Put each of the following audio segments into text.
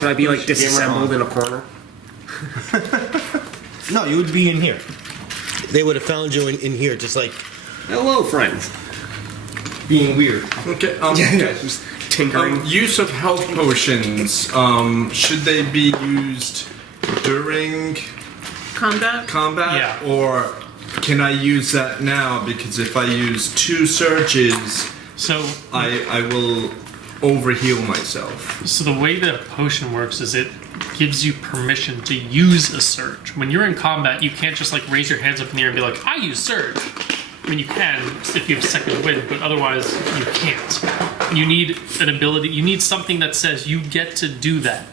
Could I be like disassembled in a corner? No, you would be in here. They would have found you in here, just like Hello, friends. being weird. Okay. Just tinkering. Use of health potions. Should they be used during Combat? combat, or can I use that now? Because if I use 2 surges, So, I will overheal myself. so the way that a potion works is it gives you permission to use a surge. When you're in combat, you can't just like raise your hands up in the air and be like, I use surge. I mean, you can if you have second wind, but otherwise you can't. You need an ability, you need something that says you get to do that.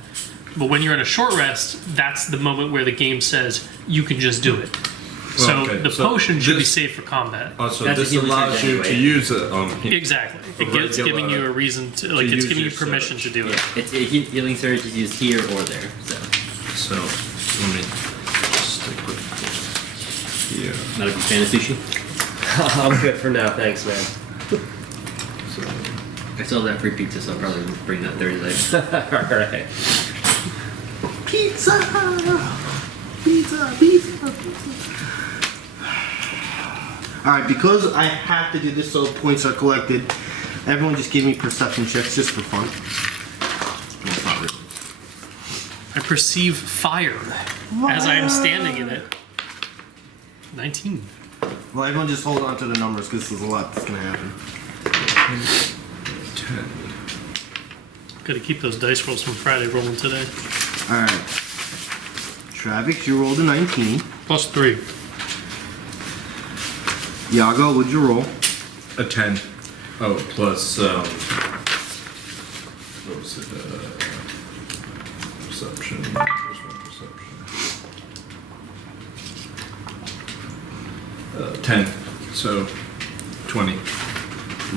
But when you're in a short rest, that's the moment where the game says you can just do it. So Okay, the so potion should be this- safe for combat. So That's a this healing allows surge you to anyway. use it. Exactly. It's regular- giving you a reason to, like, it's use giving you your permission surge. to do it. It's healing surge is used here or there. So So let me stick with here. not a big fan of sushi. I'm good for now, thanks, man. So I still have that free pizza, so I'll probably bring that Thursday. Alright. Pizza! Pizza! Pizza! Alright, because I have to do this so points are collected, everyone just give me perception checks just for fun. That's not really. I perceive fire as I am standing in it. 19. Well, everyone just hold on to the numbers because there's a lot that's going to happen. 10. Gotta keep those dice rolls from Friday rolling today. Alright. Travex, you rolled a 19. Plus 3. Yago, what'd you roll? A 10. Oh, plus what was it? Perception. There's one perception. 10. So 20.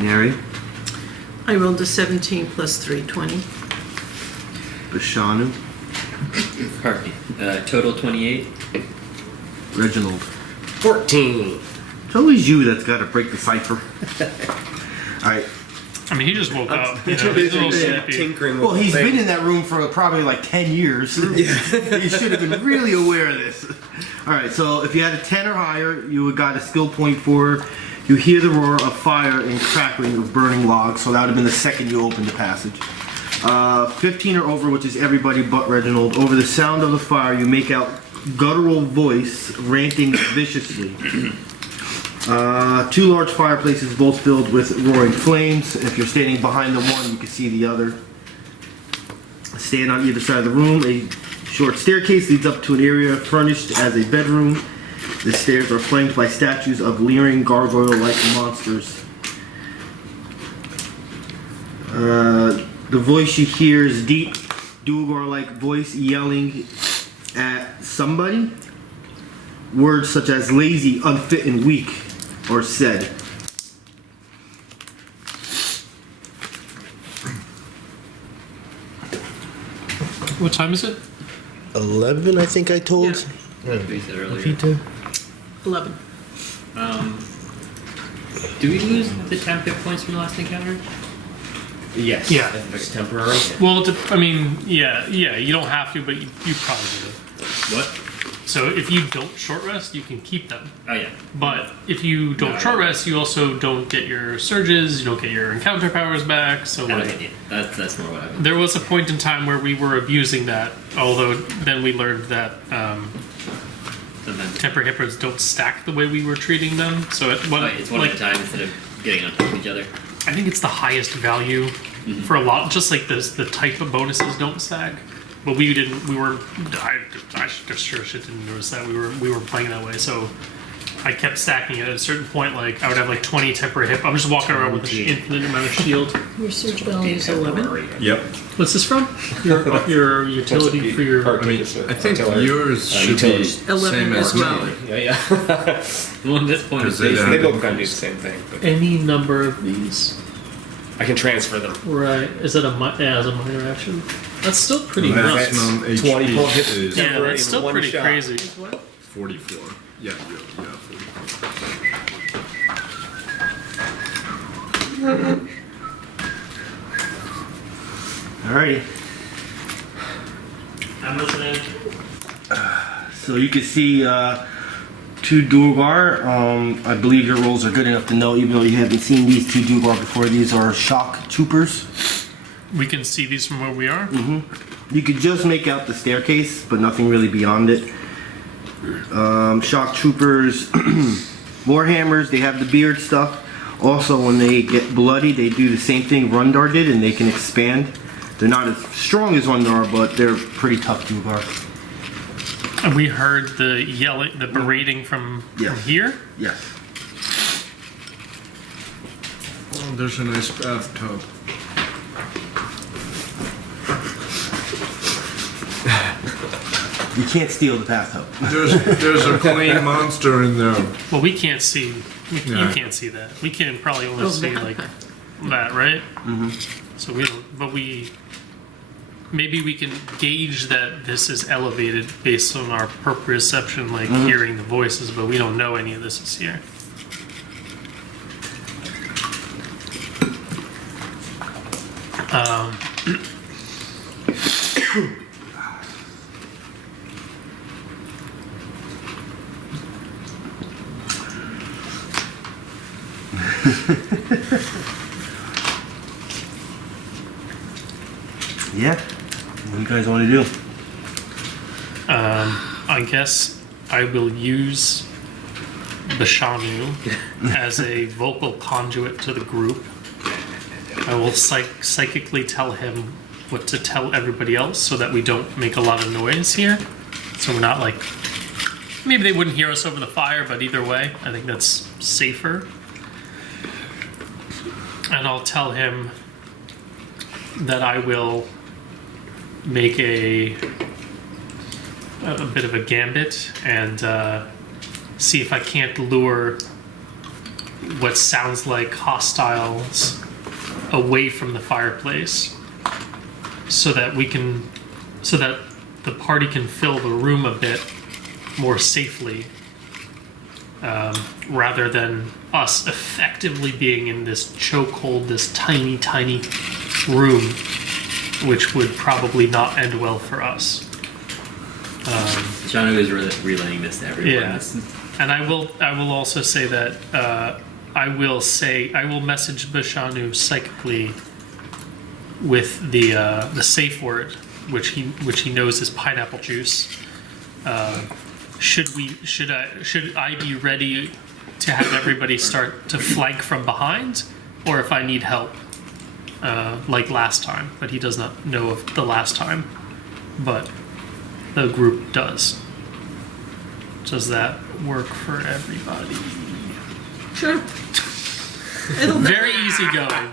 Neri, I rolled a 17 plus 3, 20. Bashanu, Pardon me. Total 28. Reginald. 14. It's always you that's got to break the cipher. Alright. I mean, he just woke up. You know, he's a little sleepy. Tinkering Well, with he's things. been in that room for probably like 10 years. You should have been really aware of this. Alright, so if you had a 10 or higher, you would got a skill point for you hear the roar of fire and crackling of burning logs, so that would have been the second you opened the passage. 15 or over, which is everybody but Reginald. Over the sound of the fire, you make out guttural voice ranting viciously. 2 large fireplaces, both filled with roaring flames. If you're standing behind the one, you can see the other. Stand on either side of the room. A short staircase leads up to an area furnished as a bedroom. The stairs are flanked by statues of leering gargoyle-like monsters. The voice you hear is deep, Duegar-like voice yelling at somebody. Words such as lazy, unfit, and weak are said. What time is it? 11, I think I told. We said earlier. 11. Do we lose the 10 hit points from the last encounter? Yes. Yeah. If it's temporary. Well, I mean, yeah, you don't have to, but you probably do. What? So if you don't short rest, you can keep them. Oh, yeah. But if you don't No, I short don't. rest, you also don't get your surges, you don't get your encounter powers back. So like, Okay, yeah. That's more what I meant. there was a point in time where we were abusing that, although then we learned that Sometimes temporary hit points don't stack the way we were treating them. So it's one at a time instead of getting on top of each other. I think it's the highest value for a lot. Just like the type of bonuses don't stack. But we didn't. We were. I sure shit didn't notice that we were playing that way. So I kept stacking it. At a certain point, like I would have like 20 temporary hit. I'm just walking around with an infinite amount of shield. Your surge value is 11. Yep. What's this from? Your utility for your. I mean, I think yours should be 11 same as as well. me. Yeah. Well, at this point, Because it's they They basically both kind of do the same thing. But Any number of these. I can transfer them. Right. Is that as a minor action? That's still pretty The rough. maximum 20 HP hit. is Yeah, temporary that's still one pretty shot. crazy. 44. Yeah, 44. Alrighty. I'm listening. So you can see 2 Duegar. I believe your rolls are good enough to know, even though you haven't seen these 2 Duegar before. These are shock troopers. We can see these from where we are. You could just make out the staircase, but nothing really beyond it. Shock troopers, warhammers. They have the beard stuff. Also, when they get bloody, they do the same thing Rundar did, and they can expand. They're not as strong as Rundar, but they're pretty tough Duegar. And we heard the yelling, the berating from here. Yes. Oh, there's a nice bathtub. You can't steal the bathtub. There's a clean monster in there. Well, we can't see. You Yeah. can't see that. We can probably only see like that, right? So we don't. But maybe we can gauge that this is elevated based on our proprioception, like hearing the voices, but we don't know any of this is here. Yeah. What do you guys want to do? I guess I will use Bashanu as a vocal conduit to the group. I will psychically tell him what to tell everybody else so that we don't make a lot of noise here. So we're not like... Maybe they wouldn't hear us over the fire, but either way, I think that's safer. And I'll tell him that I will make a bit of a gambit and see if I can't lure what sounds like hostiles away from the fireplace, so that the party can fill the room a bit more safely, rather than us effectively being in this chokehold, this tiny room, which would probably not end well for us. Bashanu is relaying this to everyone. Yeah, and I will also say that I will message Bashanu psychically with the safe word, which he knows is pineapple juice. Should I be ready to have everybody start to flank from behind, or if I need help, like last time? But he does not know of the last time, but the group does. Does that work for everybody? Sure. It'll Very easy going.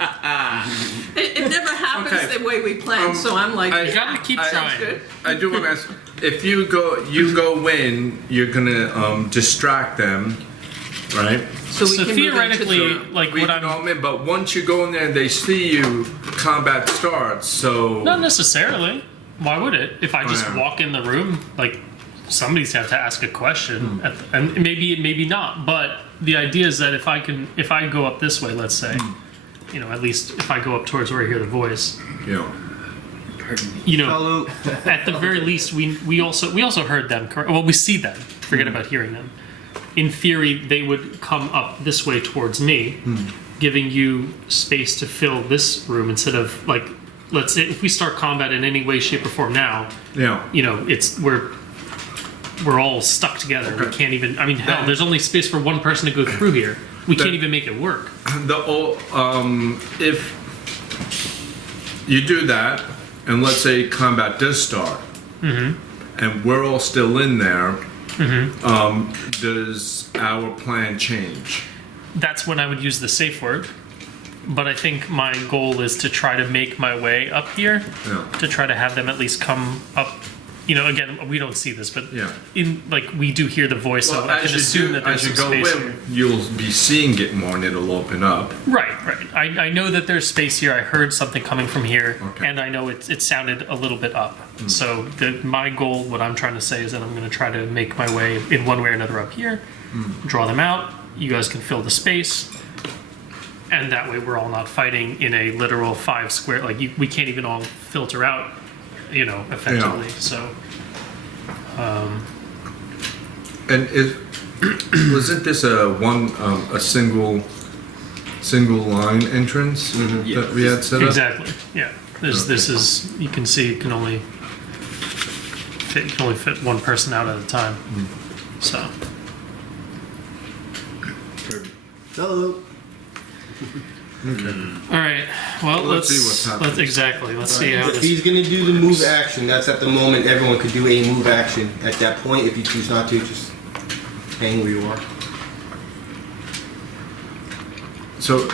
It never happens Okay. the way we planned, so I'm like, I gotta keep I- trying. good. I do want to ask, if you go in, you're gonna distract them, right? So we So can theoretically, move into like We what can I'm all in, but once you go in there and they see you, combat starts. So not necessarily. Why would it? If I just Yeah. walk in the room, like somebody's have to ask a question, and maybe not. But the idea is that if I go up this way, let's say, at least if I go up towards where I hear the voice, yeah. Hello. at the very least, we also heard them. Well, we see them. Forget about hearing them. In theory, they would come up this way towards me, giving you space to fill this room instead of like, let's say if we start combat in any way, shape, or form now, Yeah. we're all stuck together. We Okay. can't even. I mean, hell, Then- there's only space for one person to go through here. We Then- can't even make it work. If you do that, and let's say combat does start, and we're all still in there, does our plan change? That's when I would use the safe word. But I think my goal is to try to make my way up here, Yeah. to try to have them at least come up. Again, we don't see this, but Yeah. we do hear the voice, so Well, I can assume that there's as you some go space in, here. you'll be seeing it more, and it'll open up. Right. I know that there's space here. I heard something coming from here, Okay. and I know it sounded a little bit up. So my goal, what I'm trying to say, is that I'm going to try to make my way in one way or another up here, draw them out. You guys can fill the space, and that way we're all not fighting in a literal 5 square. Like we can't even all filter out effectively. So, And wasn't this a single line entrance that we had set up? exactly, yeah. This is, you can see you can only fit one person out at a time. So, Hello. all right. Well, Let's see what's happening. Let's see how If this. he's gonna do the move action, that's at the moment everyone could do a move action. At that point, if you choose not to, just hang where you are. So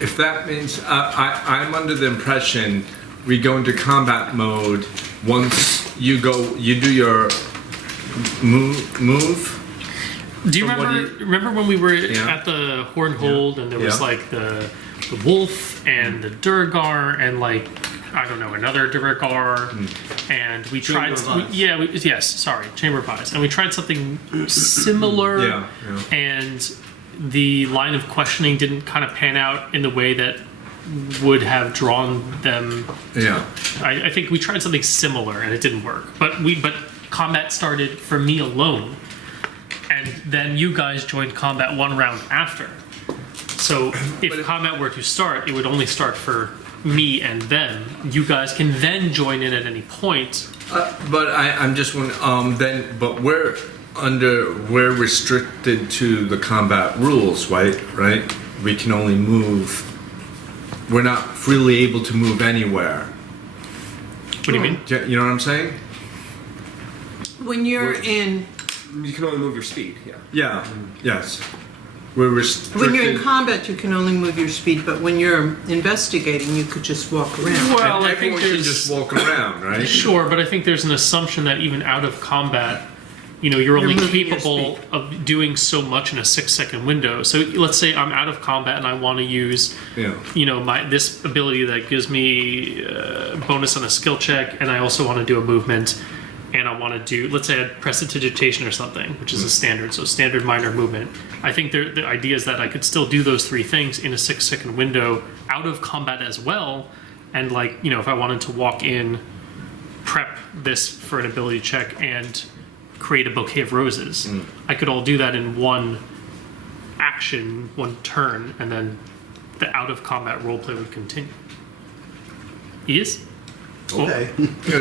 if that means I'm under the impression we go into combat mode once you do your move. Do you From what remember when we were Yeah. at the Hornhold and there was Yeah. like the wolf and the Duegar and like I don't know another Duegar and we tried Chamber of Eyes and we tried something similar Yeah, yeah. and the line of questioning didn't kind of pan out in the way that would have drawn them. Yeah. I think we tried something similar and it didn't work. But combat started for me alone. And then you guys joined combat one round after. So if combat were to start, it would only start for me and them. You guys can then join in at any point. But I'm just wondering, but we're restricted to the combat rules, right? Right? We can only move. We're not freely able to move anywhere. What do you mean? You know what I'm saying? When you're in, You can only move your speed. Yeah. Yeah. Yes. We're restricted. when you're in combat, you can only move your speed, but when you're investigating, you could just walk around. Well, And I think everyone can there's just walk around, right? sure, but I think there's an assumption that even out of combat, you're only moving your capable of doing so much in a 6-second window. So let's say I'm out of combat and I want to use, Yeah. this ability that gives me bonus on a skill check, and I also want to do a movement, and I want to do, let's say I prestidigitation or something, which is a standard, so standard minor movement. I think the idea is that I could still do those three things in a 6-second window out of combat as well, and if I wanted to walk in, prep this for an ability check, and create a bouquet of roses. I could all do that in one action, one turn, and then the out of combat roleplay would continue. Yes? Okay.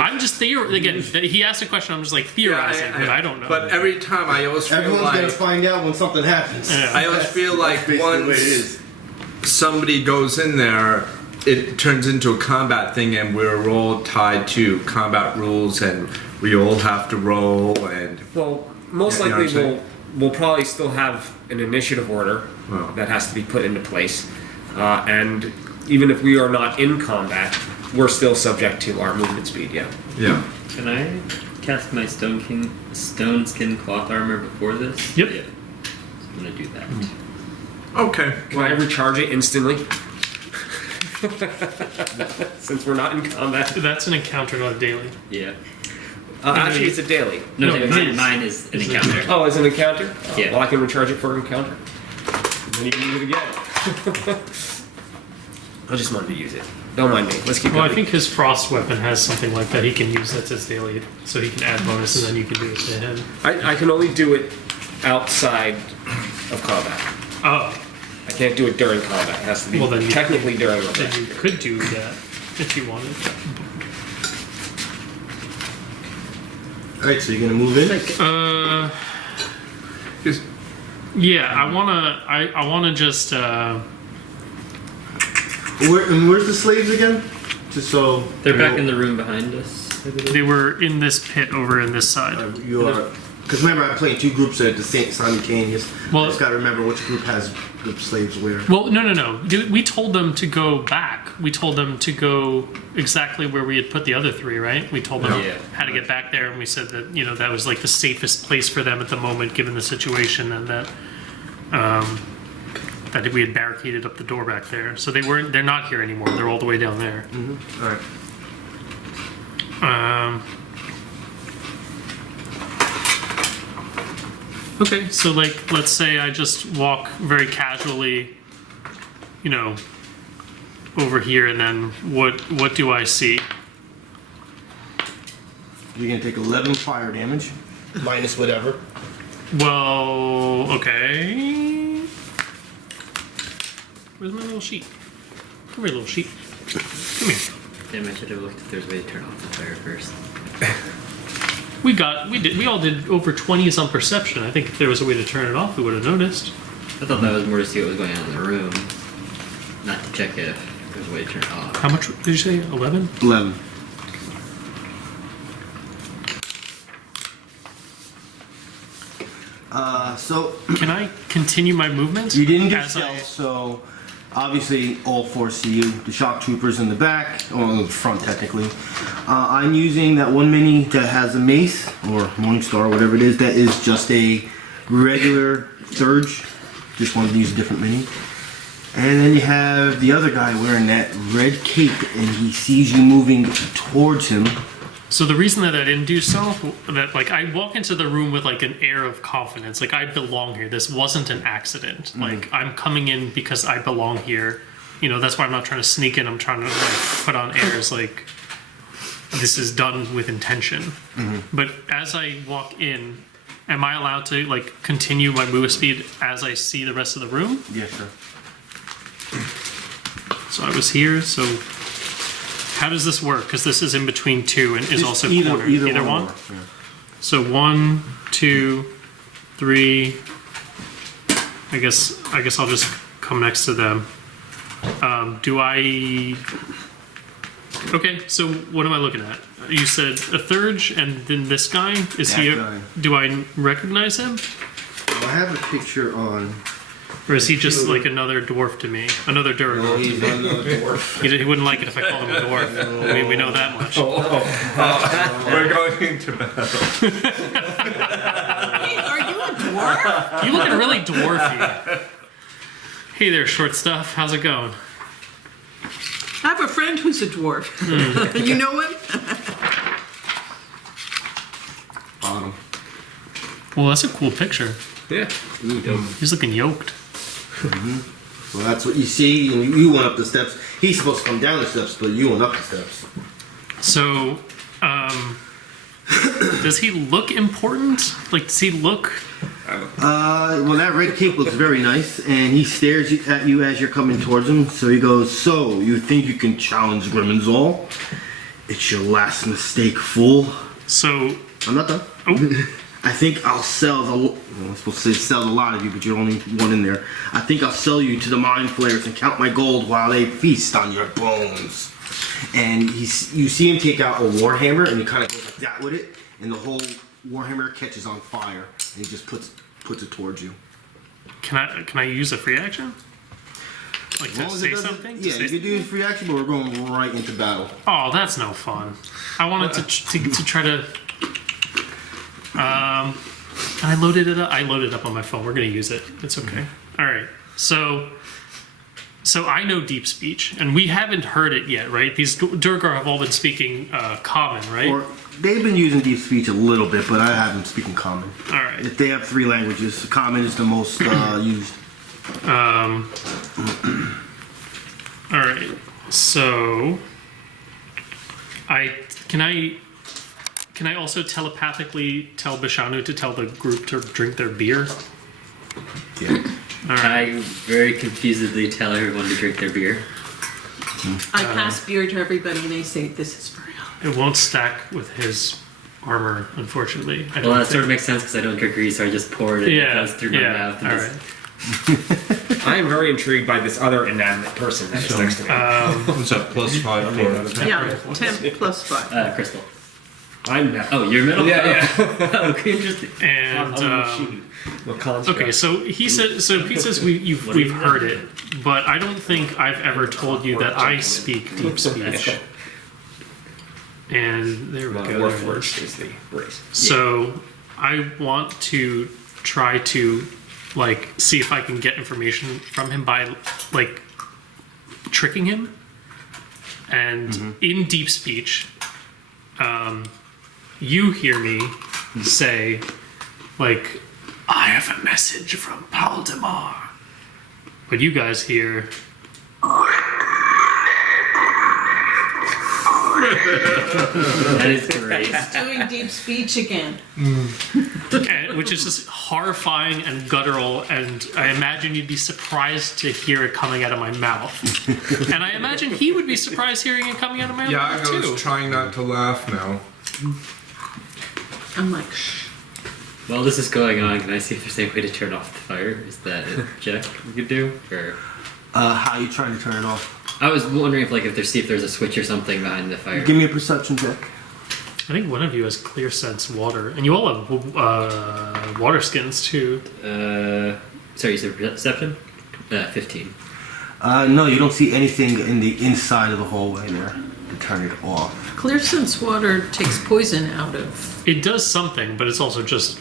I'm just again, he asked a question, I'm just theorizing, but I don't know. But every time I always feel Everyone's gonna find out when something happens. Yeah. I always feel like Basically the way it once is. somebody goes in there, it turns into a combat thing, and we're all tied to combat rules, and we all have to roll. And Well, most Yeah, you know likely what I'm saying? we'll probably still have an initiative order Oh. that has to be put into place, and even if we are not in combat, we're still subject to our movement speed. Yeah. yeah, Can I cast my stone skin cloth armor before this? Yep. Yeah. I'm gonna do that. okay. Can I recharge it instantly? Since we're not in combat. That's an encounter, not a daily. Yeah. Actually, it's a daily. No, No, it is. mine is an encounter. Oh, it's an encounter? Oh, Yeah. Well, I can recharge it for an encounter. Then you can use it again. I just wanted to use it. Don't mind me. Let's keep Well, going. I think his frost weapon has something like that he can use that's his daily, so he can add bonus and then you can do it to him. I can only do it outside of combat. Oh, I can't do it during combat. It has to be Well, then you- technically during then combat. you could do that if you wanted. Alright, so you're gonna move in? Just- Yeah, I wanna just Where's the slaves again? Just so They're back in the room behind us. I believe. they were in this pit over in this side. You are. Because remember, I'm playing two groups at the same simultaneous. Well- I just gotta remember which group has the slaves where. Well, no. We told them to go back. We told them to go exactly where we had put the other three, right? We told them Yeah. how to get back there, and we said that that was the safest place for them at the moment, given the situation, and that that we had barricaded up the door back there. So they're not here anymore. They're all the way down there. Alright. Okay, so let's say I just walk very casually, over here, and then what do I see? You're gonna take 11 fire damage, minus whatever. Well, okay. Where's my little sheet? Come here, little sheet. Come here. Damn, I should have looked if there's a way to turn off the fire first. We all did over 20s on perception. I think if there was a way to turn it off, we would have noticed. I thought that was more to see what was going on in the room, not to check if there's a way to turn it off. How much did you say? 11? 11. So Can I continue my movement? you didn't get As stealth, so obviously all four see you. The shock troopers in the back, or in the front technically. I'm using that one mini that has a mace, or Morningstar, whatever it is, that is just a regular surge. Just wanted to use a different mini. And then you have the other guy wearing that red cape, and he sees you moving towards him. So the reason that I didn't do stealth, that like I walk into the room with like an air of confidence, like I belong here. This wasn't an accident. Like I'm coming in because I belong here. You know, that's why I'm not trying to sneak in. I'm trying to like put on airs like this is done with intention. But as I walk in, am I allowed to like continue my move speed as I see the rest of the room? Yes, sir. So I was here. So how does this work? Because this is in between two and is also cornered. Either one. More, yeah. So 1, 2, 3. I guess I'll just come next to them. Do I? Okay. So what am I looking at? You said a Thurge, and then this guy is That he? guy. Do I recognize him, Well, I have a picture on. or is he just like another dwarf to me? Another Duegar. He's another dwarf. He wouldn't like it if I called him a dwarf. I mean, we know that much. We're going into battle. Hey, are you a dwarf? You looking really dwarfy. Hey there, short stuff. How's it going? I have a friend who's a dwarf. You know him? Bottom. Well, that's a cool picture. Yeah. He's looking yoked. Well, that's what you see. And you went up the steps. He's supposed to come down the steps, but you went up the steps. So, does he look important? Like, does he look? Well, that red cape looks very nice, and he stares at you as you're coming towards him. So he goes, "So you think you can challenge Grimmen's It's your last mistake, fool." So, I'm not done. oh, I think I'll sell I'm supposed to say sell a lot of you, but you're only one in there. I think I'll sell you to the mind flayers and count my gold while they feast on your bones. And you see him take out a warhammer, and he kind of goes like that with it, and the whole warhammer catches on fire, and he just puts it towards you. can I use a free action? Like As long to as it say doesn't- something? Yeah, To you say can do free action, but we're going right into battle. Oh, that's no fun. I wanted to try to. I loaded it up. I loaded it up on my phone. We're gonna use it. It's okay. All right. So I know deep speech, and we haven't heard it yet, right? These Duegar have all been speaking common, right? Or they've been using deep speech a little bit, but I have them speaking common. All right. If they have 3 languages, common is the most used. All right. So can I also telepathically tell Bashanu to tell the group to drink their beer? Yeah. All right. I very confusedly tell everyone to drink their beer. I pass beer to everybody and I say, this is for real. It won't stack with his armor, unfortunately. I Well, don't that sort of makes sense because I don't drink beer, so I just pour it and it goes through my mouth. And All just, right. I am very intrigued by this other inanimate person that is next to me. What's up? +5 for Yeah, 10 plus 5. Crystal. I'm now. Oh, you're middle? Yeah, Oh, okay, interesting. And What construct? okay, so he said. So Pete says we've heard it, but I don't think I've ever told you that I speak deep speech. And there we go. Warforged is the race. So I want to try to like see if I can get information from him by like tricking him. And in deep speech, you hear me say, like, I have a message from Paladin. But you guys hear, That is great. Doing deep speech again. Which is just horrifying and guttural, and I imagine you'd be surprised to hear it coming out of my mouth. And I imagine he would be surprised hearing it coming out of my mouth too. Yago's trying not to laugh now. I'm like, shh. While this is going on, can I see if there's any way to turn off the fire? Is that a check we could do? Or How are you trying to turn it off? I was wondering if there's a switch or something behind the fire. Give me a perception check. I think one of you has clear sense water, and you all have water skins too. Sorry, you said perception? 15. No, you don't see anything in the inside of the hallway there to turn it off. Clear sense water takes poison out of. It does something, but it's also just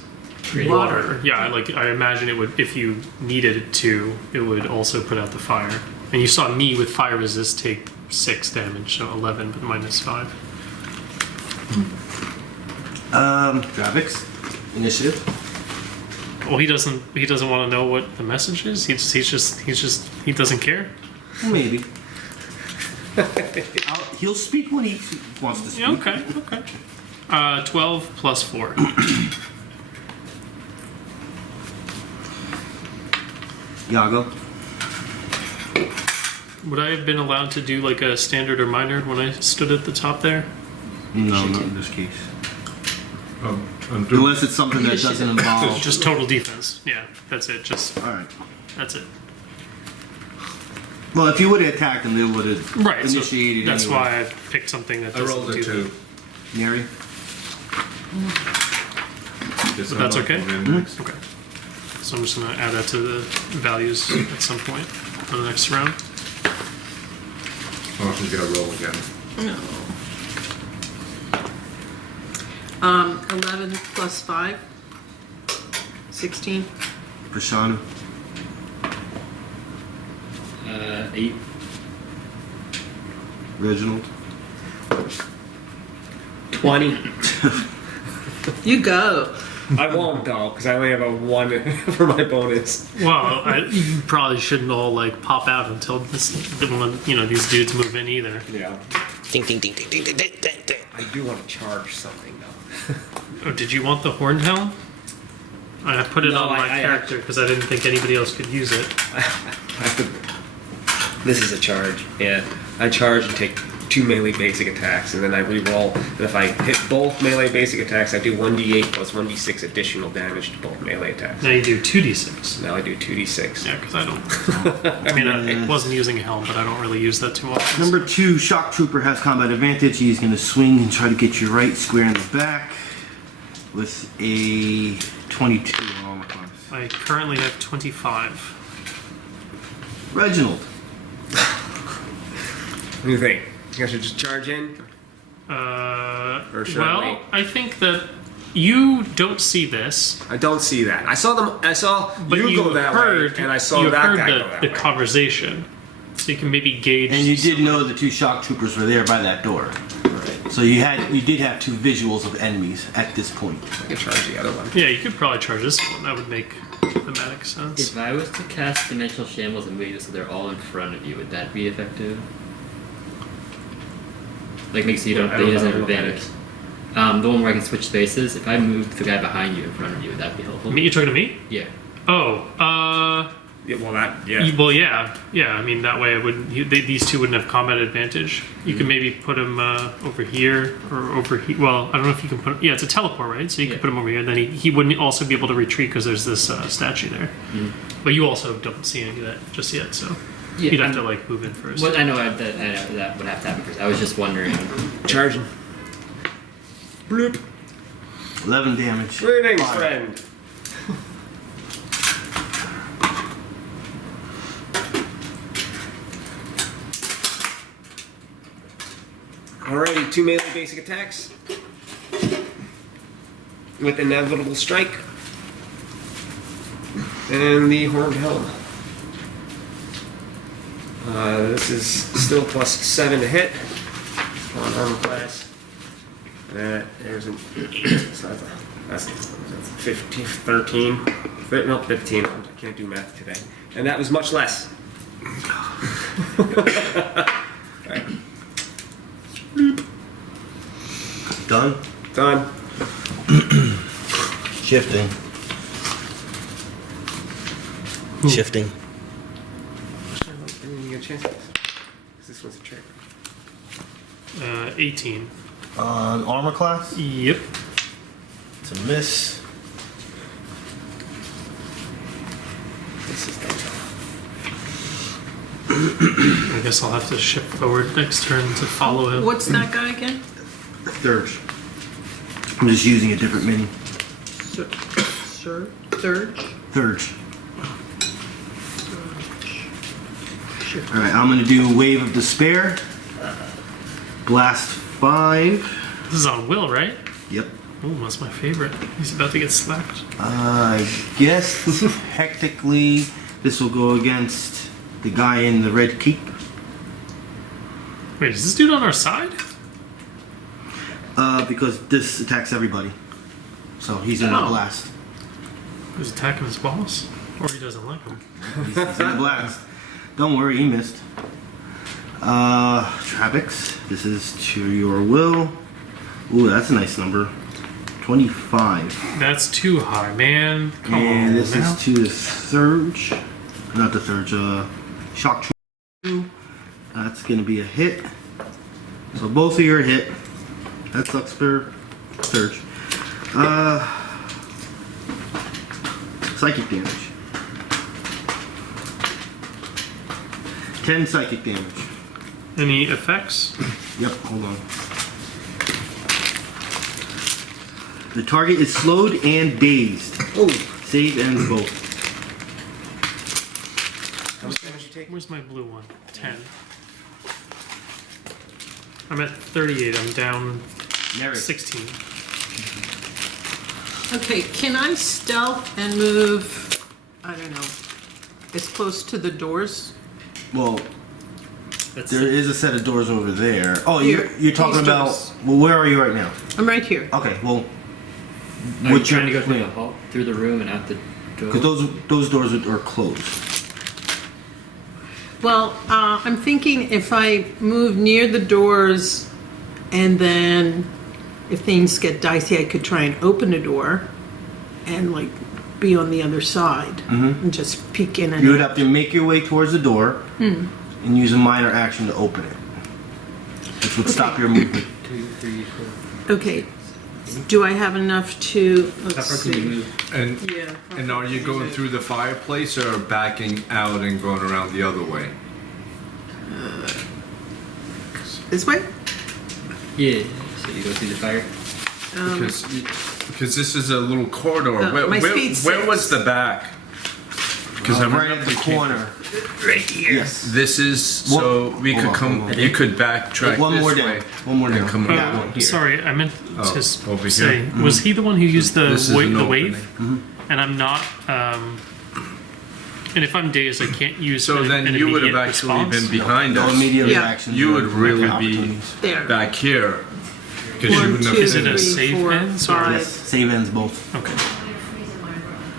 water. Yeah, I imagine it would, if you needed it to, it would also put out the fire. And you saw me with fire resist take 6 damage, so 11, but minus 5. Travex, initiative. Well, he doesn't want to know what the message is. He doesn't care. Maybe. He'll speak when he wants to speak. Yeah, okay. 12 plus 4. Yago. Would I have been allowed to do like a standard or minor when I stood at the top there? No, not in this case. I'm doing. Unless it's something that doesn't involve. Just total defense. Yeah, that's it. Alright. That's it. Well, if you would have attacked him, they would have Right. So initiated that's anyway. why I picked something that I doesn't rolled a do 2. that. Neri? Guess But that's I'm not okay? going in next. Okay. So I'm just gonna add that to the values at some point for the next round. Oh, he's gotta roll again. No. 11 plus 5. 16. Bashanu? 8. Reginald? 20. You go. I won't though, because I only have a 1 for my bonus. Well, you probably shouldn't all like pop out until these dudes move in either. Yeah. Ding, ding, ding, ding, ding, ding, ding, ding. I do want to charge something though. Oh, did you want the horned helm? I put it No, on my I character because I didn't think anybody else could use it. This is a charge. Yeah. I charge and take 2 melee basic attacks, and then I re-roll. And if I hit both melee basic attacks, I do 1d8 plus 1d6 additional damage to both melee attacks. Now you do 2d6. Now I do 2d6. Yeah, because I don't. I mean, I wasn't using a helm, but I don't really use that too often. Number 2, Shock Trooper has combat advantage. He's going to swing and try to get you right square in the back with a 22 on all my cards. I currently have 25. Reginald. What do you think? You guys should just charge in? Or should I wait? I think that you don't see this, I don't see that. I saw them. I saw but you go that heard, way, and I saw you that heard guy the, go that the way. conversation, so you can maybe gauge. And you did know the 2 Shock Troopers were there by that door. Right. So you did have 2 visuals of enemies at this point. I can charge the other one. Yeah, you could probably charge this one. That would make thematic sense. If I was to cast Dimensional Shambles and make it so they're all in front of you, would that be effective? Like, makes so you don't, I don't he doesn't know have what that advantage. The one where I can switch spaces, if I moved the guy behind you in front of you, would that be helpful? You're talking to me? Yeah. Oh, Yeah, well, that. Yeah. well, yeah. I mean, that way it wouldn't. These two wouldn't have combat advantage. You could maybe put him over here or over here. Well, I don't know if you can put. Yeah, it's a teleport, right? So you could put him over here. And then he wouldn't also be able to retreat because there's this statue there. But you also don't see any of that just yet, so Yeah, you'd have to like move in first. Well, I know that would have to happen first. I was just wondering. Charging. Bloop. 11 damage. Greetings, Fire. friend. Alrighty, 2 melee basic attacks. With inevitable strike. And the horned helm. This is still plus 7 to hit on armor class. There's an 8. So that's 15, 13. No, 15. I can't do math today. And that was much less. Right. Done. Done. Shifting. Shifting. You get a chance. 'Cause this one's a trick. 18. Armor class. Yep. It's a miss. This is done. I guess I'll have to shift forward next turn to follow him. What's that guy again? Surge. I'm just using a different mini. Sir? Third? Surge. Alright, I'm gonna do Wave of Despair. Blast 5. This is on Will, right? Yep. Oh, that's my favorite. He's about to get slapped. I guess technically this will go against the guy in the red keep. Wait, is this dude on our side? Because this attacks everybody. So he's in a Oh. blast. He's attacking his boss? Or he doesn't like him? He's in a blast. Don't worry, he missed. Travex, this is to your will. Ooh, that's a nice number. 25. That's too high, man. Come And on this now. is to the Surge. Not the Surge, Shock 2. That's gonna be a hit. So both of you are hit. That sucks for Surge. Psychic damage. 10 psychic damage. Any effects? Yep, hold on. The target is slowed and dazed. Oh, Save ends both. how much damage you take? Where's my blue one? 10. I'm at 38. I'm down Neri. 16. Okay, can I stealth and move, I don't know, as close to the doors? Well, That's there is a set of doors over there. Oh, Here, you're talking these about. doors. Well, where are you right now? I'm right here. Okay, well, Are you what's trying to your go through the plan? hall, through the room and out the door? Because those doors are closed. Well, I'm thinking if I move near the doors and then if things get dicey, I could try and open a door and like be on the other side and just peek in and You would out. have to make your way towards the door and use a minor action to open it, which would stop your movement. 2, 3, 4. Okay. Do I have enough to, How let's far can you see. move? And Yeah. and are you going through the fireplace or backing out and going around the other way? This way? Yeah. So you go through the fire? Because this is a little corridor. Where, my where, speed's where 6. was the back? Because I Right remember at the we came- corner. Right here. Yes. This is so we Hold could on, come. hold on. You could backtrack One this more way. down. One more and down. come Yeah. around here. Sorry, I meant Oh, to over say, here. was he the one who used the, This is an the opening. wave? And I'm not, and if I'm dazed, I can't use So an, then an you would have immediate actually response? been behind No us. immediate Yeah. reactions. You or would really be opportunities. There. back here because you 1, wouldn't 2, have Is it a 3, save 4, ends or- 5. Yes, save ends both. Okay.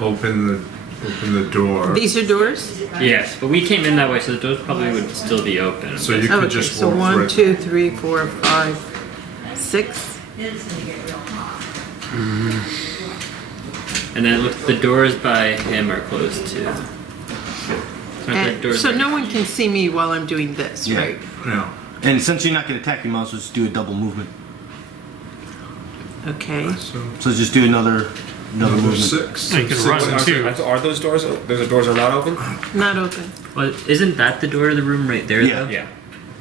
open the door. These are doors? Yes, but we came in that way, so the doors probably would still be open. So you Oh, could okay, just so walk 1, right. 2, 3, 4, 5, 6. And then look, the doors by him are closed too. So the And, doors so are- no one can see me while I'm doing this, Yeah. right? Yeah. And since you're not going to attack, you might as well just do a double movement. Okay. So just do another Number movement. 6. Oh, you can run Are, too. are those doors? Those doors are not open. Not open. Well, isn't that the door of the room right there? Yeah. Though? Yeah,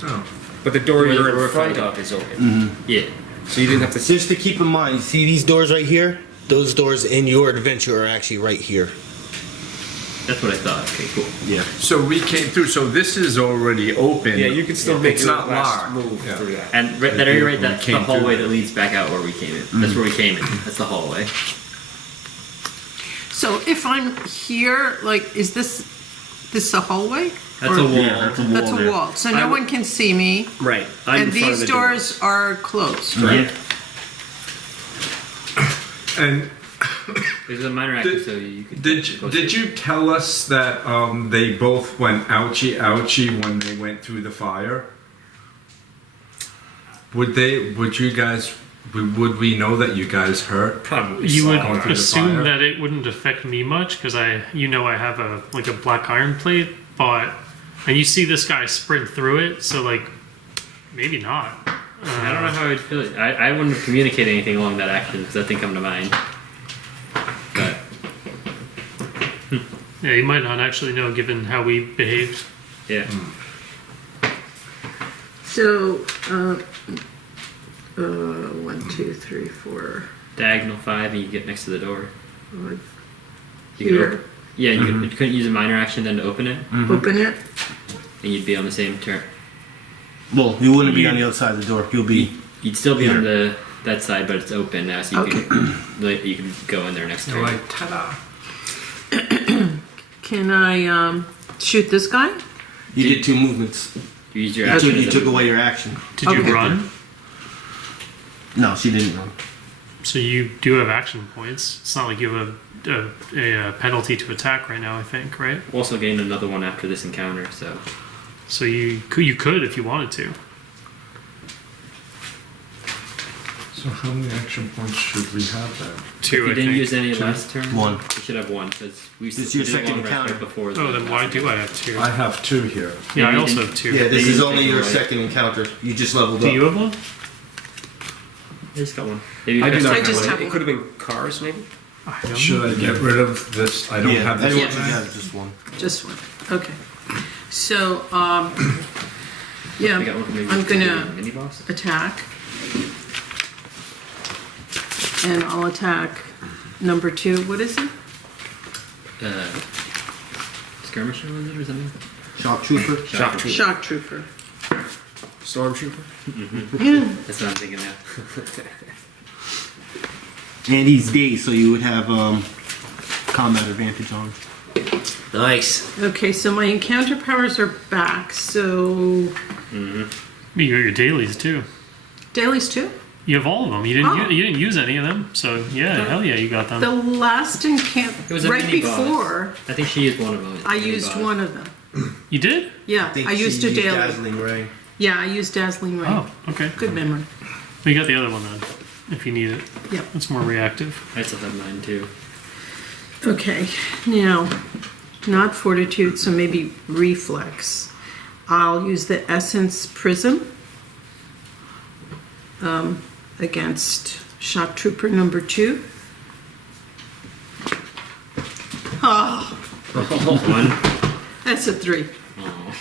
Oh. but the door Where you're we're in front fighting. of is open. Yeah. So you didn't have to. Just to keep in mind, see these doors right here? Those doors in your adventure are actually right here. That's what I thought. Okay, cool. Yeah. So we came through. So this is already open. Yeah, you can still make It's your not last locked. move Yeah. through that. And right, that area right, We that's came the through hallway that. that leads back out where we came in. That's where we came in. That's the hallway. So if I'm here, like, is this a hallway? That's Or- a wall. Yeah, that's a wall That's a there. wall. So no one can see me. Right. And these doors are closed, right? And There's a minor action, so you could. did you tell us that they both went ouchie ouchie when they went through the fire? Would you guys Would we know that you guys hurt? Probably. You would Going through the assume fire? that it wouldn't affect me much because I have a black iron plate, and you see this guy sprint through it, so like maybe not. I don't know how I'd feel. I wouldn't have communicated anything along that action because that didn't come to mind. But Yeah, you might not actually know given how we behaved. yeah, So, 1, 2, 3, 4. diagonal 5, and you get next to the door. Or You here. could you couldn't use a minor action then to open it, Open it. and you'd be on the same turn. Well, you wouldn't be on the other side of the door. You'll be. You'd still be on that side, but it's open now, so you can you can go in there next You're turn. like, ta-da. Can I shoot this guy? You did 2 movements. You use your That's action. when you as a took away your action. Did Okay. you run? No, she didn't run. So you do have action points. It's not like you have a penalty to attack right now. I think, right? Also gain another one after this encounter, So you could if you wanted to. So how many action points should we have then? 2, you I didn't think. use any last turn. 1. You should have 1 because we This is your did a second long rest encounter. right before. Oh, then why do I have 2? I have 2 here. Yeah, I Maybe also you have 2. Yeah, this They is didn't only take your away. second encounter. You just leveled Do up. you have one? I just got 1. Maybe I do press not I turn have just one. have It one. could have been cars, maybe. I don't Should know. I get rid of this? I don't Yeah, have this. everyone Yeah. should have just 1. Just one. Okay. So, yeah, I got one maybe I'm gonna mini boss. attack. And I'll attack number 2. What is it? Skirmisher was it or something? Shock trooper. Shock trooper. Shock Trooper. Stormtrooper. That's what I'm thinking now. And he's dazed, so you would have combat advantage on. Nice. Okay, so my encounter powers are back. So, You got your dailies too. dailies too? You have all of them. You didn't. Oh. You didn't use any of them. So yeah, hell yeah, you got them. The last encounter, It was a right mini boss. before, I think she used one of them. I Mini used boss. one of them. You did? Yeah, I used a daily. Dazzling ray. Yeah, I used Dazzling Ray. Oh, okay. Good memory. We got the other one then, if you need it. Yeah. It's more reactive. I still have mine too. Okay, now, not Fortitude, so maybe Reflex. I'll use the Essence Prism against Shock Trooper number 2. Oh, 1. that's a 3. Oh.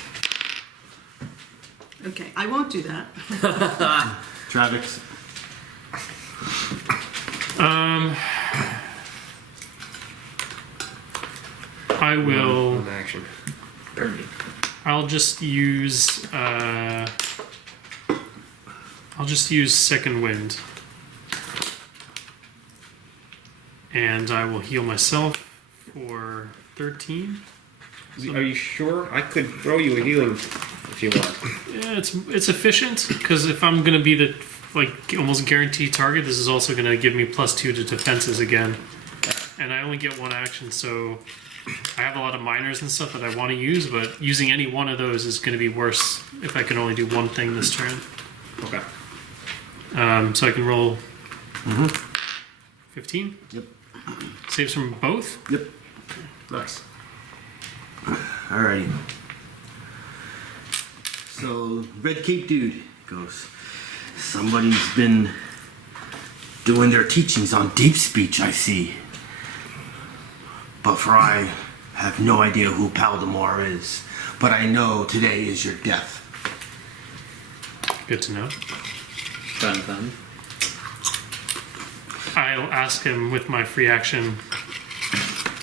Okay, I won't do that. Travex. I will. One action. I'll just use. I'll just use Second Wind, and I will heal myself for 13. Are you sure? I could throw you a healing if you want. Yeah, it's efficient because if I'm gonna be the almost guaranteed target, this is also gonna give me +2 to defenses again, and I only get 1 action, so I have a lot of minors and stuff that I want to use, but using any one of those is gonna be worse if I can only do 1 thing this turn. Okay. So I can roll 15. Yep. Saves from both. Yep. Nice. Alrighty. So, Red Cape Dude goes, somebody's been doing their teachings on deep speech, I see. But for I have no idea who Paladin is. But I know today is your death. Good to know. Fun. I'll ask him with my free action.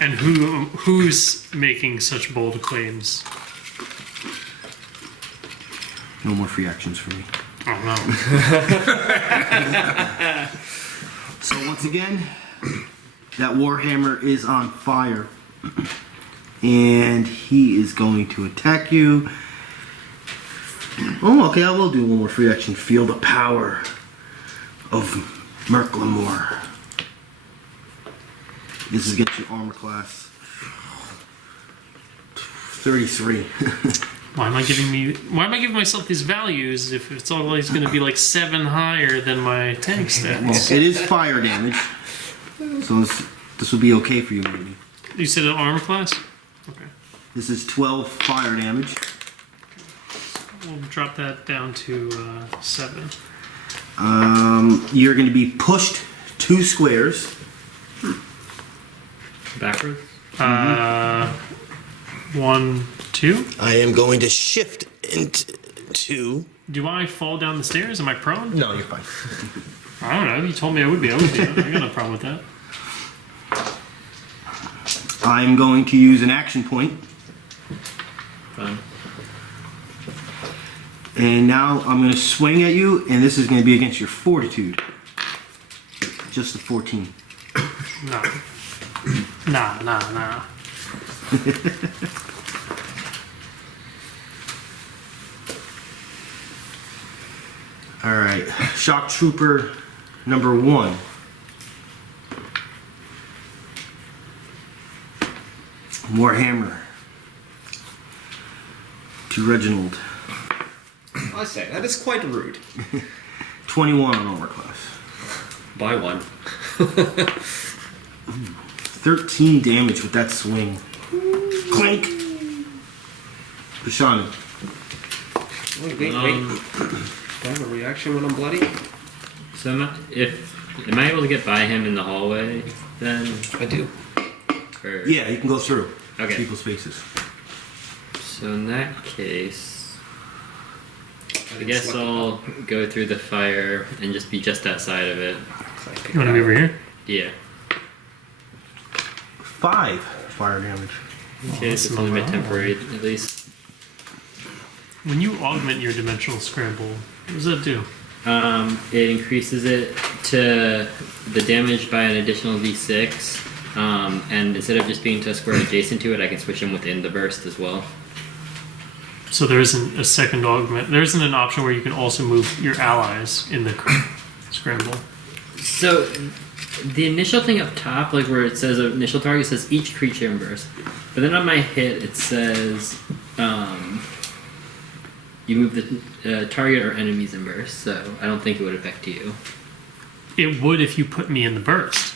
And who's making such bold claims? No more free actions for me. Oh no. So once again, that Warhammer is on fire. And he is going to attack you. Oh, okay, I will do one more free action. Feel the power of Murkelmor. This is against your armor class. 33. Why am I giving myself these values if it's always going to be like 7 higher than my tank stats? It is fire damage, so this will be okay for you, maybe. You said an armor class? Okay. This is 12 fire damage. We'll drop that down to 7. You're going to be pushed 2 squares. Backwards? 1, 2. I am going to shift into. Do I fall down the stairs? Am I prone? No, you're fine. I don't know. You told me I would be. I got no problem with that. I'm going to use an action point. Fine. And now I'm going to swing at you, and this is going to be against your fortitude. Just a 14. Nah. Nah. All right. Shock Trooper number 1. Warhammer. To Reginald. I say, that is quite rude. 21 on armor class. Buy one. 13 damage with that swing. Clink. Bashanu. Wait. Do I have a reaction when I'm bloody? So am I able to get by him in the hallway then? I do. Or, Yeah, you can go through Okay. people's faces. So in that case, I guess I'll go through the fire and just be just outside of it. You want to be over here? Yeah. 5 fire damage. Okay, that's it's only my not temporary at least. When you augment your dimensional scramble, what does that do? It increases it to the damage by an additional d6, and instead of just being to a square adjacent to it, I can switch them within the burst as well. So there isn't a second augment. There isn't an option where you can also move your allies in the scramble. So the initial thing up top, like where it says initial target, says each creature in burst. But then on my hit, it says you move the target or enemies in burst. So I don't think it would affect you. It would if you put me in the burst.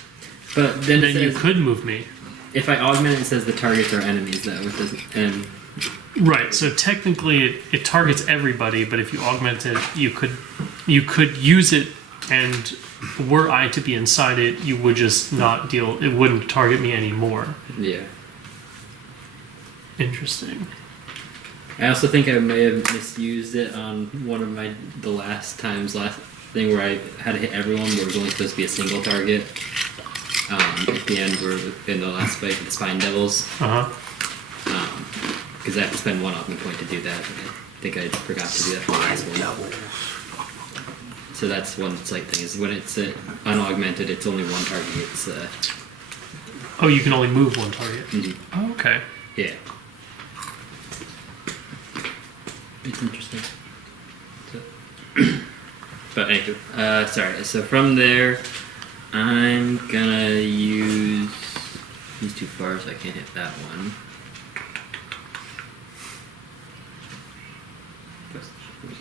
But then it You says, could move me. if I augment it, it says the targets are enemies though. It doesn't. And Right. So technically, it targets everybody. But if you augment it, you could use it, and were I to be inside it, you would just not deal. It wouldn't target me anymore. yeah. Interesting. I also think I may have misused it on one of the last thing where I had to hit everyone, where it was only supposed to be a single target. At the end, we're in the last fight with the Spine Devils, because I have to spend 1 augment point to do that. I think I forgot to do that for the last one. So that's one slight thing, is when it's unaugmented, it's only 1 target. It's Oh, you can only move one target. mhm. Oh, okay. Yeah. It's interesting. So, but anyway, sorry. So from there, I'm gonna use. He's too far, so I can't hit that one.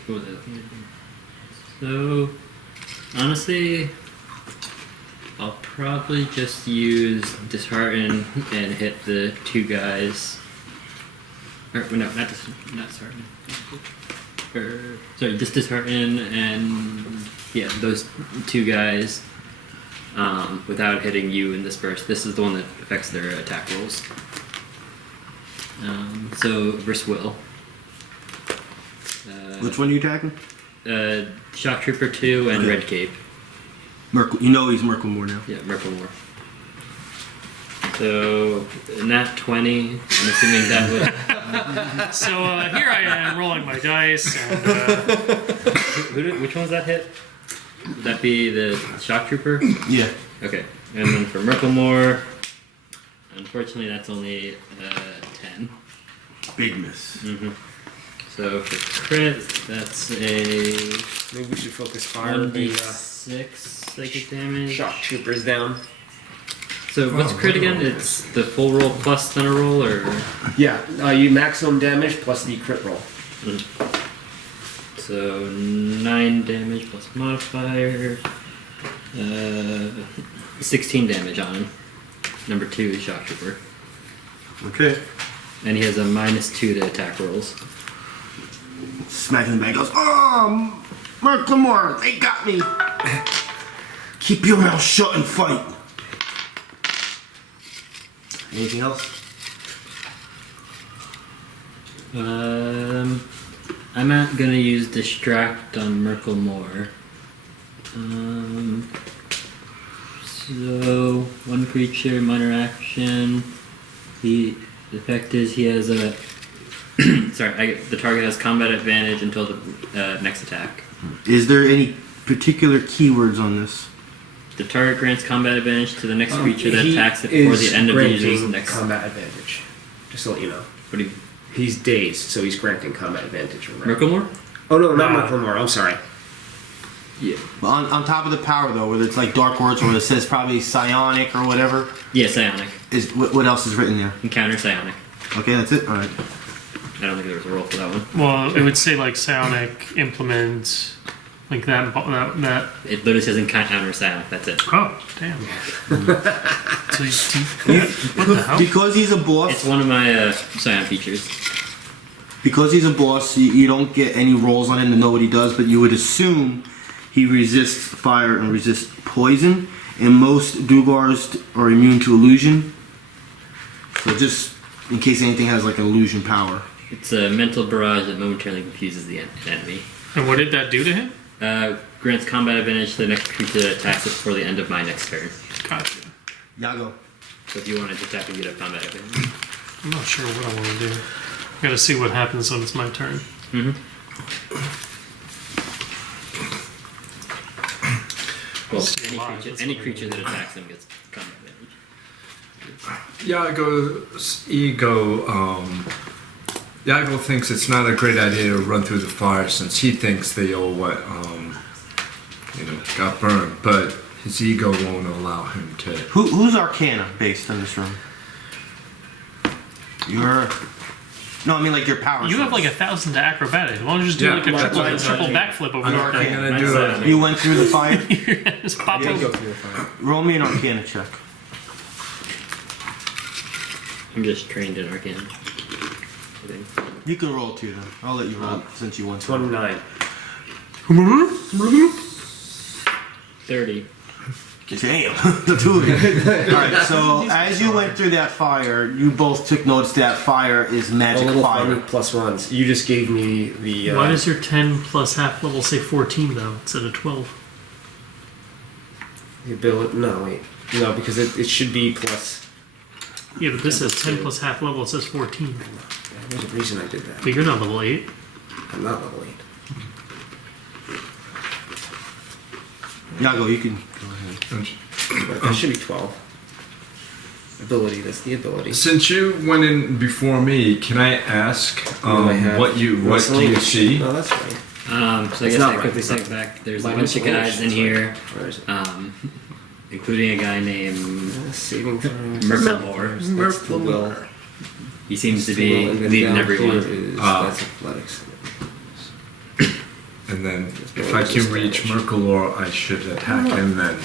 What was I looking at? So honestly, I'll probably just use Dishearten and hit the 2 guys. Or, no, not Dishearten. Sorry, just Dishearten and, yeah, those 2 guys without hitting you in this burst. This is the one that affects their attack rolls. So, versus Will. Which one are you attacking? Shock Trooper 2 and Okay. Red Cape. You know he's Murkelmor now. Yeah, Murkelmor. So, nat 20, I'm assuming that would... So here I am rolling my dice, and Which one's that hit? Would that be the Shock Trooper? Yeah. Okay, and then for Murkelmor, unfortunately that's only 10. Big miss. Mm-hmm. So for crit, that's a Maybe we should focus fire. The 1d6 psychic damage. shock troopers down. So what's crit again? It's the full roll plus then a roll, or Yeah, you maximum damage plus the crit roll. so 9 damage plus modifier. 16 damage on him. Number 2 is Shock Trooper, Okay. and he has a -2 to attack rolls. Smacking the back, goes, oh, Murkelmor, they got me. Keep your mouth shut and fight. Anything else? I'm not gonna use Distract on Murkelmor. So one creature, minor action. The effect is he has a. The target has combat advantage until the next attack. Is there any particular keywords on this? The target grants combat advantage to the next creature that He attacks it before is the end of the user's granting next. combat advantage. Just to let you know. What do you? He's dazed, so he's granting combat advantage. Murkelmor? Oh no, not Murkelmor. I'm sorry. Yeah. Well, on top of the power, though, where it's like dark words, where it says probably psionic or whatever, Yeah, psionic. is what else is written there? Encounter psionic. Okay, that's it? Alright. I don't think there was a roll for that one. Well, it would say like psionic implement, like that. That. It literally says encounter psionic. That's it. Oh, damn. So what the hell? Because he's a boss, It's one of my psion features. you don't get any rolls on him to know what he does, but you would assume he resists fire and resists poison, and most Duegars are immune to illusion. So just in case anything has like an illusion power. It's a mental barrage that momentarily confuses the enemy. And what did that do to him? Grants combat advantage to the next creature that attacks it before the end of my next turn. Gotcha. Yago. So if you want to attack, you get a combat advantage. I'm not sure what I want to do. Gotta see what happens when it's my turn. Well, Alive, any creature that attacks him gets combat advantage. Yago's ego. Yago thinks it's not a great idea to run through the fire since he thinks they all got burned, but his ego won't allow him to. Who's Arcana based in this room? No, I mean like your power. You have like 1,000 to acrobatics. Why don't you just do Yeah, like a that's triple what backflip over I'm there? gonna do it. You went through the fire? Just pop Yeah, go over. through the fire. Roll me an Arcana check. I'm just trained in Arcana. You can roll too, then. I'll let you roll since you went through. 29. 30. Damn, the two of you. Alright, so as you went through that fire, you both took notice that fire is A magic little fire. funny +1s. You just gave me the. Why does your 10 plus half level say 14 though instead of 12? the ability? No, wait. No, because it should be plus. Yeah, but this says 10 plus half level. It says 14. There's a reason I did that. But you're not level 8. I'm not level 8. Yago, you can go ahead. That should be 12. Ability. That's the ability. Since you went in before me, can I ask what do you see? No, that's right. So I It's guess not I right. quickly It's step not- back. There's a Minus bunch of one, guys in that's here, right. Where is it? including a guy named Saving throws. Murkelmor. That's the will. He seems to That's the be will, and then leading down everyone. here is- that's athletics. And then if I can reach Murkelmor, I should attack him then.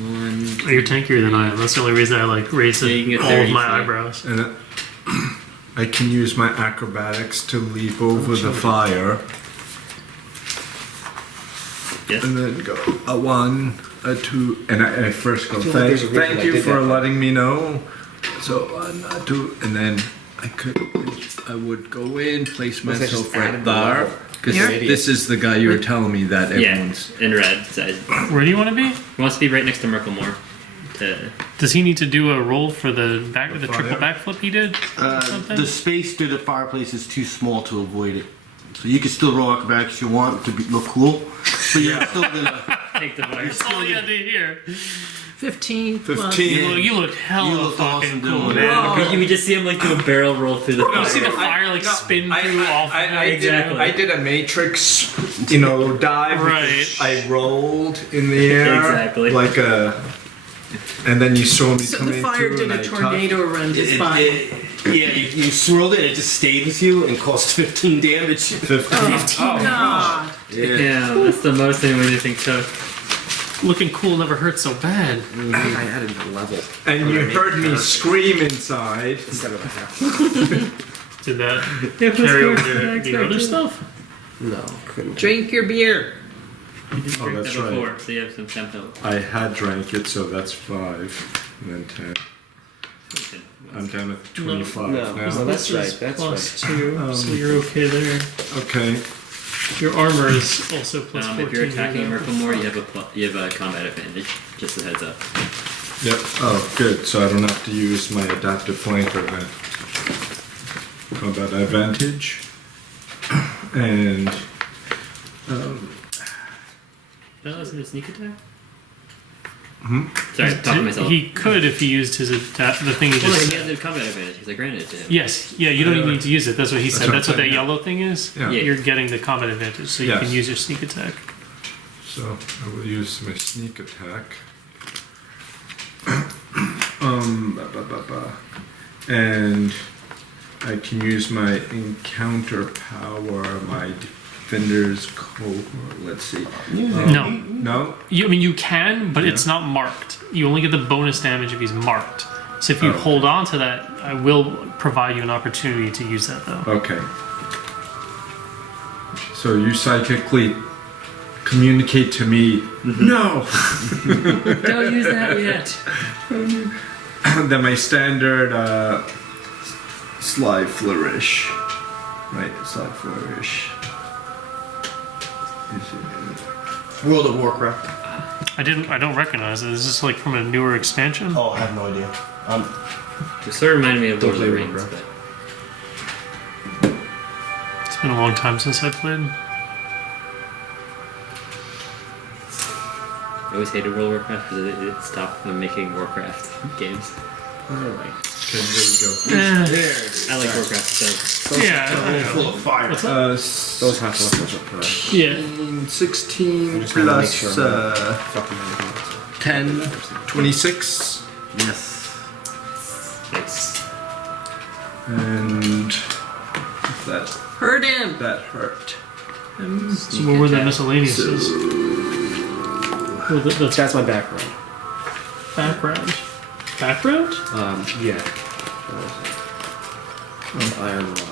One, Oh, you're tankier than I am. That's the only reason I like raised Yeah, you can get all 30, of my so- eyebrows. And then I can use my acrobatics to leap over the fire. yes. And then go a 1, a 2, and I first go, feel like there's a reason thank I you did for that. letting me know. So 1, a 2, and then I would go in, place Unless I myself just right added the there. level. Because You're an idiot. this is the guy you were telling me that Yeah, everyone's. in red. So he Where do you want to be? wants to be right next to Murkelmor. Does he need to do a roll for the triple fire? backflip he did? Or something? The space through the fireplace is too small to avoid it. So you can still roll acrobatics if you want to look cool, but you're still gonna. Take the fire. That's all you gotta do here. 15. 15. You look hella You look fucking awesome cool, doing man. You would just see him like do a barrel roll through the You see fire. the fire like spin through off. Exactly. I did a matrix, dive. Right. I rolled in the air. Exactly. Like a. And then you saw me So coming the fire through did and a I tornado around his body. Yeah, you swirled it, it just stayed with you and caused 15 damage. 15. God. Yeah, that's the most anything took. Looking cool never hurt so bad. I added the level And you heard me scream inside. instead of a half. Did that Yeah, of carry over course, to that's the right, other too. stuff? No, couldn't. Drink your beer. You did Oh, drink that's that right. before, so you have some temp help. I had drank it, so that's 5. And then 10. Okay. I'm down at 25 No. now. Oh, that's This is right, that's plus right. 2, so you're okay there. Okay. Your armor is also plus 14. If you're attacking right now. Murkelmor, you have a combat advantage. Just a heads up. Yep. Oh, good. So I don't have to use my adaptive flanker then. Combat advantage. And That wasn't a sneak attack? Hmm? Sorry, I'm talking to myself. He could if he used his the thing he Well, just he said. has a combat advantage because I granted it to him. Yes, yeah, you don't even need to use it. That's what he said. what That's what I'm that saying, yellow thing is. Yeah. Yeah. You're getting the combat advantage, so you Yes. can use your sneak attack. so I will use my sneak attack. And I can use my encounter power, my defender's code. Let's see. No. No? I mean, you can, but it's not marked. You only get the bonus damage if he's marked. So if you hold on to that, I will provide you an opportunity to use that, though. Okay. So you psychically communicate to me, no! Don't use that yet. Then my standard slide flourish. Right, slide flourish. World of Warcraft. I don't recognize it. Is this like from a newer expansion? Oh, I have no idea. It sort of reminded me of Don't Lord of the play Rings, Warcraft. but It's been a long time since I played. I always hated World of Warcraft because it stopped them making Warcraft games. Alright. Okay, here we go. I like Warcraft, so Yeah, Full of fire. Those half levels are correct. yeah. 16 just wanna make plus sure Fucking everything else. 10, 26. Yes. nice. And that Hurt him. hurt. So what were that miscellaneous? Well, that's That's my background. background. Background? Yeah. Iron Law.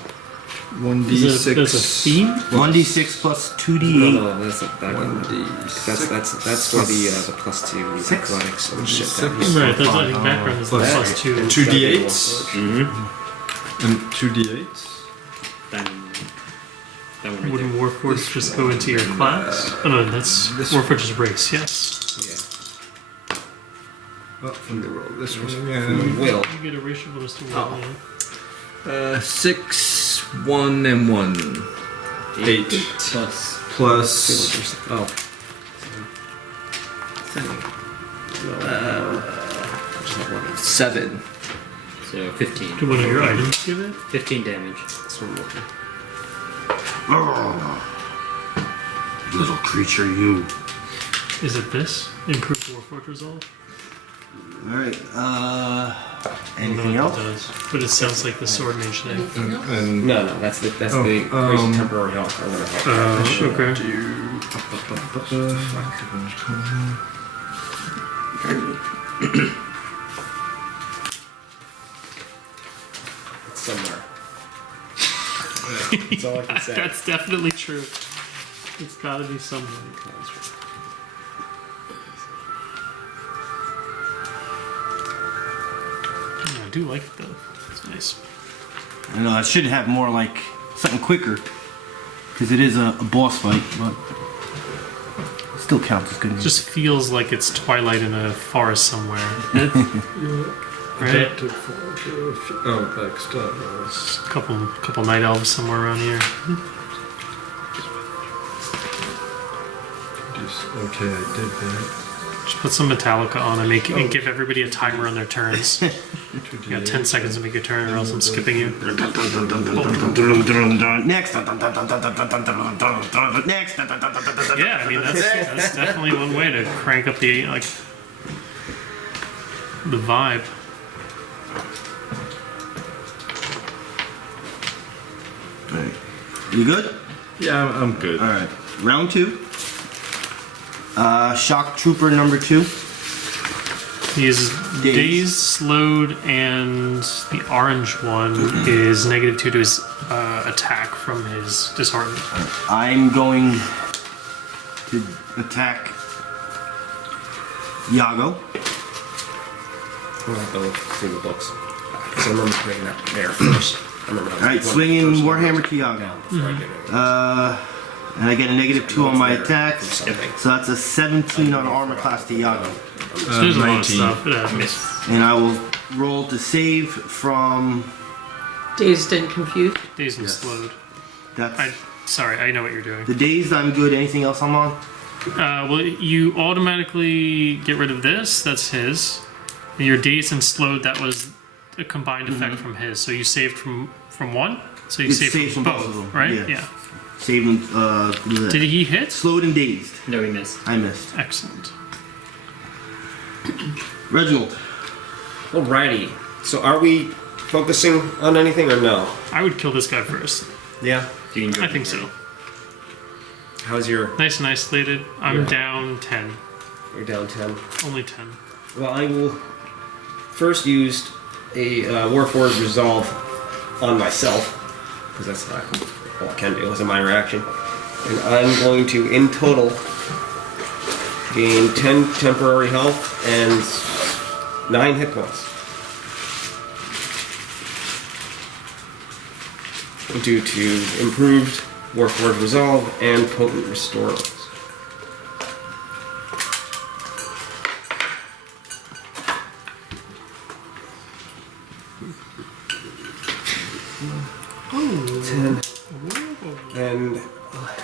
1d6. There's a theme? 1d6 plus No, 2d8. no, that's a background. 1d6. That's for the plus 2 the Six? athletics and shit. Six. Right, that's I think background is the Plus plus 2. 2d8s. Mm-hmm. And 2d8s. That one right Wouldn't there. Warforged just go into your class? Oh no, that's this Warforged's race, yes. Yeah. Oh, let me roll this one again. Will. You get a racial bonus to will. Oh. Yeah. 6, 1, and 1. 8. Plus. Plus. Oh. Just have one. 7. So 15. Do one of your items give it? 15 damage. This one will be. Little creature, you. Is it this? Improved Warforged resolve? Alright, I don't know anything what else? that does, but it sounds like the sword mage thing. And No, that's the Oh, crazy temporary health or whatever. Okay. It's somewhere. That's all I can say. That's definitely true. It's gotta be somewhere. I do like it though. It's nice. I know, I should have more like something quicker. Because it is a boss fight, but it still counts as good It news. just feels like it's twilight in a forest somewhere. Right? oh, next up. Couple night elves somewhere around here. Okay, I did that. Just put some Metallica on and and give everybody a timer on their turns. You got 10 seconds to make your turn, or else I'm skipping you. Next. Next. Yeah, I mean that's definitely one way to crank up the like. the vibe. Alright. You good? Yeah, I'm good. Alright. Round 2. Shock Trooper number 2. He is Dazed. dazed, slowed, and the orange one is -2 to his attack from his disheartened. I'm going to attack Yago. We'll have to look through the books. So I remember putting that there first. I remember Alright, swinging Warhammer to Yago. And I get a -2 on my attack. So that's a 17 on armor class to Yago. So there's a lot of 19. stuff. It happens. And I will roll to save from. Dazed and confused. Dazed and Yes. slowed. That's Sorry, I know what you're doing. the dazed. I'm good. Anything else I'm on? Well, you automatically get rid of this. That's his. And your dazed and slowed. That was a combined effect from his. So you saved from one. So you It saved saves from from both, both of them, right? yeah. Saving. Did he hit? Slowed and dazed. No, he missed. I missed. Excellent. Reginald. Alrighty. So are we focusing on anything or no? I would kill this guy first. Yeah. Do you enjoy I think so. How's your? Nice and isolated. I'm down 10. You're down 10. Only 10. Well, I will first use a Warforged Resolve on myself because that's not all I can do as a minor action, and I'm going to, in total, gain 10 temporary health and 9 hit points. Due to improved Warforged Resolve and Potent Restorers. Oh. 10. And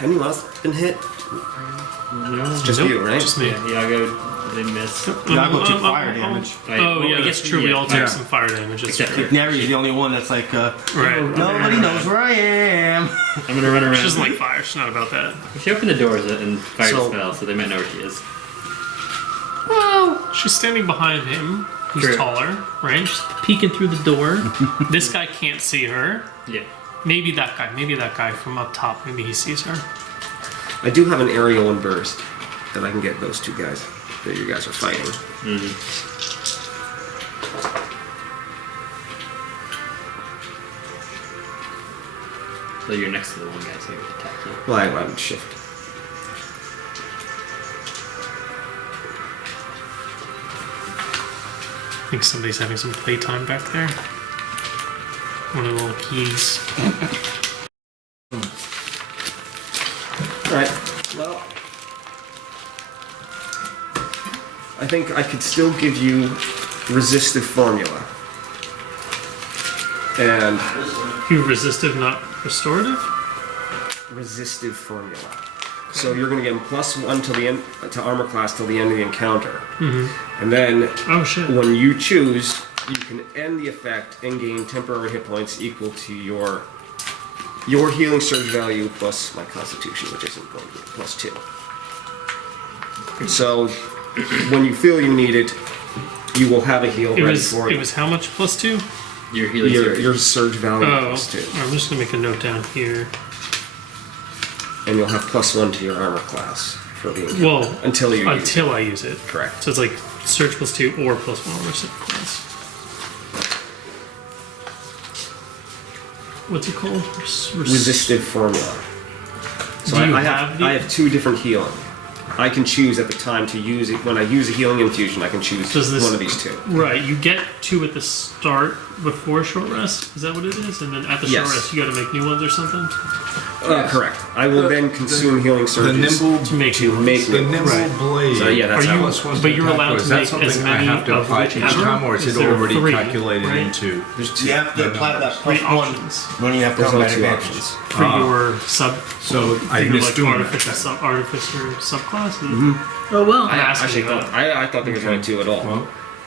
anyone else been hit? It's just Nope, you, right? Just me. Yeah, Yago, they missed. Yago took fire damage. Right. Oh, Well, yeah, I that's guess- true. We yeah. all take Yeah. some fire damage. That's Except true. for- Neri's the only one that's like, Right. nobody knows where I am. I'm gonna run around. She doesn't like fire. She's not about that. She opened the doors and fired So- a spell, so they might know where she is. Well, she's standing behind him. Who's True. taller, right? She's peeking through the door. This guy can't see her. Yeah. Maybe that guy. Maybe that guy from up top. Maybe he sees her. I do have an aerial and burst that I can get those two guys that you guys are fighting. So you're next to the one guy, so you attack you. Well, I would shift. I think somebody's having some playtime back there. One of the little keys. Alright, well, I think I could still give you resistive formula. And You resistive, not restorative? resistive formula. So you're going to get +1 till the end to armor class till the end of the encounter. And then Oh shit. when you choose, you can end the effect and gain temporary hit points equal to your healing surge value plus my constitution, which isn't going to be +2. So when you feel you need it, you will have a heal It ready was for it you. was how much +2? Your healing surge. Your surge value Oh, +2. I'm just gonna make a note down here. And you'll have +1 to your armor class for being Well, until you use it. until I use it. Correct. So it's like surge +2 or +1 armor class. What's it called? Resistive formula. So Do you I have the- I have 2 different healing. I can choose at the time to use it. When I use a healing infusion, I can choose Does this- one of these 2. Right, you get 2 at the start before short rest. Is that what it is? And then at the Yes. short rest, you got to make new ones or something Correct. I will then consume healing The surges nimble, to make to new ones. make the new nimble ones. blade. So yeah, that's Are how you- it was. but you're allowed to Is that make something as I many have to of apply each whichever? time, or is Is it there already 3, calculated right? into? There's 2. You have to apply that Three +1 options when you have There's combat only 2 advantage. options. for your So I for your, missed doing artificer, that. artificer subclass. Oh well. I asking actually that. thought I thought there was only 2 at all.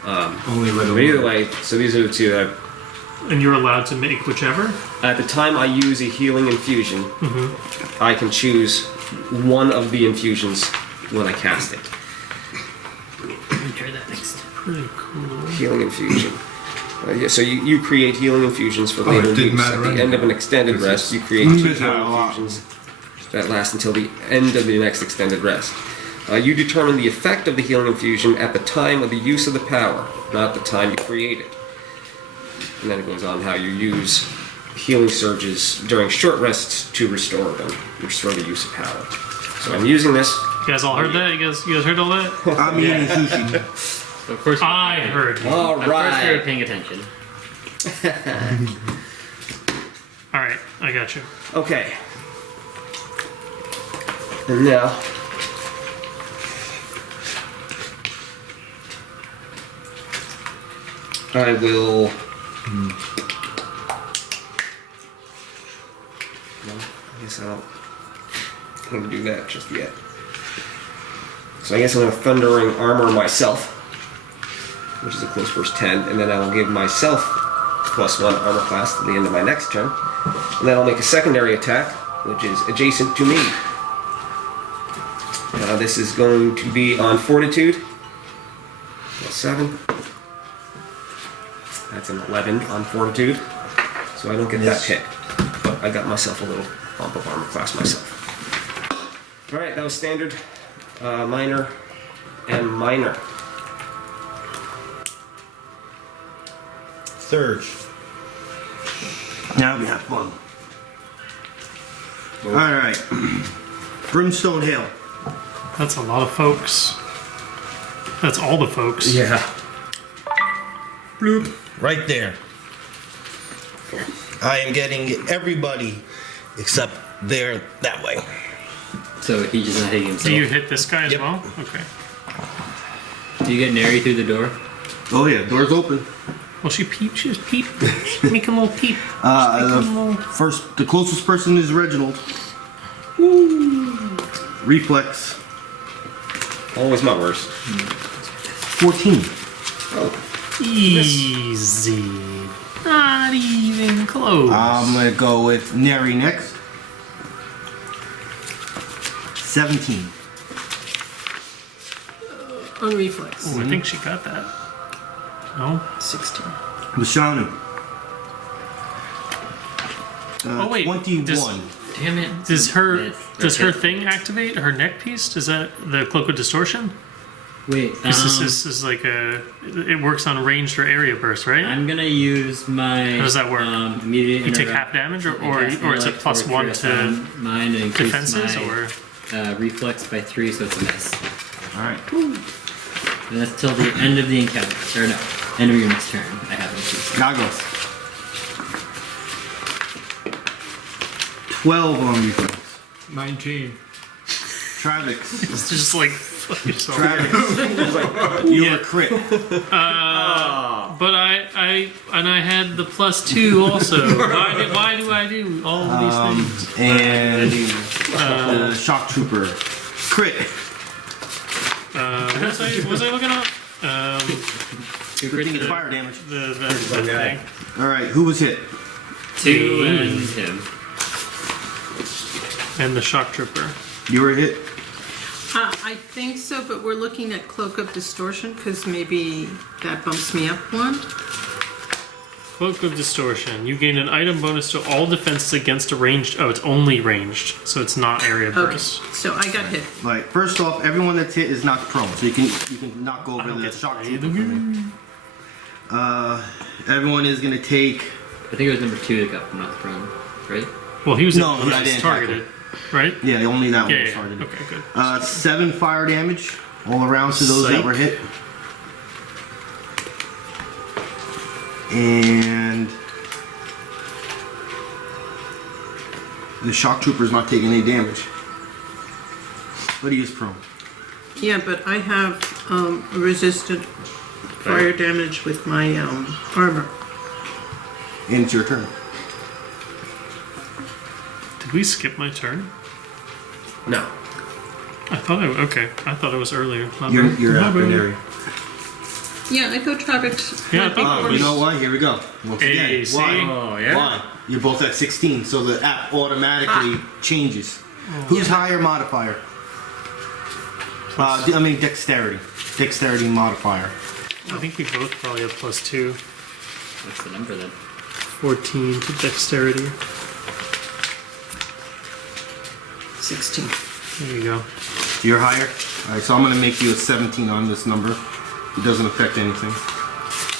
Well, only with But either way, so these are the 2 that And you're allowed to make whichever. at the time I use a healing infusion, I can choose one of the infusions when I cast it. Let me try that next. Pretty cool. Healing infusion. Yeah, so you create healing infusions for later it didn't use. matter At the anyway. end of an extended This rest, is- you create 2 This is not healing a lot. infusions that last until the end of the next extended rest. You determine the effect of the healing infusion at the time of the use of the power, not the time you create it. And then it goes on how you use healing surges during short rests to restore them, restore the use of power. So I'm using this. You guys all heard that? You guys heard all that? I'm eating sushi. So of course, I heard. All of course we were right. paying attention. All right, I got you. Okay. And now. I will. No, I guess I don't. I'm gonna do that just yet. So I guess I'm gonna Thundering Armor myself, which is a close first 10, and then I will give myself +1 armor class to the end of my next turn. And then I'll make a secondary attack, which is adjacent to me. This is going to be on Fortitude. +7. That's an 11 on Fortitude. So I don't get that hit. But I got myself a little bump of armor class myself. Alright, that was standard, minor, and minor. Surge. Now we have fun. Alright. Brimstone Hail. That's a lot of folks. That's all the folks. Yeah. Bloop. Right there. I am getting everybody except there that way. So he just not hitting himself. Do you hit this guy as Yep. well? Okay. Do you get Neri through the door? Oh yeah, door's open. Well, she peeped. She just peeped. Make a little peep. Just make a little... The closest person is Reginald. Reflex. Always my worst. 14. Oh. Easy. Not even close. I'm gonna go with Neri next. 17. On reflex. Ooh, I think she got that. No? 16. Bashanu. Oh, wait. 21. Damn it. Does her Okay. thing activate? Her neck piece? Does that the Cloak of Distortion? Wait, This is like a. It works on ranged or area burst, right? I'm gonna use my. How does that work? Immediate You take interrupt- half damage, or cast it's a intellect +1 fortress to on mine to increase defenses, my, or reflex by 3, so it's a miss. Alright. And that's till the end of the encounter. Or no, end of your next turn. I have increased. Yago. 12 on reflex. 19. Travex. it's just like fuck yourself. Travex. You Yeah. were crit. But I had the +2 also. Why do I do all of these things? And Shock Trooper. Crit. What was I looking up? Good thing it's fire damage. The thing. Alright, who was hit? 2 and him. And the shock trooper. You were hit? I think so, but we're looking at Cloak of Distortion because maybe that bumps me up 1. Cloak of Distortion. You gain an item bonus to all defenses against a ranged. Oh, it's only ranged, so it's not area Okay, burst. so I got hit. Right. First off, everyone that's hit is knocked prone, so you can knock over don't the get shock to play trooper. For me. Everyone is gonna take. I think it was number 2 that got knocked prone, right? Well, he was No, he I was didn't targeted, right? Yeah, only that one Yeah, was yeah. targeted. Okay, good. 7 fire damage all around to those that Psych. were hit. And the shock trooper is not taking any damage, but he is prone. Yeah, but I have resistant fire damage with my armor. And it's your turn. Did we skip my turn? No. I thought I thought it was earlier. My You're, bad. you're My after bad. Neri. Yeah, I thought Travex. Yeah, I thought You know what? Here we go. Once Hey, again, see? why? Oh, yeah? Why? You're both at 16, so the app automatically changes. Who's higher modifier? Dexterity. Dexterity modifier. I think we both probably have +2. What's the number then? 14 to dexterity. 16. There you go. You're higher? Alright, so I'm gonna make you a 17 on this number. It doesn't affect anything.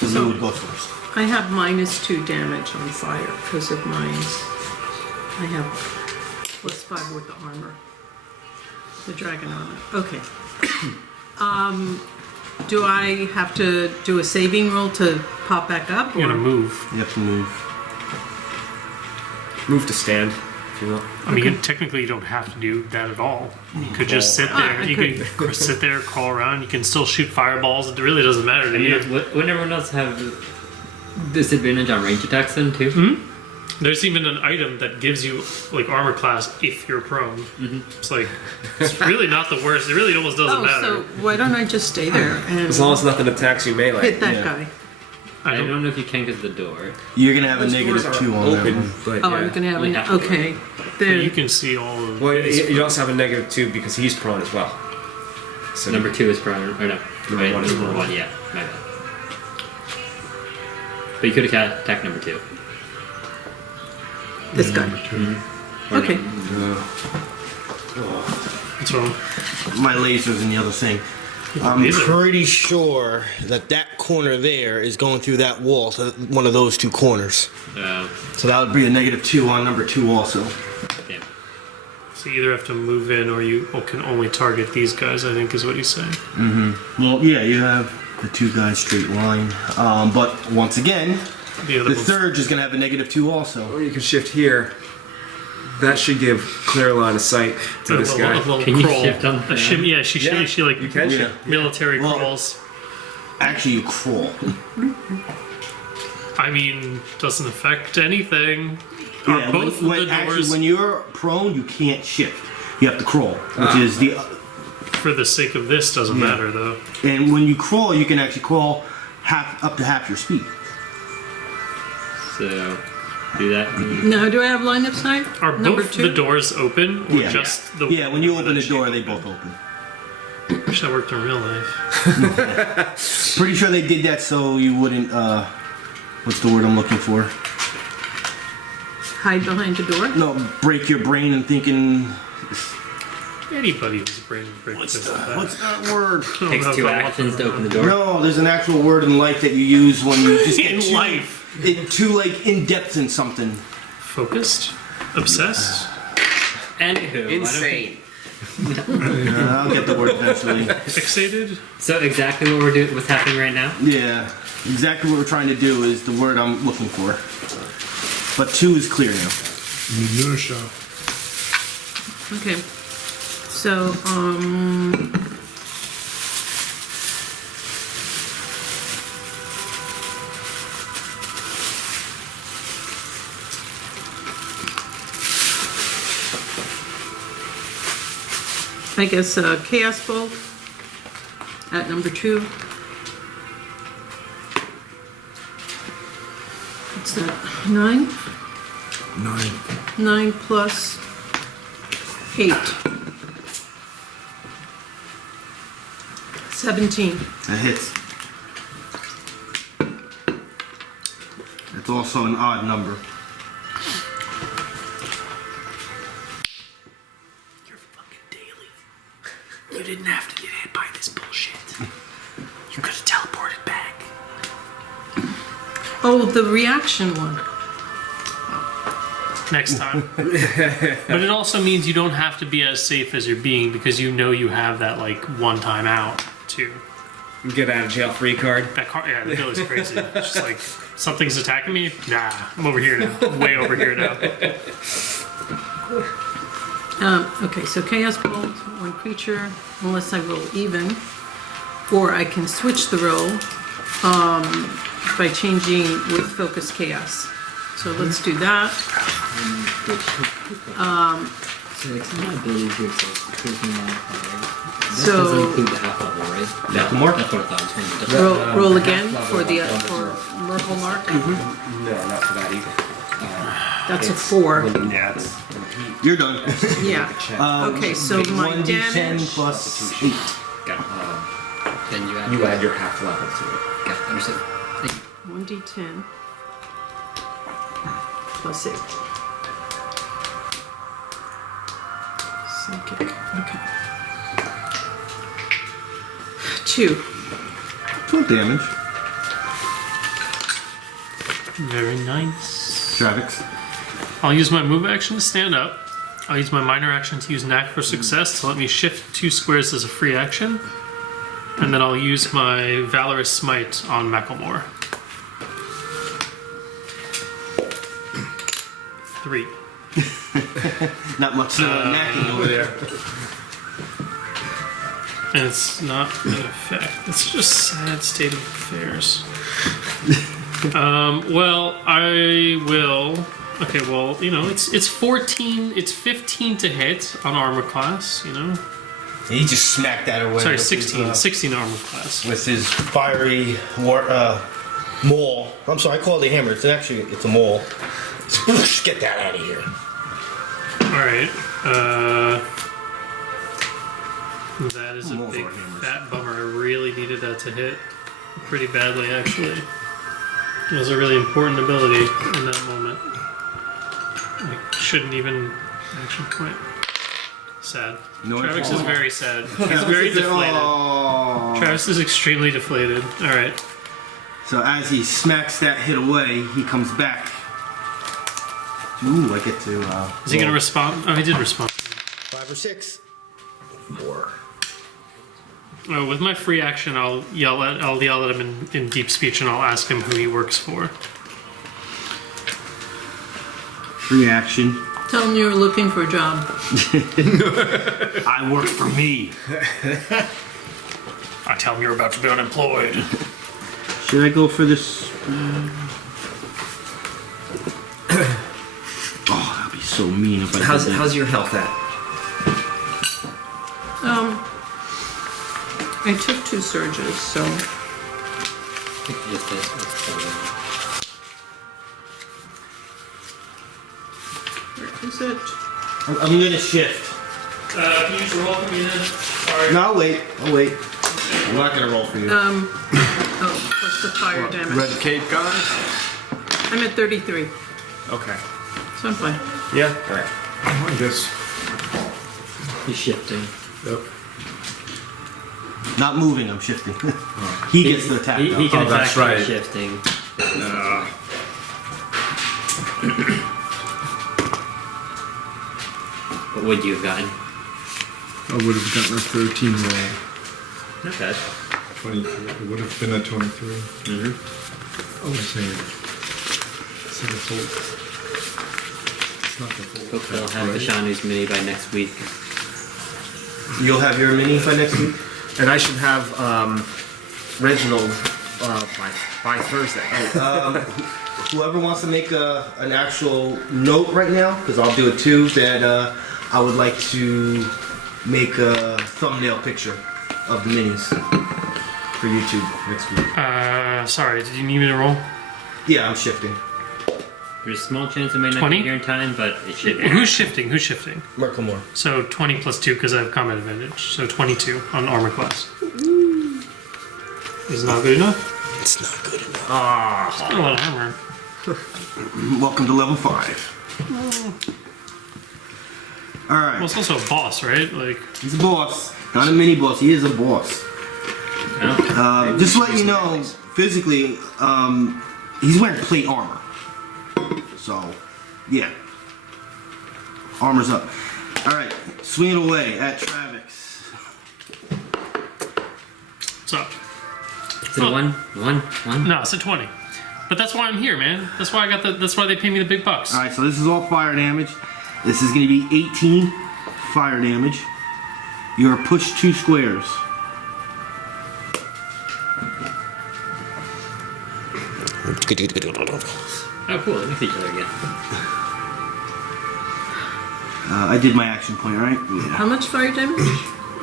So you would go first. I have -2 damage on fire because of mines. I have +5 with the armor. The dragon armor. Okay. Do I have to do a saving roll to pop back up? You're gonna move. You have to move. Move to stand, if you will. I mean, technically, you don't have to do that at all. You could just sit there. I You could sit there, crawl around. You can still shoot fireballs. It really doesn't matter to I mean, you. wouldn't everyone else have disadvantage on range attacks then too? There's even an item that gives you like armor class if you're prone. It's like it's really not the worst. It really almost doesn't Oh, matter. so why don't I just stay there and As long as nothing attacks you melee. hit that Yeah. guy? I don't know if you can because of the door. You're gonna have a Those doors -2 are on that open, one. but Oh, yeah. I'm gonna have We an have to do okay. But There. you can see all of Well, his- you also have a -2 because he's prone as well. So Number 2 is prone, or no? Wait, one is number prone. 1, yeah, my bad. But you could have attacked number 2. This guy. Okay. What's wrong? My laser's in the other thing. I'm pretty sure that that corner there is going through that wall, so one of those two corners. So that would be a -2 on number 2 also. Damn. So you either have to move in or you can only target these guys, I think is what he's saying. Well, yeah, you have the 2 guys straight line. But once again, The other the one's surge is gonna have a -2 also. Or you can shift here. That should give clear line of sight to this guy. Can you shift on a shim? Yeah, she Yeah, she like you can Yeah. shift. military Well- crawls. Actually, you crawl. I mean, doesn't affect anything. Are Yeah, both when, the actually, doors when you're prone, you can't shift. You have to crawl, which is the. for the sake of this doesn't Yeah. matter though? And when you crawl, you can actually crawl up to half your speed. So, do that. Now, do I have line of sight? Are Number both 2? the doors open or Yeah. just the? Yeah, when you open the that door, she they opened? both open. Wish that worked in real life. Pretty sure they did that so you wouldn't. What's the word I'm looking for? Hide behind the door? No, break your brain and thinking. Anybody who's brain break What's this that? like What's that word? that. Takes 2 actions to open the door. No, there's an actual word in life that you use when you just get In too, life. too like in depth in something. Focused, obsessed. Anywho, Insane. I'll get the word eventually. Fixated? So exactly what we're doing, what's happening right now? Yeah, exactly what we're trying to do is the word I'm looking for. But 2 is clear now. Minutia. Okay. So, I guess Chaos Bolt at number 2. What's that? 9? 9. 9 plus 8. 17. That hits. It's also an odd number. You're fucking daily. You didn't have to get hit by this bullshit. You could have teleported back. Oh, the reaction one. Next time. But it also means you don't have to be as safe as you're being because you know you have that like one time out too. Get out of jail free card. That car, yeah, the Billy's crazy. It's just like something's attacking me. Nah, I'm over here now. Way over here now. Okay, so Chaos Bolt, 1 creature, unless I roll even. Or I can switch the roll by changing with Focus Chaos. So let's do that. So like some abilities here, so taking modifier. This So- doesn't include the half level, right? Murkelmor? That's what I thought. It was gonna be Roll again for the for Murkelmor. No, not for that either. That's a 4. Yeah, it's You're done. Yeah. Okay, so my 1d10 damage. plus 8. Got it. Then you add your half level to it. Okay, understood. Thank you. 1d10 plus 8. Psychic. Okay. 2. 12 damage. Very nice. Travex. I'll use my move action to stand up. I'll use my minor action to use Knack for Success to let me shift 2 squares as a free action. And then I'll use my Valorous Smite on Murkelmor. 3. Not much knacking over there. And it's not an effect. It's just sad state of affairs. Well, I will. Okay, well, you know, it's 14. It's 15 to hit on armor class. You know. He just smacked that away. Sorry, with 16. his, 16 armor class. with his fiery maul. I'm sorry, I call it a hammer. It's a maul. Get that out of here. All right. That is a I'm all big for hammers. fat bummer. I really needed that to hit pretty badly, actually. It was a really important ability in that moment. I shouldn't even action point. Sad. No Travex one- is very sad. He's very deflated. Oh. Travis is extremely deflated. All right. So as he smacks that hit away, he comes back. Ooh, I get to. Is he going to respond? Oh, he did respond. 5 or 6. 4. Oh, with my free action, I'll yell at him in deep speech, and I'll ask him who he works for. Free action. Tell him you're looking for a job. I work for me. I tell him you're about to be unemployed. Should I go for this? Oh, that'd be so mean if I did that. How's your health at? I took 2 surges, so Just this. where is it? I'm gonna shift. Can you just roll for me then? Sorry. No, I'll wait. I'm not gonna roll for you. Oh, plus the fire damage. Red cape guy? I'm at 33, Okay. so I'm fine. Yeah. All right. I guess. He's shifting. Yep. Not moving, I'm shifting. He gets the attack. He though. can attack that's by right. shifting. What would you have gotten? I would have gotten a 13 roll. Not bad. 23. It would have been a 23. Mm-hmm. I was saying. So the full. It's not the full. Hopefully I'll have Bashanu's mini by next week. You'll have your mini by next week? And I should have Reginald by Thursday. Whoever wants to make an actual note right now, because I'll do it too, that I would like to make a thumbnail picture of the minis for YouTube next week. Sorry, did you need me to roll? Yeah, I'm shifting. There's a small chance it may not 20? be here in time, but it should be. Who's shifting? Who's shifting? Murkelmor. So 20 plus 2 because I have combat advantage. So 22 on armor class. Is not good enough? It's not good enough. Not a lot of armor. Welcome to level 5. Well, Alright, it's also a boss, right? Like, he's a boss. Not a mini boss, he is a boss. Oh. Just to let you know, physically, he's wearing plate armor. So, yeah. Armor's up. Alright, swing it away at Travex. what's up? Is it a one? One? No, it's a 20. But that's why I'm here, man. That's why I got the. That's why they pay me the big bucks. Alright, so this is all fire damage. This is going to be 18 fire damage. You're pushed 2 squares. Oh, cool. Let me see each other again. I did my action point, alright? Yeah. How much fire damage?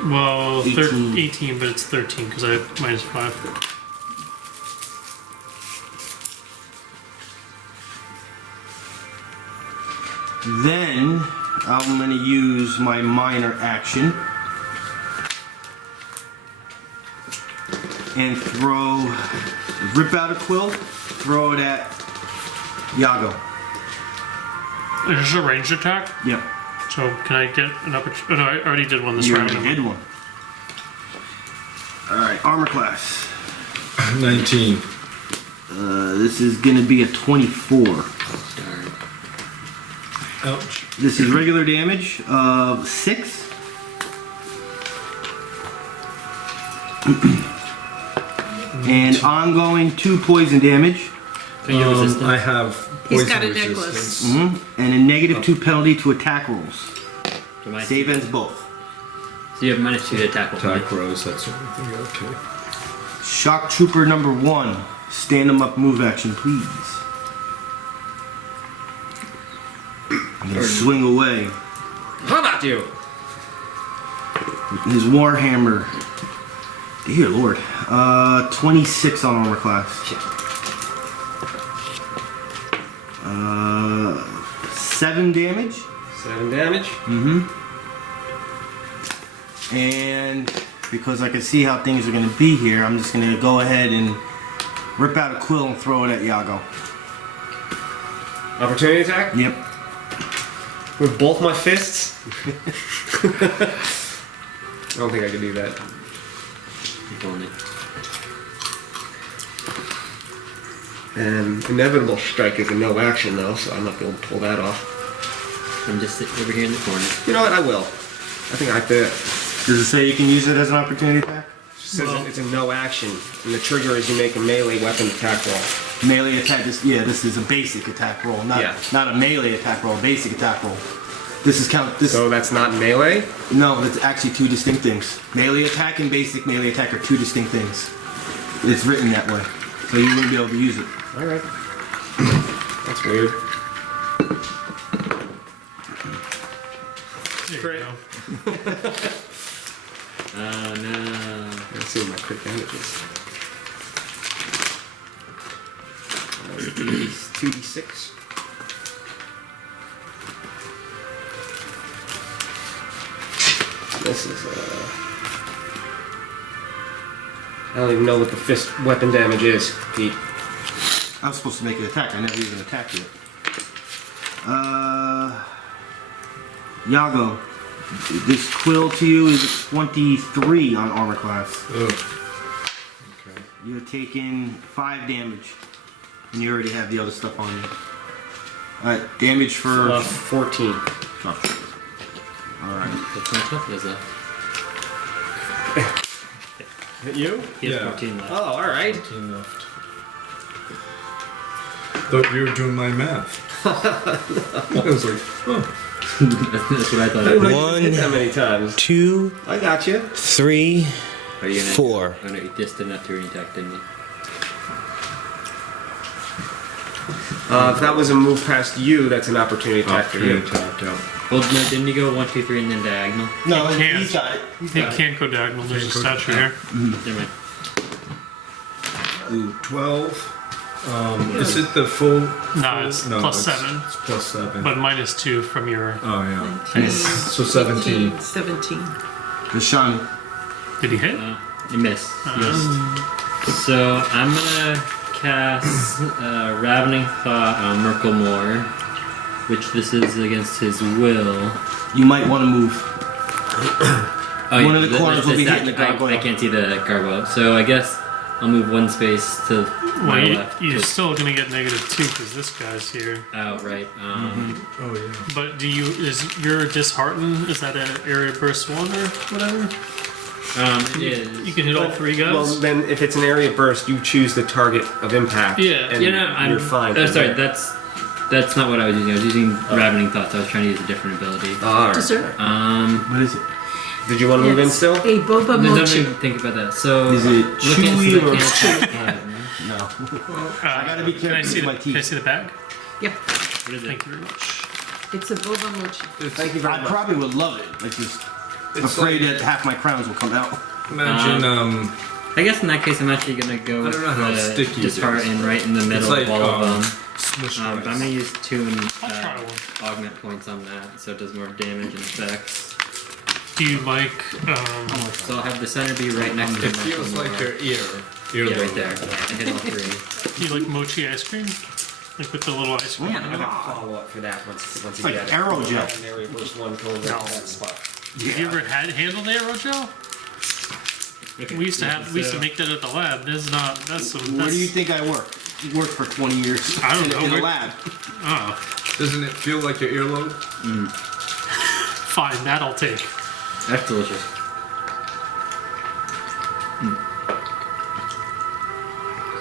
Well, 18. 18, but it's 13 because I have -5. Then I'm going to use my minor action. and rip out a quill, throw it at Yago. Is this a ranged attack? Yep. So can I get an opportunity? Oh, no, I already did one this You round. already did one. Alright, armor class. 19. This is gonna be a 24. Ouch. This is regular damage of 6. And ongoing 2 poison damage. Can you resist I it? have He's poison got a resistance. necklace. And a negative 2 penalty to attack rolls. So my- Save ends both. So you have -2 to attack roll. Attack rolls, that's the only thing. Okay. Shock Trooper number 1. Stand him up move action, please. I'm gonna swing away. How about you? His Warhammer. Dear Lord. 26 on armor class. 7 damage. 7 damage. And because I can see how things are going to be here, I'm just going to go ahead and rip out a quill and throw it at Yago. Opportunity attack? Yep. With both my fists? I don't think I can do that. If only. And Inevitable Strike is a no action though, so I'm not going to pull that off. I'm just sitting over here in the corner. You know what? I will. I think I did. Does it say you can use it as an opportunity attack? It says it's a no action, and the trigger is you make a melee weapon attack roll. Melee attack. This is a basic attack roll, not a melee attack roll. Basic attack roll. This is count. This So that's not melee? no, it's actually 2 distinct things. Melee attack and basic melee attack are 2 distinct things. It's written that way, so you wouldn't be able to use it. Alright. That's weird. There you go. Oh no. Let's see what my crit damage is. 2d6. This is I don't even know what the fist weapon damage is, Pete. I was supposed to make an attack. I never even attacked yet. Yago, this quill to you is a 23 on armor class. Ugh. Okay. You're taking 5 damage, and you already have the other stuff on you. Alright, damage for... 14. Alright. What's my toughness left? Hit you? He has Yeah. 14 left. Oh, alright. 14 left. Thought you were doing my math. I was like, oh. That's what I thought. I didn't know you One. hit that many times. 2, I got you. 3, Are you gonna 4. Oh no, you just did not do attack, didn't you? If that was a move past you, that's an opportunity attack for you. Tapped out. Well, no, didn't you go 1, 2, 3, and then diagonal? No, He can't. he's got it. He's He got it. can't go diagonal. There's a statue here. Never mind. Ooh, 12. Is it the full? No, it's plus 7, It's plus 7. but -2 from your. Oh yeah. So 17. 17. Bashanu. Did he hit? You missed. So I'm gonna cast Ravening Thought on Murkelmor, which this is against his will. You might want to move. Oh, One of the corners will be hitting the I gargoyle. can't see the gargoyle, so I guess I'll move 1 space to Well, my left. you're still gonna get -2 because this guy's here. Oh, right. Oh yeah. But is your dishearten? Is that an area burst 1 or whatever? It is. You can hit all 3 guys. Well, then if it's an area burst, you choose the target of impact. Yeah. and You know, you're fine. Oh, from sorry, there. that's not what I was using. I was using Ravening Thoughts. I was trying to use a different ability. All right. Dessert. What is it? Did you want to move in It's still? a boba There's mochi. nothing to think about that. So Is it chewy or- No. I gotta be Can I careful see with my the, can I teeth. see the bag? Yep. What is it? Thank you very much. It's a boba mochi. Thank you very I much. probably would love it. Like just It's afraid like- that half my crowns will come out. Imagine I guess in that case, I'm actually gonna go I with don't know how the sticky it dishearten is. right in the middle like, of all of them. smush But I'm rice. gonna use 2 I'll try one. augment points on that, so it does more damage and effects. Do you like? So I'll have the center be right next to It feels Murkelmor. like your ear. Yeah, right there. I hit all three. Do you like mochi ice cream? Like with the little ice cream? I'm gonna follow up for that once you like get it. aerogel. Very first one going down that spot. Have you ever handled aerogel? We used to make that at the lab. That's some. Where That's, do you think I work? Worked for 20 years I don't in, know, in a where- lab. Oh, Doesn't it feel like your earlobe? fine. That I'll take. That's delicious.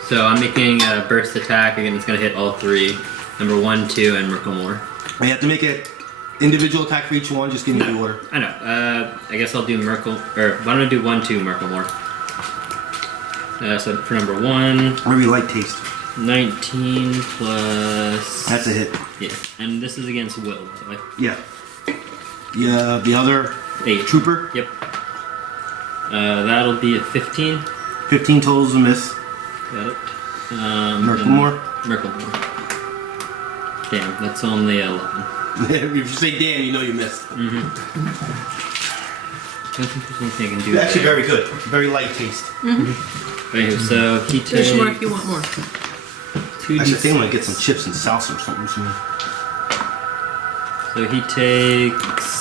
So I'm making a burst attack. Again, it's going to hit all three. Number 1, 2, and Murkelmor. You have to make an individual attack for each one. Just give me the order. I know. I guess I'll do why don't I do 1, 2, Murkelmor? So for number 1, Whatever you like taste. 19 plus... That's a hit. Yeah, and this is against Will, by the way. Yeah. Yeah. The other 8. trooper. Yep. That'll be a 15. 15 totals a miss. Got it. Murkelmor. Murkelmor. Damn, that's only 11. If you say damn, you know you missed. Don't think there's anything I can do. Actually, there. very good. Very light taste. Anywho, so he takes... There's more if you want more. 2d6. Actually, I think I'm gonna get some chips and salsa or something soon. So he takes...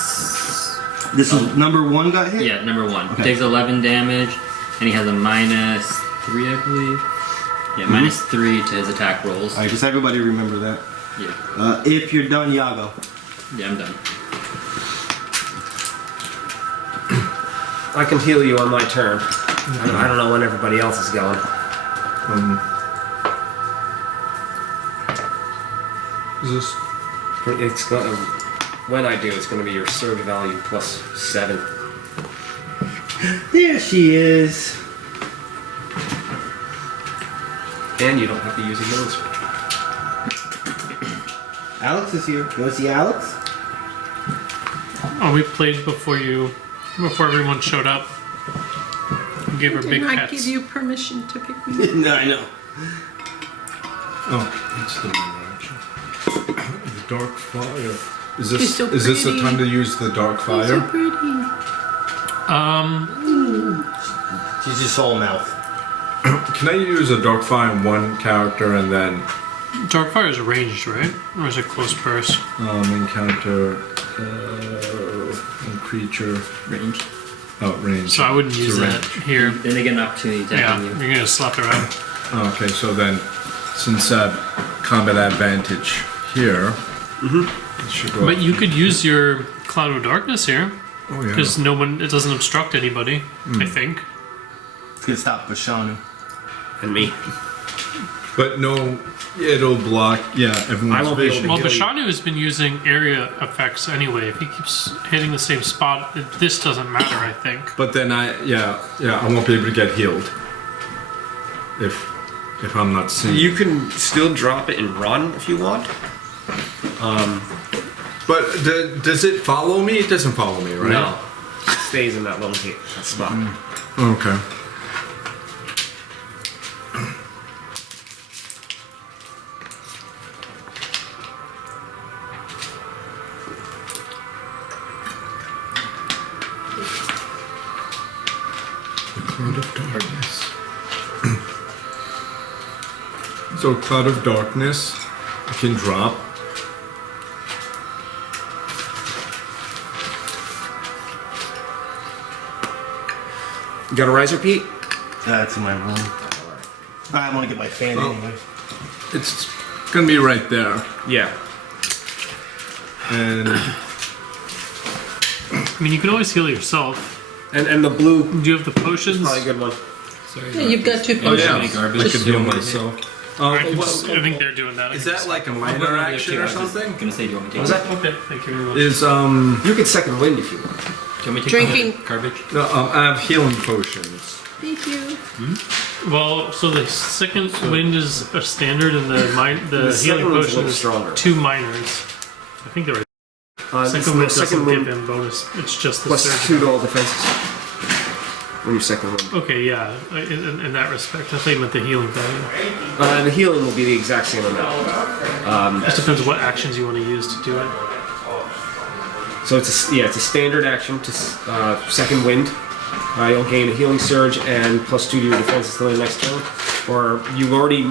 This is number 1 got hit? Yeah, number 1. Okay. He takes 11 damage, and he has a minus 3, I believe. Yeah, minus 3 to his attack rolls. Alright, just everybody remember that. Yeah. If you're done, Yago. Yeah, I'm done. I can heal you on my turn. I don't know when everybody else is going. Is this? It's gonna. When I do, it's gonna be your surge value plus 7. There she is. And you don't have to use a healing spell. Alex is here. You want to see Alex? Oh, we played before everyone showed up. We gave her Did big not pets. give you permission to pick me. No, I know. Oh, that's the minor action. The dark fire. Is She's this so is this the pretty. time to use the dark She's fire? so pretty. She's just all mouth. Can I use a dark fire on one character and then Darkfire is ranged, right? Or is it close burst? encounter one creature? Range. Oh, range. So I wouldn't It's a use that range. here. Then they get an opportunity Yeah, attacking you. you're gonna slap her out. Oh, okay, so then, since combat advantage here, it should go But up. you could use your Cloud of Darkness here, Oh yeah. because it doesn't obstruct anybody, I think. It's gonna stop Bashanu. And me. But no, it'll block. Yeah, everyone's I won't be able vision. to Well, heal you. Bashanu has been using area effects anyway. If he keeps hitting the same spot, this doesn't matter, I think. But then I won't be able to get healed if I'm not seeing. You can still drop it and run if you want. But does it follow me? It doesn't follow me, right? No. It stays in that little spot. Okay. The cloud of darkness. So cloud of darkness, I can drop. You got a riser, Pete? That's in my room. I want to get my fan Oh. anyway. It's gonna be right there, Yeah. and I mean, you can always heal yourself. And the blue, Do you have the potions? probably a good one. Yeah, you've got 2 oh potions. yeah, Any garbage? I could heal myself. I think they're doing that. Is that like a minor action or something? I'm gonna say, do you want me to What take was that? Okay, thank you very much. Is You can second wind if you want. Do you want me to take Drinking. garbage? no, I have healing potions. Thank you. Well, so the second wind is a standard, and the The second healing one's a potion little is stronger. 2 minors. I think they're right. Second wind doesn't give him bonus. It's just the plus surge. 2 to all defenses. When you second wind. Okay, yeah. In that respect, I thought you meant the healing value. The healing will be the exact same amount. Just depends what actions you want to use to do it. So it's a standard action to second wind. You'll gain a healing surge and +2 to your defense until the next turn. Or you've already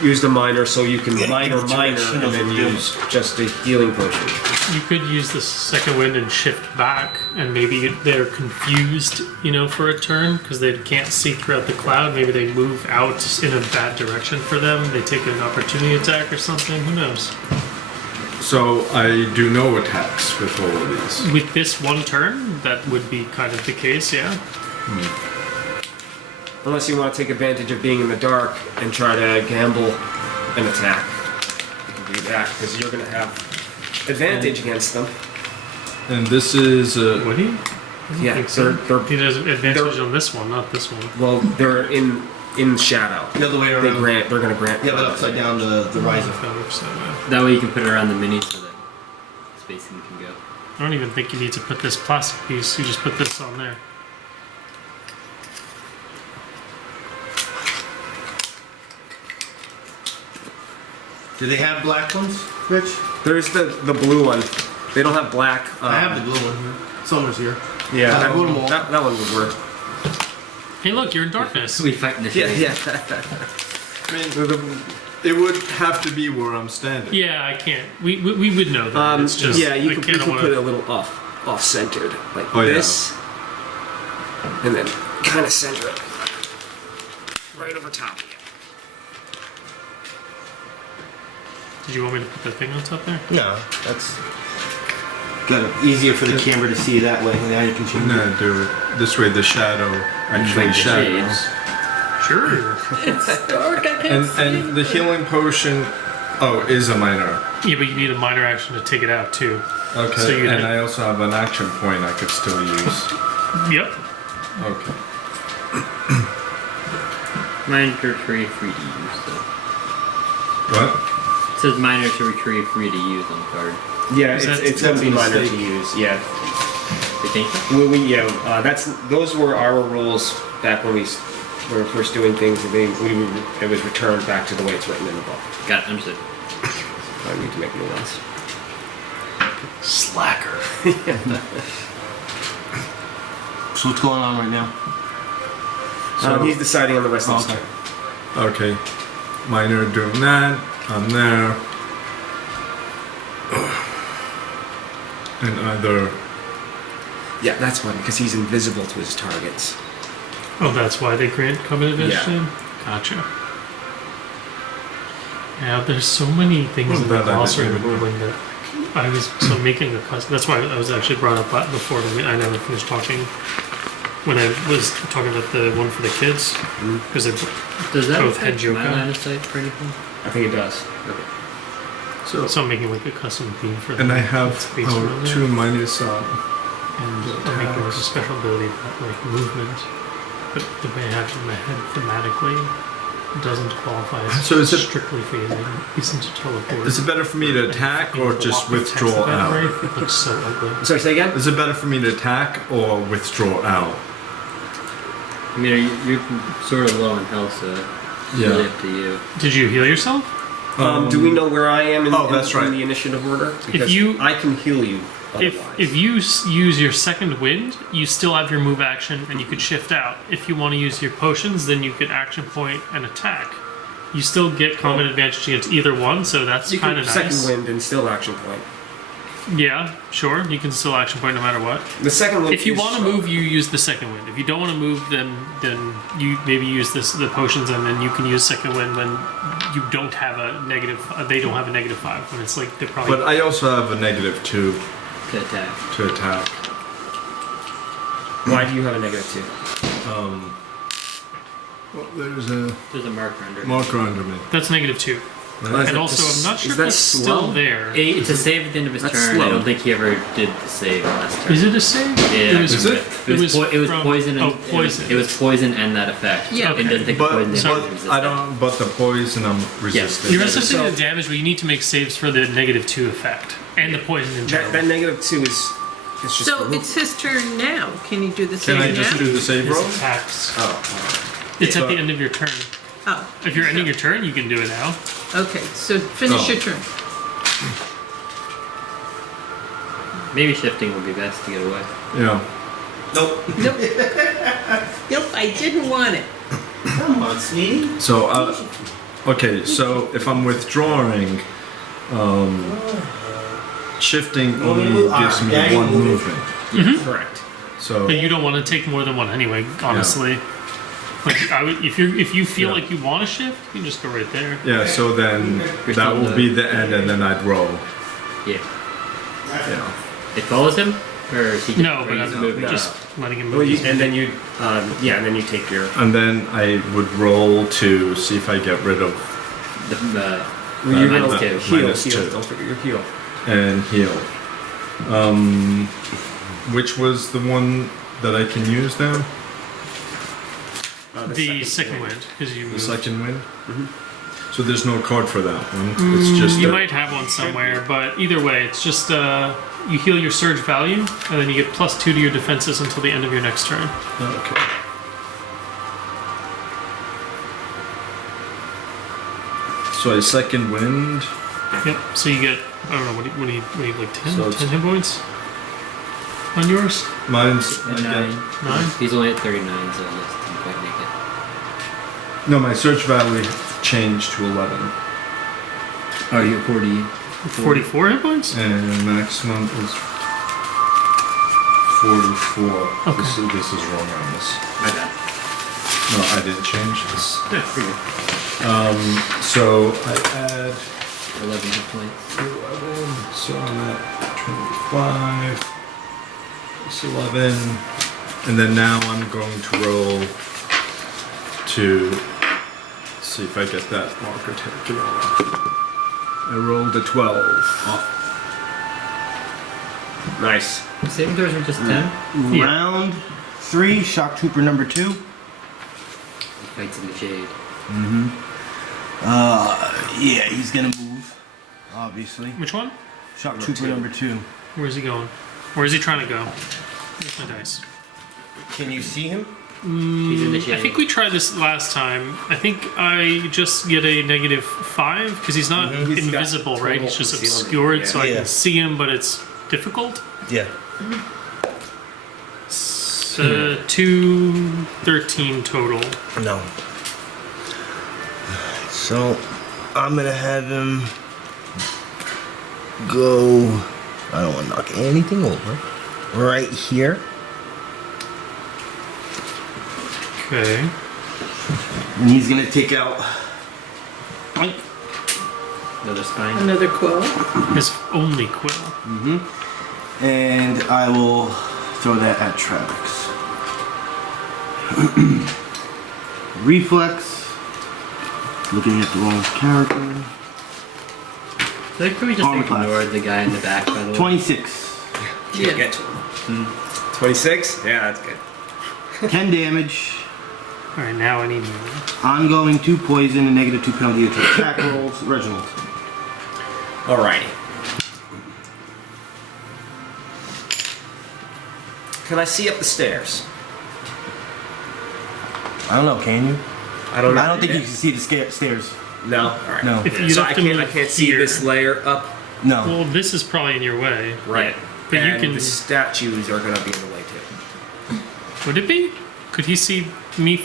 used a minor, so you can minor and then use just a healing potion. You could use the second wind and shift back, and maybe they're confused, for a turn because they can't see throughout the cloud. Maybe they move out in a bad direction for them. They take an opportunity attack or something. Who knows? So I do no attacks with all of these. With this one turn, that would be kind of the case, yeah. Unless you want to take advantage of being in the dark and try to gamble an attack. You can do that, because you're going to have advantage against them. And this is Would he? Yeah, He does advantage they're- on this one, not this one. Well, they're in shadow. The other way They're around. going to grant. Yeah, but upside down the I rising. don't know if that works that way. That way you can put it around the mini so that spacing can go. I don't even think you need to put this plastic piece. You just put this on there. Do they have black ones, Rich? There's the blue one. They don't have black. I have the blue one here. Summer's here. Yeah, I put 'em all. that one would work. Hey, look, you're in darkness. We fight in the Yeah, shade. yeah. I mean, it would have to be where I'm standing. Yeah, I can't. We would know that. It's just yeah, you I could kinda put wanna- it a little off-centered, like Oh, yeah. this, and then kind of center it right over top again. Did you want me to put the thing on top there? No, that's got it easier for the camera to see that way. Now you can change No, it. do it this way. The shadow actually Like the shadows. shades. Sure. Dark, I can't And the healing potion, is a minor. Yeah, but you need a minor action to take it out too. Okay, So you- and I also have an action point I could still use. Yep. Okay. Minor to retrieve free to use though. What? It says minor to retrieve free to use on the card. Yeah, Is that- it's going to be that's a minor mistake. to use. Yeah, You think? those were our rules back when we were first doing things. It was returned back to the way it's written in the book. Got it, understood. I need to make new ones. Slacker. So what's going on right now? He's deciding on the rest of his Okay. turn. Okay. Minor doing that. I'm there. And either. Yeah, that's why, because he's invisible to his targets. Oh, that's why they grant covenant Yeah. edition? Gotcha. Yeah, there's so many things Well, in the that I glossary didn't of ruling that I was making a custom. That's why I was actually brought up before I never finished talking. When I was talking about the one for the kids, because they Does that both had affect my Yoga. line of sight for anything? I think it does. So. So I'm making like a custom theme for them. And I have It's based around that. 2 minus. And I'm making like a special ability about like movement. But the way I have it in my head thematically doesn't qualify as So is it- strictly phasing. Isn't a teleport. Is it better for me to attack or just withdraw out? It looks so ugly. Sorry, say again? Is it better for me to attack or withdraw out? I mean, you're sort of low in health, so it's Yeah. really up to you. Did you heal yourself? Do we know where I am in, that's right. in the initiative order? Because you- I can heal you otherwise. If you use your second wind, you still have your move action and you could shift out. If you want to use your potions, then you could action point and attack. You still get combat advantage against either one, so that's you kind can of nice. second wind and still action point. Yeah, sure. You can still action point no matter what. The second wind. If you is want to strong. move, you use the second wind. If you don't want to move, then you maybe use the potions, and then you can use second wind when you don't have a negative. They don't have a -5 when it's like they're probably. But I also have a -2 To attack. to attack. Why do you have a -2? Well, there's a There's a marker under it. marker under me. That's -2. Right? And also, I'm not sure is if that it's slow? still there. It's a save at the end of his That's turn. slow. I don't think he ever did the save last turn. Is it a save? Yeah. It was, Is it? It was, it was from- poison. And, Oh, poison. It was poison and that effect. Yeah. It doesn't take But, poison damage. but to resist I that. don't. But the poison I'm resistant. You're resisting the damage, but you need to make saves for the -2 effect and the poison in general. That -2 is. It's just. So removed. it's his turn now. Can you do the Can same I just now? do the save His roll? attacks. Oh. It's at So- the end of your turn. Oh, If you're ending your turn, you can do it now. okay. So finish Oh. your turn. Maybe shifting would be best to get away. Yeah. Nope. Nope. Nope, I didn't want it. Come on, sweetie. So, okay, so if I'm withdrawing, shifting only gives me Daddy, one move. movement. Correct. So, But you don't want to take more than one anyway, honestly. Like, if you feel Yeah. like you want to shift, you can just go right there. yeah, so then You're that still will the- be the end, and then I'd roll. Yeah. Yeah. It follows him? Or is he just, No, or but he's I'm moving just up? letting him Well, move. and then you, and then you take your. And then I would roll to see if I get rid of The You're minus gonna two. heal. Minus Heal. two. Don't forget your heal. and heal. Which was the one that I can use now? The second wind, because you The moved. second wind? So there's no card for that one. It's just You a- might have one somewhere, but either way, it's just you heal your surge value, and then you get +2 to your defenses until the end of your next turn. Okay. So a second wind. Yep. So you get, I don't know, what do you like 10? So it's- 10 hit points on yours? Mine's I And get- 9. 9? He's only at 39, so he just didn't quite make it. No, my search value changed to 11. Oh, you're 40. 44 hit points? And maximum is 44. Okay. This is wrong on this. My bad. No, I didn't change this. Yeah, pretty good. So I add 11 hit points. 11, so I'm at 25. It's 11. And then now I'm going to roll to see if I get that marker taken off. I rolled a 12. Nice. Saving throws are just 10. Yeah. Round 3, Shock Trooper number 2. He fights in the shade. Yeah, he's gonna move, obviously. Which one? Shock Trooper number 2. Where's he going? Where is he trying to go? Where's my dice? Can you see him? He's in the shade. I think we tried this last time. I think I just get a -5 because he's not He's got invisible, right? total He's just concealment, obscured, so I yeah. can see him, but it's difficult. Yeah. 213 total. No. So, I'm gonna have him go. I don't want to knock anything over. Right here. Okay. And he's gonna take out. Boink. Another spine. Another quill. His only quill. And I will throw that at Travex. Reflex. Looking at the wrong character. So could we just Armor class. ignore the guy in the back, by the way? 26. Can't get to him. 26? Yeah, that's good. 10 damage. All right, now I need more. Ongoing 2 poison and -2 penalty to attack rolls. Reginald. Alrighty. Can I see up the stairs? I don't know, can you? I don't know. I don't think you can see the stairs. No? Alright. No. If you So have I to can't, move I can't see here. this layer up. No. Well, this is probably in your way. Right. But you and can- the statues are going to be in the way too. Would it be? Could he see me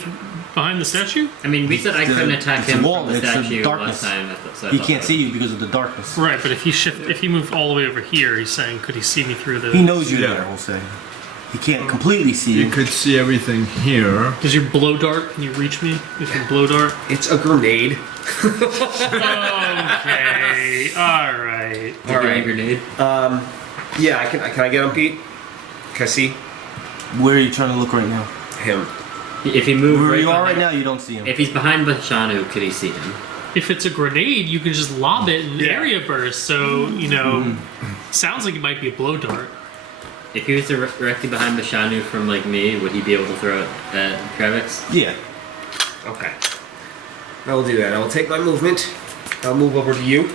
behind the statue? I mean, we said I couldn't attack it's a him wall, from the it's a statue darkness. last time. So I He thought can't that- see you because of the darkness. Right, but if he moved all the way over here, he's saying, could he see me through the? He knows you're Yeah. there, we'll say. He can't completely see You you. could see everything here. Does your blow dart? Can you reach me? If you blow dart. It's a grenade. Okay. All right. You're All doing right. a grenade. Yeah, can I get him, Pete? Can I see Where are you trying to look right now? him? If he moved Where right you are behind- right now, you don't see him. If he's behind Bashanu, could he see him? If it's a grenade, you can just lob it in area burst. So sounds like it might be a blow dart. If he was directly behind Bashanu from like me, would he be able to throw it at Travex? Yeah. Okay. I will do that. I will take my movement. I'll move over to you.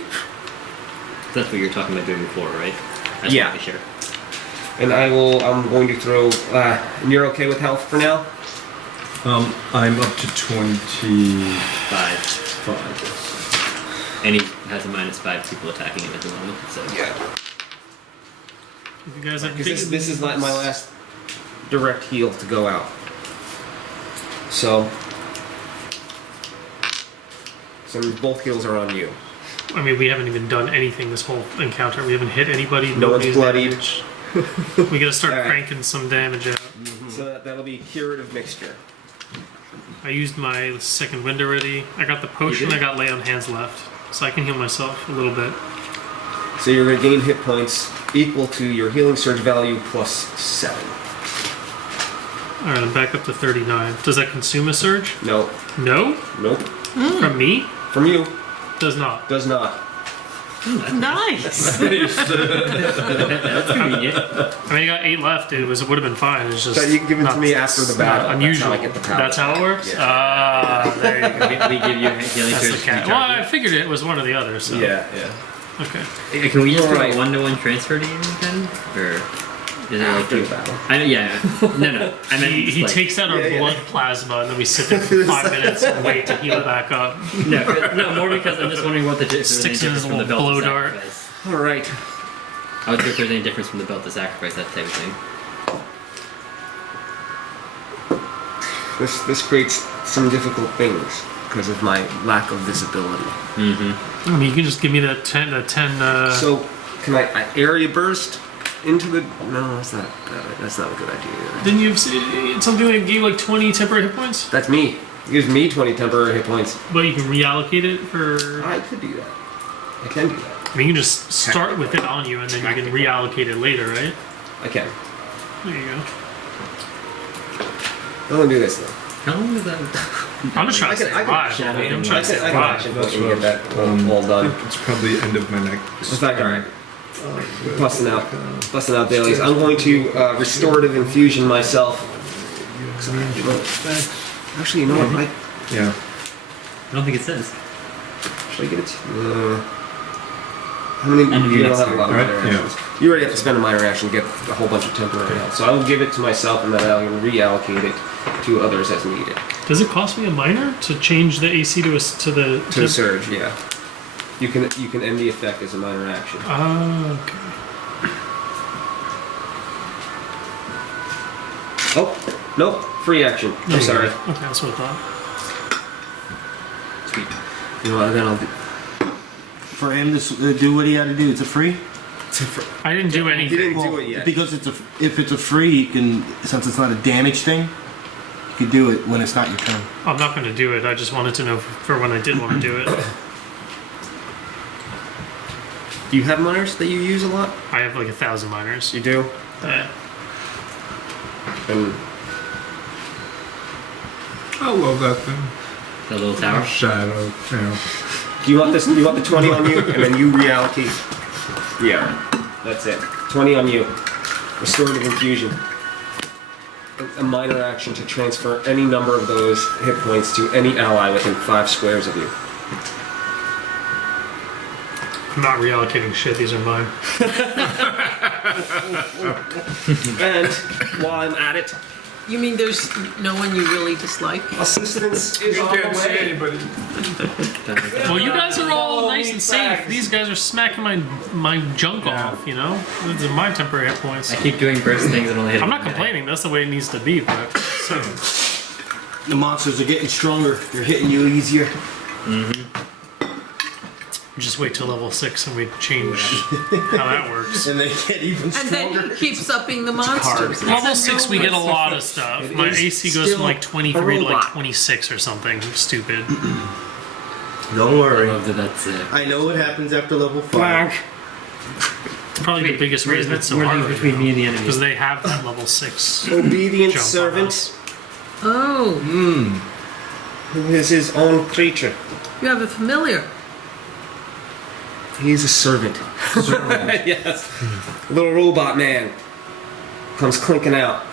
That's what you were talking about doing before, right? I just Yeah. wanna be sure. And I'm going to throw, and you're okay with health for now? I'm up to 25. 5. And he has a -5 people attacking him at the moment. So Yeah. You guys have Because this is like my last direct heal to go out. So both heals are on you. I mean, we haven't even done anything this whole encounter. We haven't hit anybody. No one's nobody's bloodied. damaged. We gotta start Alright. cranking some damage out. So that'll be curative mixture. I used my second wind already. I got the potion. I got lay on hands left, so I can heal myself a little bit. So you're going to gain hit points equal to your healing surge value plus 7. All right, I'm back up to 39. Does that consume a surge? No. No, Nope. from me From you, does not. does not. Nice. That's convenient. I mean, I got 8 left. It would have been fine. It's just So you can give it to not- me after the it's battle. not unusual. That's how I get the power. That's how it works. Yeah. Ah, there you go. We give you a healing That's the surge. cat. Well, I figured it was one or the other. So Yeah. okay. Can we just do Right. a 1-to-1 transfer to you then? Or is it like After the battle. yeah. No. I meant He like, takes out our Yeah, yeah. blood plasma, and then we sit there for 5 minutes and wait to heal back up. No, more because I'm just wondering what the difference Sticks in his from the little belt blow to dart. sacrifice. All right. I was wondering if there's any difference from the belt to sacrifice, that type of thing. This creates some difficult things because of my lack of visibility. Mm-hmm. I mean, you can just give me that 10. So can I area burst into the? No, that's not a good idea. Either. Didn't you have something that gave like 20 temporary hit points? That's me. It gives me 20 temporary hit points. But you can reallocate it for. I could do that. I can do that. I mean, you can just start with it on you, and then you can reallocate it later, right? I can. There you go. I'm gonna do this though. How long is that? I'm just trying to I can survive. action I'm point. trying to I can survive. action point and get that all done. It's probably the end of my next. In fact, all right. Busting out dailies. I'm going to restorative infusion myself. Actually, you know what? Yeah. I don't think it says. Should I get it? How many? End of You your don't next have a lot of turn, minor right? Yeah. actions. You already have to spend a minor action to get a whole bunch of temporary health. So I will give it to myself, and then I will reallocate it to others as needed. Does it cost me a minor to change the AC to the To the surge, yeah. You can end the effect as a minor action. Okay. Oh, nope, free action. I'm sorry. Okay, that's what I thought. Sweet. You know what? Then I'll do. For him to do what he had to do, it's a free. I didn't do He anything. didn't do it yet. Because if it's a free, you can, since it's not a damage thing, you can do it when it's not your turn. I'm not going to do it. I just wanted to know for when I did want to do it. Do you have minors that you use a lot? I have like 1,000 minors. You do. Yeah. And I love that thing. The little tower. Shadow. Yeah. do you want this? You want the 20 on you, and then you reallocate. Yeah, that's it. 20 on you. Restorative infusion. A minor action to transfer any number of those hit points to any ally within 5 squares of you. I'm not reallocating shit. These are mine. And while I'm at it, You mean there's no one you really dislike? assistance is on the way. anybody. Well, you guys are all nice and safe. These guys are smacking my junk off, you know? These are my temporary hit points. I keep doing burst things and only hit. I'm not complaining. That's the way it needs to be, but... So, The monsters are getting stronger. They're hitting you easier. just wait till level 6 and we change how that works. And they get even And stronger. then he keeps upping the monsters. Level It's a 6 we get a lot of stuff. It My is AC goes still from like 23 a to like robot. 26 or something stupid. Don't I worry. love that that's it. I know what happens after level 5. Blank. It's probably the biggest reason it's so We're hard leaving between me and the enemy. because they have that level 6 Obedient jump on servant us. Oh, who is his own creature. you have a familiar. He's a servant. Yes. Little robot man comes clinking out.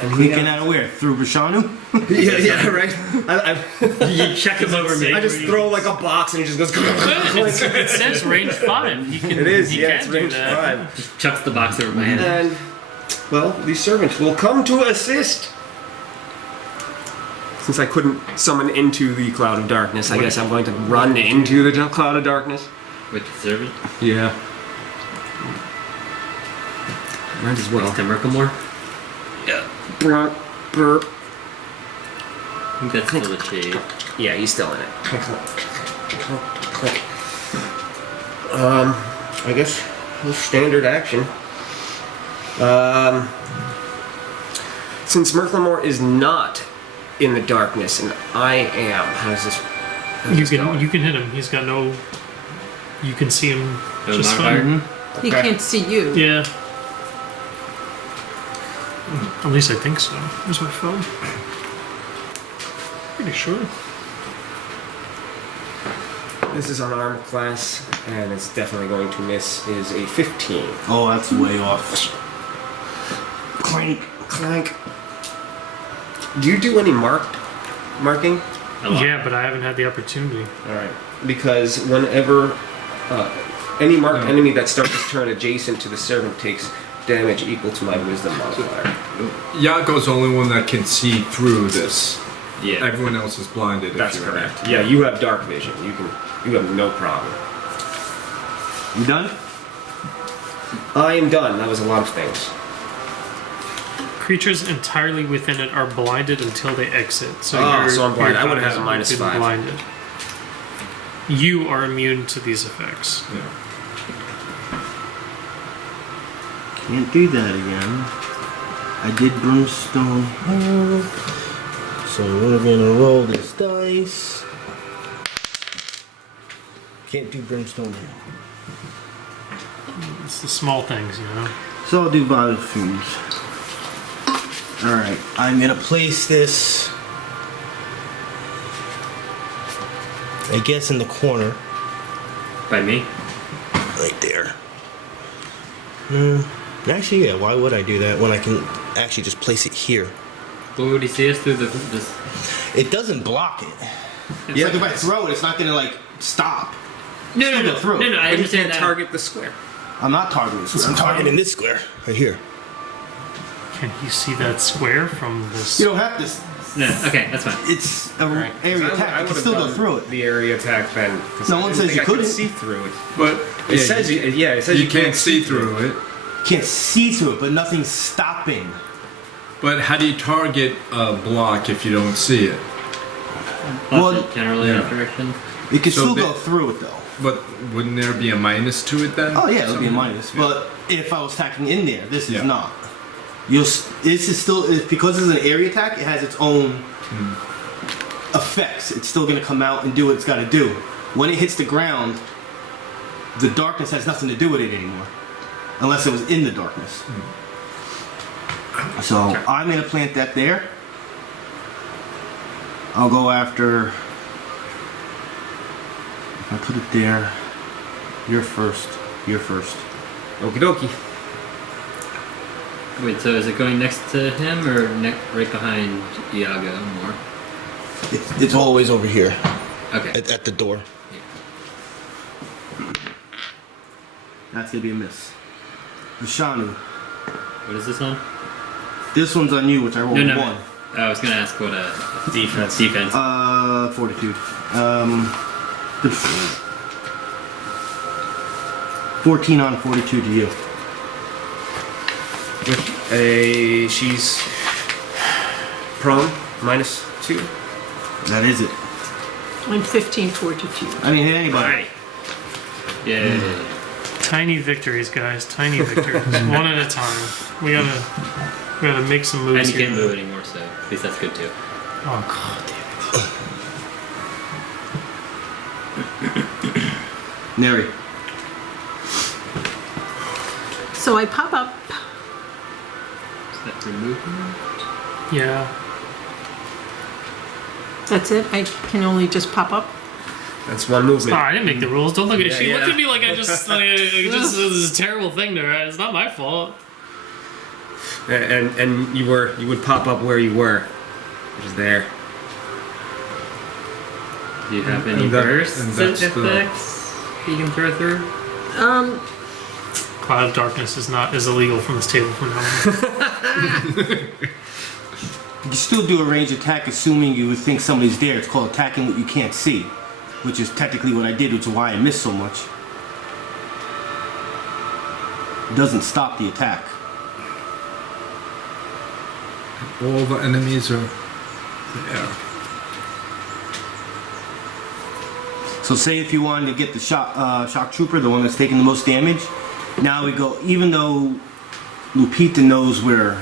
And he Clicking out of where? Through Bashanu? yeah, right. You check him over me. I just throw like a box and he just goes. It says range 5. He can, It is, he yeah, can it's do range that. 5. Chucks the box over my head. And, well, the servant will come to assist. Since I couldn't summon into the cloud of darkness, I guess I'm going to run into the cloud of darkness With the servant? Yeah. Might as well. Next to Murkelmor? Brr, brr. I think that's still the shade. Yeah, he's still in it. Click. I guess standard action. Since Murkelmor is not in the darkness and I am, how's this? You can hit him. He's got no. You can see him No just modifier? fine. He Okay. can't see you. Yeah. At least I think so. Where's my phone? Pretty sure. This is on armor class, and it's definitely going to miss. Is a 15. Oh, that's way off. Clank, clank. Do you do any marking? A lot. Yeah, but I haven't had the opportunity. All right, because whenever any marked enemy that starts his turn adjacent to the servant takes damage equal to my wisdom modifier. Yago's the only one that can see through this. Yeah. Everyone else is blinded. That's if you're correct. Yeah, you have dark vision. You have no problem. You done? I am done. That was a lot of things. Creatures entirely within it are blinded until they exit. So Oh, you're, so I'm blind. you're I would've had a not been -5. Blinded. You are immune to these effects. Yeah. Can't do that again. I did brimstone. So we're gonna roll this dice. Can't do brimstone. It's the small things, you know. So I'll do biofumes. Alright, I'm gonna place this, I guess, in the corner. By me? Right there. Actually, yeah, why would I do that when I can actually just place it here? What would he see us through this? It doesn't block it. It's like if I throw it, it's not gonna like stop. No, Still go through. I But you understand can't that. target the square. I'm not targeting this square. I'm targeting this square right here. Can you see that square from this? You don't have to. No, okay, that's fine. It's a Right. 'Cause area attack. I can would've still go done through it. The area attack then. 'Cause No I one didn't says think you I could couldn't. see through it. But It says you. Yeah, it says you can't see through it. Can't see through it, but nothing's stopping. But how do you target a block if you don't see it? Well, Generally yeah. that direction. It can So still the- go through it though. But wouldn't there be a minus to it then? Oh yeah, it'll be a Somehow? minus. But if I was attacking in there, this is Yeah. not. This is still because it's an area attack. It has its own effects. It's still gonna come out and do what it's got to do. When it hits the ground, the darkness has nothing to do with it anymore, unless it was in the darkness. So I'm gonna plant that there. I'll go after. If I put it there, you're first. You're first. Okie dokie. Wait, so is it going next to him or right behind Yago more? It's always over here Okay. at the door. That's gonna be a miss. Bashanu. What is this on? This one's on you, which I rolled No. one. I was gonna ask what a Defense. defense. Fortitude. 14 on fortitude to you. She's prone, -2. That is it. I'm 15 fortitude. I didn't hit anybody. Right. Yeah. Tiny victories, guys. Tiny victories. One at a time. We gotta make some And moves you here. can't move anymore, so at least that's good too. Oh god damn it. Neri. So I pop up. Is that movement? Yeah. That's it. I can only just pop up. That's one Oh, movement. I didn't make the rules. Don't look at Yeah, She looked yeah. at me like I just this is a terrible thing to her. It's not my fault. And you would pop up where you were, which is there. Do you have any And that- bursts and that's the- effects you can throw through? Cloud of Darkness is illegal from this table from now on. You can still do a range attack assuming you would think somebody's there. It's called attacking what you can't see, which is technically what I did, which is why I missed so much. It doesn't stop the attack. All the enemies are there. So say if you wanted to get the shock trooper, the one that's taking the most damage, now we go, even though Lupita knows where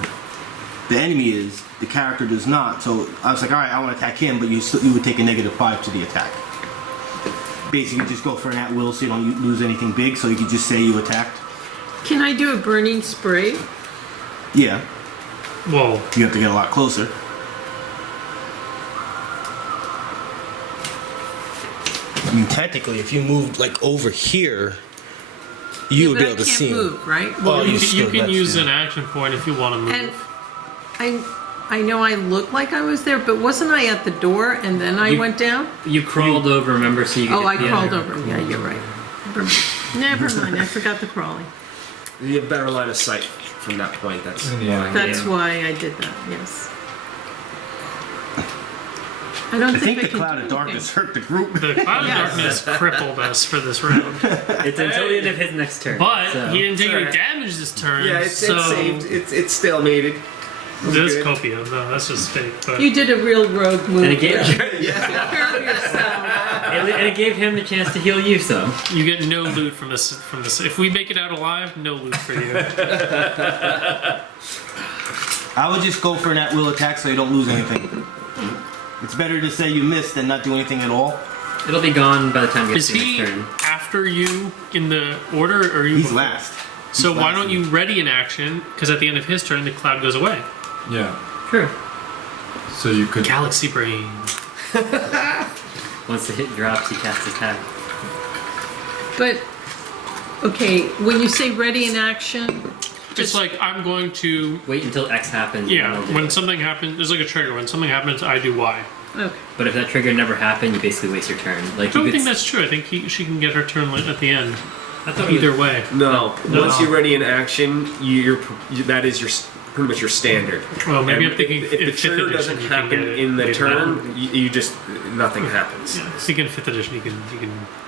the enemy is, the character does not. So I was like, alright, I want to attack him, but you would take a -5 to the attack. Basically just go for an at-will so you don't lose anything big, so you could just say you attacked. Can I do a burning spray? Yeah, Whoa. you have to get a lot closer. I mean, technically, if you moved like over here, you would be able to see him. Move, right? Well, You still- can that's- use yeah. an action point if you want to move. And I know I look like I was there, but wasn't I at the door and then I You- went down? You crawled over, remember, so you could Oh, I get the crawled other- over. Yeah, you're right. Never mind. I forgot the crawling. You have better line of sight from that point. That's Yeah. That's Yeah. why I did that. Yes. I don't I think the can cloud do of darkness anything. hurt the group. The Cloud of Yes. Darkness crippled us for this round. It's until the end of his next turn. But so. he didn't take any Alright. damage this turn. yeah. It's so saved. It's stalemated. This good. copium. No, that's just fake. But You did a real rogue move. And it gave, Yeah. Prepare yourself. and it gave him the chance to heal you some. you get no loot from this. From this. If we make it out alive, no loot for you. I would just go for an at-will attack so you don't lose anything. It's better to say you missed than not do anything at all. It'll be gone by the time he gets Is to his he turn. after you in the order, or are you? He's before? last. So He's why last. don't you ready an action? Because at the end of his turn, the cloud goes away. Yeah. True. So you could. Galaxy brain. Once the hit drops, he casts attack. But okay, when you say ready in action, It's like I'm going to. Wait until X happens. and Yeah, then I'll do when it. something happens, there's like a trigger. When something happens, I do Y. okay. But if that trigger never happened, you basically waste your turn. Like I don't you could think that's true. I think she can get her turn at the end. I thought it was- Either way. No. No. Once you're ready in action, that is pretty much your standard. Well, maybe And I'm thinking if the fifth trigger edition, doesn't you can happen get it in the later turn, on. you just nothing happens. Yeah, I think in 5th edition you can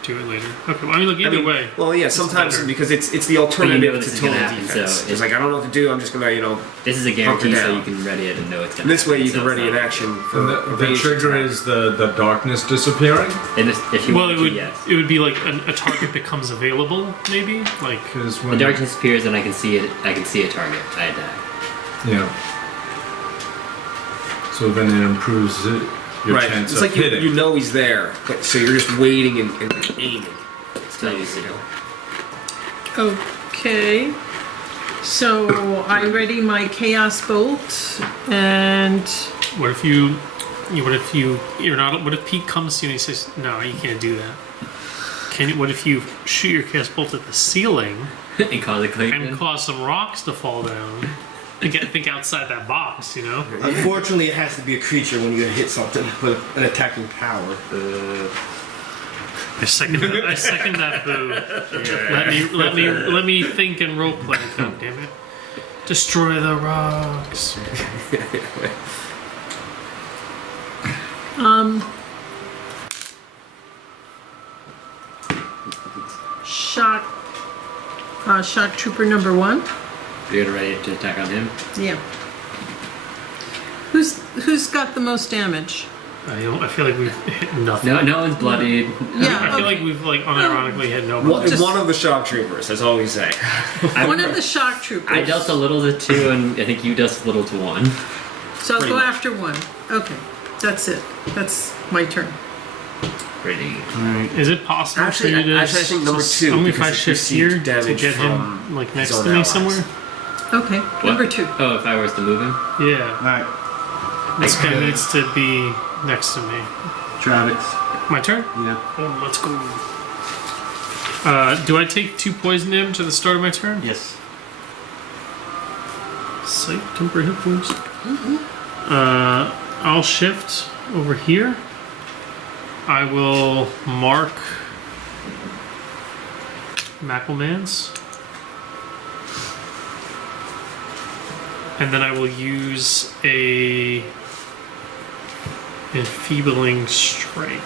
do it later. Okay, well, I mean, look, either way. Well, yeah, sometimes better. because it's the alternative this to is total gonna happen, defense. so It's like I don't know what to do. I'm just gonna This is a guarantee, Hunker so down. you can ready it and know it's gonna. this way you happen, can so ready it's an not- action for And the evasion trigger attack. is the darkness disappearing. And if you Well, want it would to, yes. it would be like a target becomes available, maybe like. Because The when darkness disappears and I can see it. I can see a target. I attack. yeah. So then it improves your Right. chance It's of like hitting. you know he's there, but so you're just waiting and aiming. So you see. Okay. So I ready my chaos bolt and What if you're not? What if Pete comes to you and he says, "No, you can't do that." What if you shoot your cast bolt at the ceiling and cause a click. and cause some rocks to fall down? Think outside that box, you know. Unfortunately, it has to be a creature when you're gonna hit something with an attacking power. I second that boo. Let me think and roleplay. God damn it! Destroy the rocks. shock trooper number 1. You're ready to attack on him. Yeah. Who's got the most damage? I feel like we've hit nothing. No one's bloodied. Yeah. I feel okay. like we've unironically hit no. One of the shock troopers, that's all we say. One of the shock troopers. I dealt a little to 2, and I think you dealt a little to 1. So I'll pretty go much. after 1. Okay. That's it. That's my turn. Pretty. Is it possible Actually, for you to? I think number just- 2, Only if I because shift you here received to damage get him from like next his to own me allies. somewhere. Okay. Number 2. Oh, if I was to move him? Yeah, Alright, this guy needs to be next to me. Travex. My turn. Yeah. Oh, let's go. Do I take 2 poison damage at the start of my turn? Yes. Sight, temporary hit points. I'll shift over here. I will mark Mackelman's. And then I will use a enfeebling strike.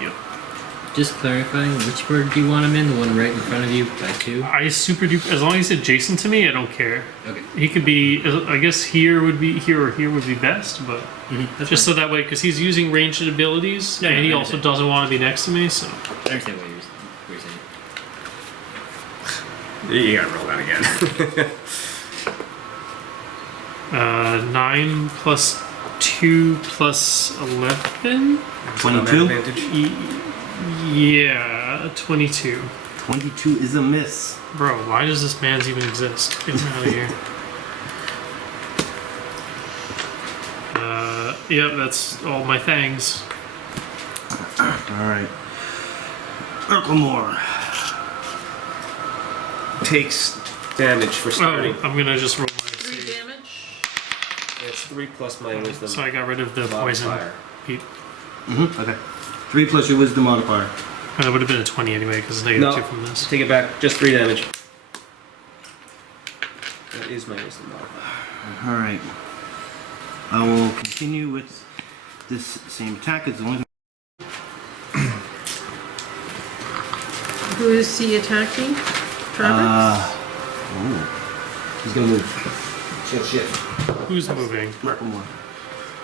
Yep. Just clarifying, which word do you want him in? The one right in front of you by 2? I super duper. As long as he's adjacent to me, I don't care. Okay. He could be. I guess here would be here or here would be best, but That's just so that way, because he's using ranged abilities, No, and no, he I also understand. doesn't want to be next to me. So I understand what you're saying. You gotta roll that again. 9 plus 2 plus 11. 22. Advantage. Yeah, 22. 22 is a miss. Bro, why does this man's even exist? Get him out of here. Yep, that's all my things. Alright. Murkelmor. Takes damage for Oh, starting. I'm gonna just roll my 3 save. damage. It's 3 plus my wisdom. So I got rid of the poison. modifier. Pete. Okay. 3 plus your wisdom modifier. And that would have been a 20 anyway, because it's negative No, 2 from this. take it back. Just 3 damage. That is my wisdom modifier. Alright. I will continue with this same attack. It's the only Who is he attacking? Travex? He's gonna move. Shit. Who's moving? Murkelmor.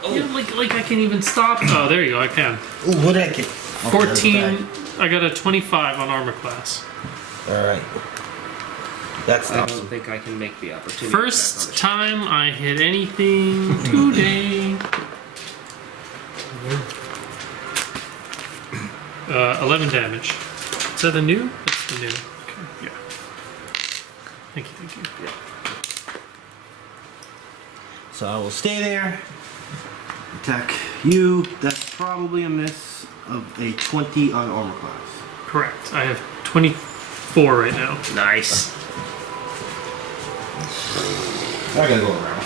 Yeah, like I can even stop. Oh, there you go, I can. Ooh, what did I get? 14. I got a 25 on armor class. Alright. That's I don't think I can make the opportunity. First time I hit anything today. 11 damage. Is that the new? That's the new. Okay, yeah. Thank you. So I will stay there. Attack you. That's probably a miss of a 20 on armor class. Correct. I have 24 right now. Nice. I gotta go around.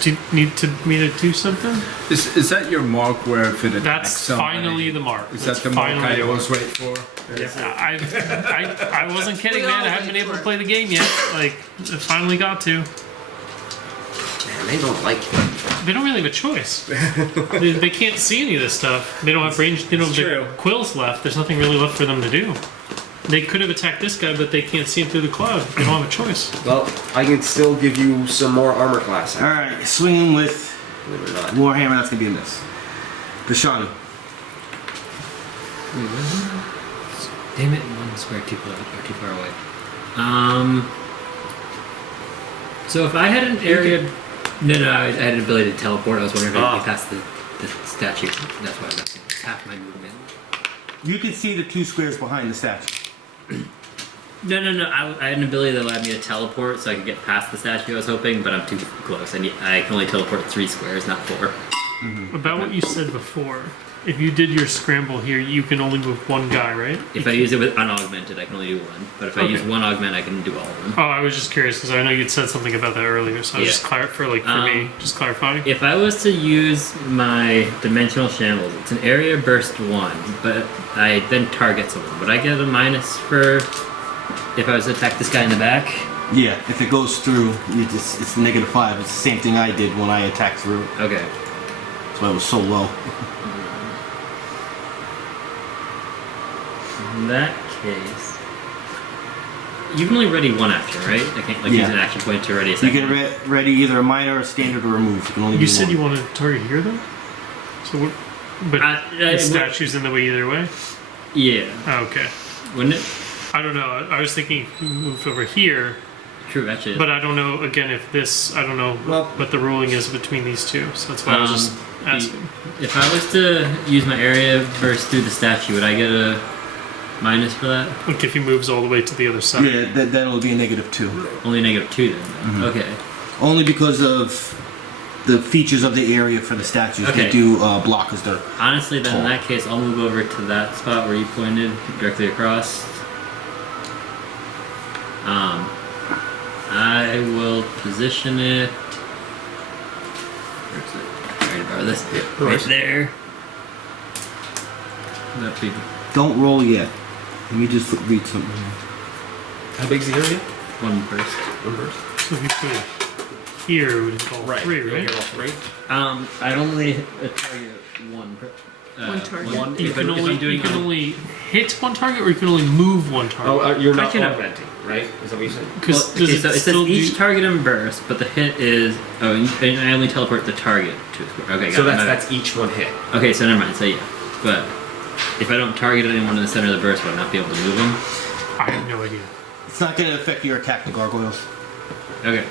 Do you need me to do something? Is that your mark where if it attacks That's somebody- finally the mark. Is That's that the mark finally I the always wait for? I wasn't kidding, man. I haven't been able to play the game yet. Like, I finally got to. Man, they don't like it. They don't really have a choice. they can't see any of this stuff. They don't have range. They don't have true. the quills left. There's nothing really left for them to do. They could have attacked this guy, but they can't see him through the cloud. They don't have a choice. Well, I can still give you some more armor class. Alright, swinging with Believe it or not. Warhammer, that's gonna be a miss. Bashanu. Damn it, 1 square too far away. So if I had an area... No, I had an ability to teleport. I was wondering if I could get past the statue. That's why that's half my movement. You can see the 2 squares behind the statue. No. I had an ability that allowed me to teleport, so I could get past the statue. I was hoping, but I'm too close. I can only teleport 3 squares, not 4. About what you said before. If you did your scramble here, you can only move 1 guy, right? If I use it with unaugmented, I can only do 1. But if I use 1 augment, I can do all of them. Oh, I was just curious because I know you'd said something about that earlier. So I was just for me, just clarifying. If I was to use my Dimensional Shambles, it's an area burst 1, but I then target someone. Would I get a minus for if I was to attack this guy in the back? Yeah, if it goes through, it's -5. It's the same thing I did when I attacked through. Okay. That's why it was so low. In that case, you can only ready 1 action, right? I can't use an action point to ready a You second. can ready either a minor, a standard, or a move. You can only You do said one. you wanted to target here, though? So what? But the statue's in the way either way? Yeah. Oh, okay. Wouldn't it? I don't know. I was thinking if you moved over here, True, actually. but I don't know, again, if this, I don't know what the ruling is between these two. So that's why I was just asking. If I was to use my area burst through the statue, would I get a minus for that? Like if he moves all the way to the other side. Yeah, then it'll be a -2. Only -2 then. Okay. Only because of the features of the area for the statues. Okay. They do block as they're. Honestly, then in that case, I'll move over to that spot where you pointed directly across. I will position it. Where's it? Sorry to borrow this. Right there. That'd be Don't roll yet. Let me just read something here. How big's the area? 1 burst. 1 burst. So if you put it here, it would hit all 3, You'll right? get all 3. I'd only target 1 One target. One. You If, can if only I'm doing you can only hit one target, or you can only move one target. Oh, you're not I can- augmenting, right? Is that what you said? Because well, does okay, it so it says still each do? target in burst, but the hit is and I only teleport the target to a square. Okay, got So it. My that's each one hit. bad. Okay, so never mind. So yeah, but if I don't target anyone in the center of the burst, would I not be able to move them? I have no idea. It's not going to affect your attack to gargoyles. Okay.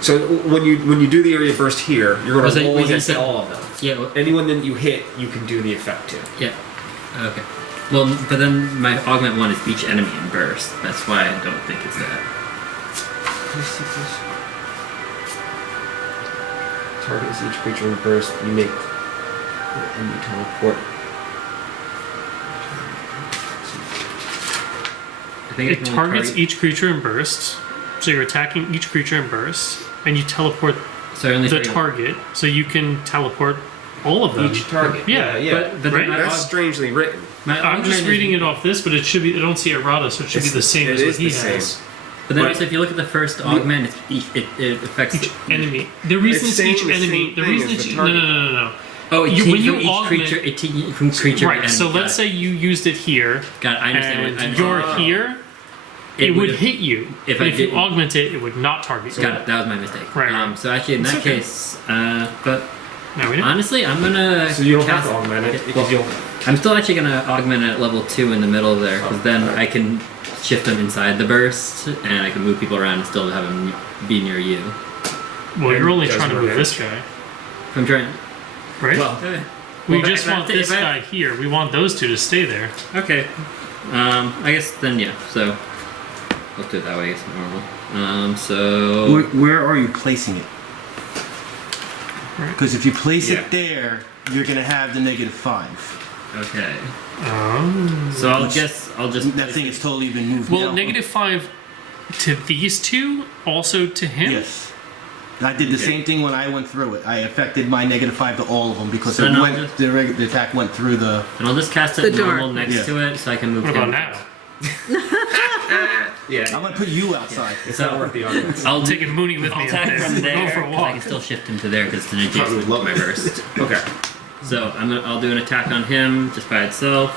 So when you do the area burst here, you're going Was to it- roll was it against said- all of them. Yeah. Well, Anyone that you hit, you can do the effect to. yeah. Okay. Well, but then my augment one is each enemy in burst. That's why I don't think it's that. Targets each creature in burst. You make and you teleport. I think It can only targets target- each creature in burst. So you're attacking each creature in burst, and you teleport So I only the target. So you can teleport all of them. Each target. Yeah, But then Right? my That's aug- strangely written. my I'm just augment reading is, it off this, but it should be. I don't see errata, so it should be the same It as is what he the same. has. But then But- also, if you look at the first augment, it affects Each enemy. The reason it's saying each the enemy. same The thing reason as it's the no, no, target. no, no, no. Oh, it You- changed when you from each augment- creature. It changed from creature. Right. to So enemy. let's say you used it here, Got it. I understand. and what, I understand. you're here. It would hit you. if but I if you didn't- augment it, it would not target you. Got it. That was my mistake. Right, right. So actually, in that okay. case, but Now we know. honestly, I'm gonna. So you don't cast, have to augment it well, because you'll. I'm still actually gonna augment it at level 2 in the middle there, because then alright. I can shift them inside the burst, and I can move people around and still have them be near you. Well, you're only Does trying to no move damage. this guy, If I'm trying. right? Well, Okay. we Well, just if I- want if this I- guy here. We want those two to stay there. Okay. I guess then yeah. So let's do it that way. It's normal. So Where are you placing it? Right. Because if you place Yeah. it there, you're going to have the -5. okay. Oh. So I'll Which- guess I'll just That thing has totally been moved Well, now. -5 to these two, also to him. Yes. I did the Okay. same thing when I went through it. I affected my -5 to all of them because So it now went, just- the attack went through the... and I'll just cast The it normal dark. next Yeah. to it so I can move What him. about now? yeah. I'm going to put you outside. It's not worth the augments. I'll I'm taking Mooney with me I'll up attack there. from there. Go for a 'cause I walk. can still shift him to there because it's an adjacent love to my it. burst. Okay. So I'll do an attack on him just by itself.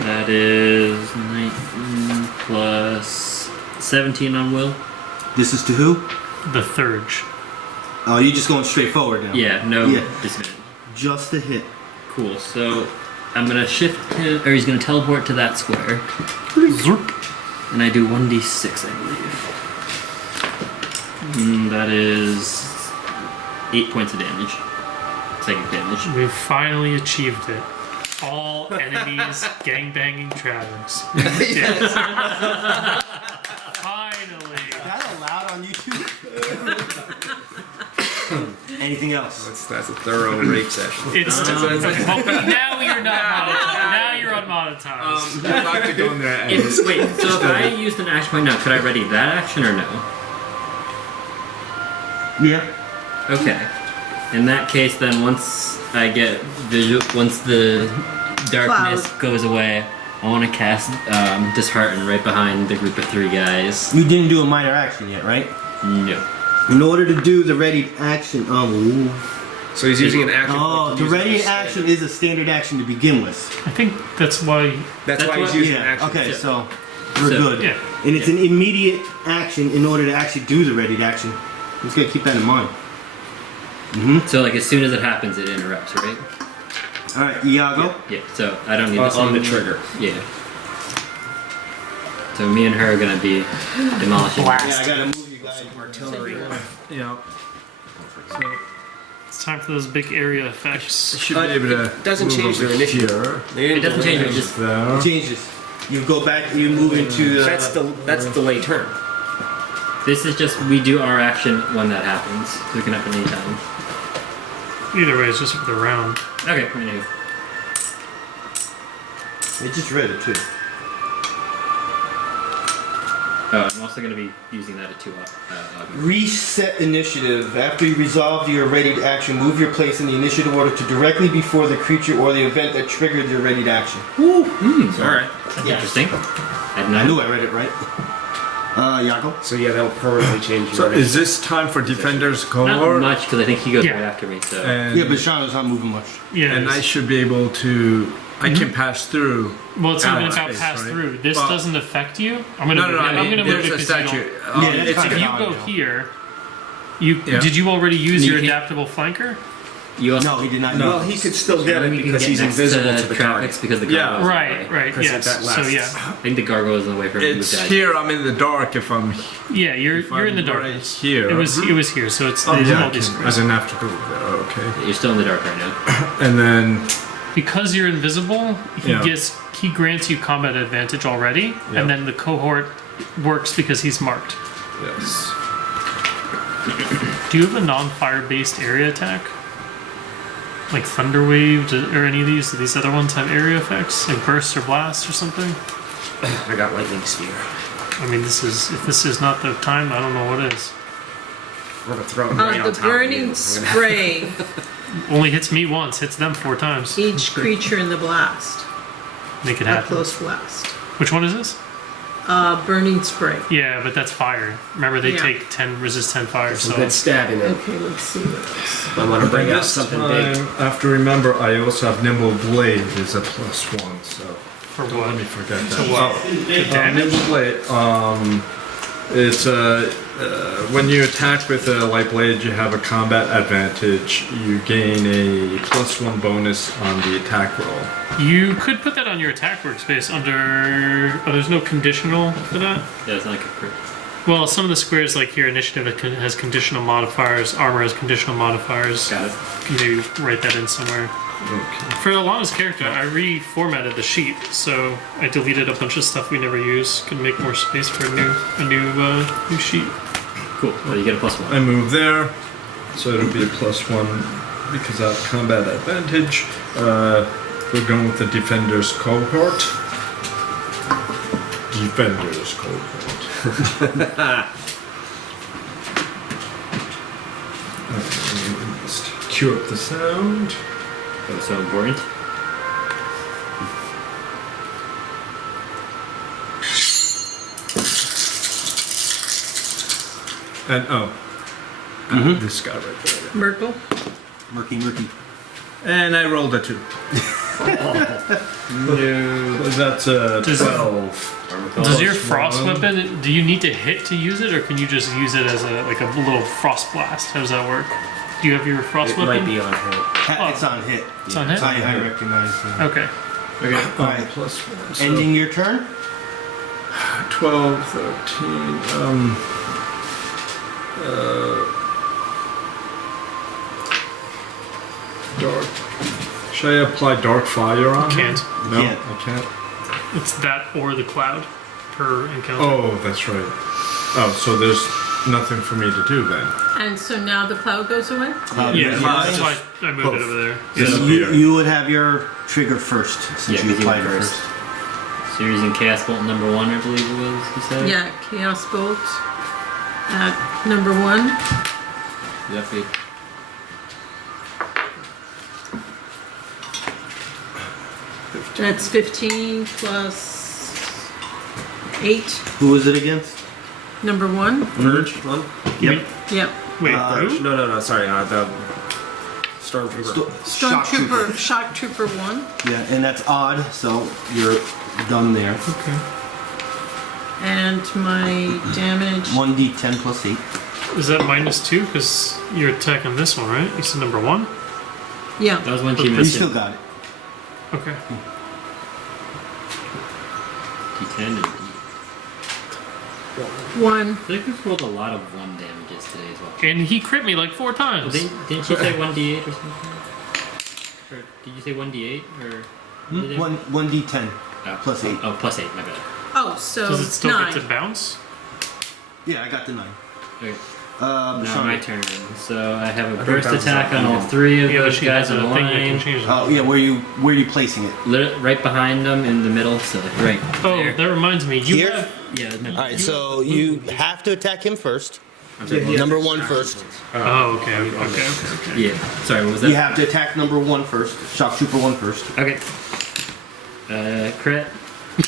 That is 19 plus 17 on will. This is to who? The Thurge. Oh, you're just going straight forward now. Yeah, no Yeah. disadvantage. Just a hit. Cool. So I'm gonna shift him, or he's gonna teleport to that square, Zerp. and I do 1d6, I believe. That is 8 points of damage. Psychic damage. We've finally achieved it. All enemies gangbanging Travex. Yes. Finally. Is that allowed on YouTube? Anything else? That's a thorough rape session. It's now you're not monetized. Now you're unmonetized. I'd like to go in there. Wait, so if I used an action point now, could I ready that action or no? Yeah. Okay. In that case, then once I get once the darkness goes away, I want to cast Dishearten right behind the group of 3 guys. You didn't do a minor action yet, right? No. In order to do the ready action, So he's using an action. oh, point the to use ready it as a action is a standard action to begin with. I think that's why. That's why he's what- using Yeah. action. Okay, Yeah. so we're So- good. Yeah. And it's an immediate action in order to actually do the ready action. You just gotta keep that in mind. So like as soon as it happens, it interrupts, right? All right, Yago. Yeah. So I don't need this On the anymore. trigger. Yeah. So me and her are gonna be demolishing. Blast. Yeah, I gotta move you guys. Artillery. Yeah. It's time for those big area effects. Should be able to. It doesn't move change their over initiative. here. They didn't It doesn't change it. delay. Just There. Changes. You go back. You move into. That's delay turn. this is just we do our action when that happens. So it can happen anytime. Either way, it's just for the round. Okay. Anyway. It just read it too. Oh, I'm also gonna be using that at 2 augment. Reset initiative. After you resolve your readied action, move your place in the initiative order to directly before the creature or the event that triggered your readied action. All right. That's interesting. I knew I read it right. Yago. So yeah, that'll permanently change So your is this time for Defender's Not cohort? much because I think he goes Yeah. right after me. So And, Yeah, Bashano's not moving much. Yeah. and I should be able to. I can pass through. well, it's not even out of about space, pass right? through. This Well, doesn't affect you. I'm gonna No, move, no, I'm I mean, gonna move there's it a because you statue. don't. Yeah, that's it's kind If of you how I go know. here, Yeah. did you already use You your can- adaptable flanker? you also No, he did not. No. Well, he could still get it You can because get he's next invisible to the Travex target. because the Yeah. gargoyles. Right, right, Because yes. that So lasts. yeah, I think the gargoyle is in the way for him to move It's guys. here. I'm in the dark. If I'm yeah, you're in the right darkness. here. It was here, so it's Oh, there's yeah, all these I squares. didn't have to go there. Okay. You're still in the dark right now. And then Because you're invisible, Yeah. he grants you combat advantage already, Yeah. and then the cohort works because he's marked. yes. Do you have a non-fire based area attack? Like Thunder Wave or any of these? Do these other ones have area effects? Like Burst or Blast or something? I got Lightning Sphere. I mean, if this is not the time, I don't know what is. We're gonna throw it right on The top of you. burning We're gonna- spray, Only hits me once, hits them 4 times. each creature in the blast, Make it a happen. close blast. Which one is this? Burning spray. Yeah, but that's fire. Remember, they Yeah. take 10, resist 10 fire, Some so. good stabbing in. Okay, let's see what else. I want to bring And out this something time, big. I have to remember I also have Nimble Blade is a +1, so For don't what? let me forget that. what? Oh, Damage? Nimble Blade. It's when you attack with a light blade, you have a combat advantage. You gain a +1 bonus on the attack roll. You could put that on your attack workspace under. Oh, there's no conditional for that? Yeah, it's not like a crit. Well, some of the squares, like here, initiative has conditional modifiers, armor has conditional modifiers. Got it. You can maybe write that in somewhere. Okay. For Alana's character, I reformatted the sheet, so I deleted a bunch of stuff we never use. Can make more space for a new sheet. Cool. Well, you get a +1. I move there, so it'll be a +1 because I have combat advantage. We're going with the Defender's cohort. Defender's cohort. Just cue up the sound. That was so important. And this guy right there. Merkel? Murky. And I rolled a 2. No. That's a Does- 12. Does your Plus frost one. weapon? Do you need to hit to use it, or can you just use it as a little frost blast? How does that work? Do you have your frost It weapon? might be on hit. It's on hit. It's on hit? I recognize that. Okay. Okay. Alright. +1. So Ending your turn? 12, 13. Dark. Should I apply dark fire on him? Can't. No, Can't. I can't. It's that or the cloud per encounter. Oh, that's right. Oh, so there's nothing for me to do then. And so now the cloud goes away? Yeah, Cloud. that's why I moved it over there. Just- So you would have your trigger first, since Yeah, you because you applied went it first. first. So you're using Chaos Bolt number 1, I believe it was, you said? Yeah, Chaos Bolt at number 1. Yep. it- That's 15 plus 8. Who was it against? Number 1. Verge one? Yep. Yep. Wait, Verge? who? No, sorry. The Stormtrooper. Stormtrooper, Shock Trooper 1. Yeah, and that's odd, so you're done there. Okay. And my damage. 1d10 plus 8. Is that -2? Because you're attacking this one, right? You said number 1? Yeah. That was when she You You missed still it. got it. Okay. D10 and D. 1. I feel like we've rolled a lot of 1 damages today as well. And he crit me like 4 times. Didn't she say 1d8 or something? Or did you say 1d8 or? did it- 1d10 Oh, plus 8. Oh, plus 8. My bad. Oh, so Does it still 9. get to bounce? Yeah, I got the 9. Okay. Now Now my turn. So I have a think burst bounces attack up on all even. 3 of Yeah, but those she guys has in a a thing that can line. change Oh that. yeah, where are you placing it? Right behind them in the middle, so like right Oh, there. that reminds me. You Here? have Yeah. No, Alright, so you have to attack him first. I'm sorry, Number 1 first. Oh, okay. Yeah. Sorry, what was that? You have to attack number 1 first. Shock Trooper 1 first. Okay. Crit.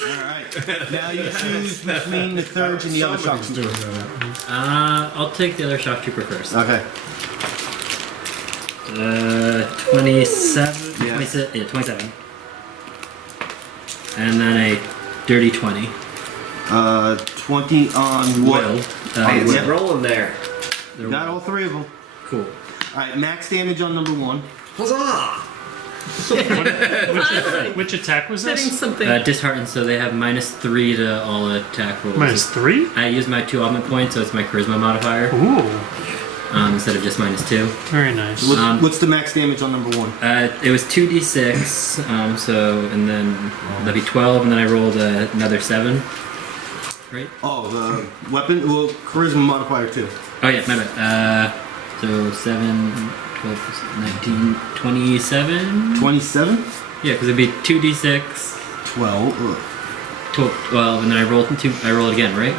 Alright. Now you choose between the Thurge and the other shock Somebody's trooper. doing that. I'll take the other shock trooper first. Okay. 27. Yeah. 26, yeah, 27. And then a dirty 20. 20 on what? Will. Hey, it's Yep. rolling there. They're Got all three of them. cool. Alright, max damage on number 1. Huzzah! Which attack was Setting this? something. Disheartened, so they have -3 to all attack rolls. -3? I use my 2 augment points, so it's my charisma modifier Ooh, instead of just -2. very nice. What's the max damage on number 1? It was 2d6, and then that'd be 12, and then I rolled another 7. Right? Oh, the weapon? Well, charisma modifier too. Oh yeah, my bad. So 7, 12, 19, 27? 27? Yeah, because it'd be 2d6, 12. 12, and then I roll it again, right?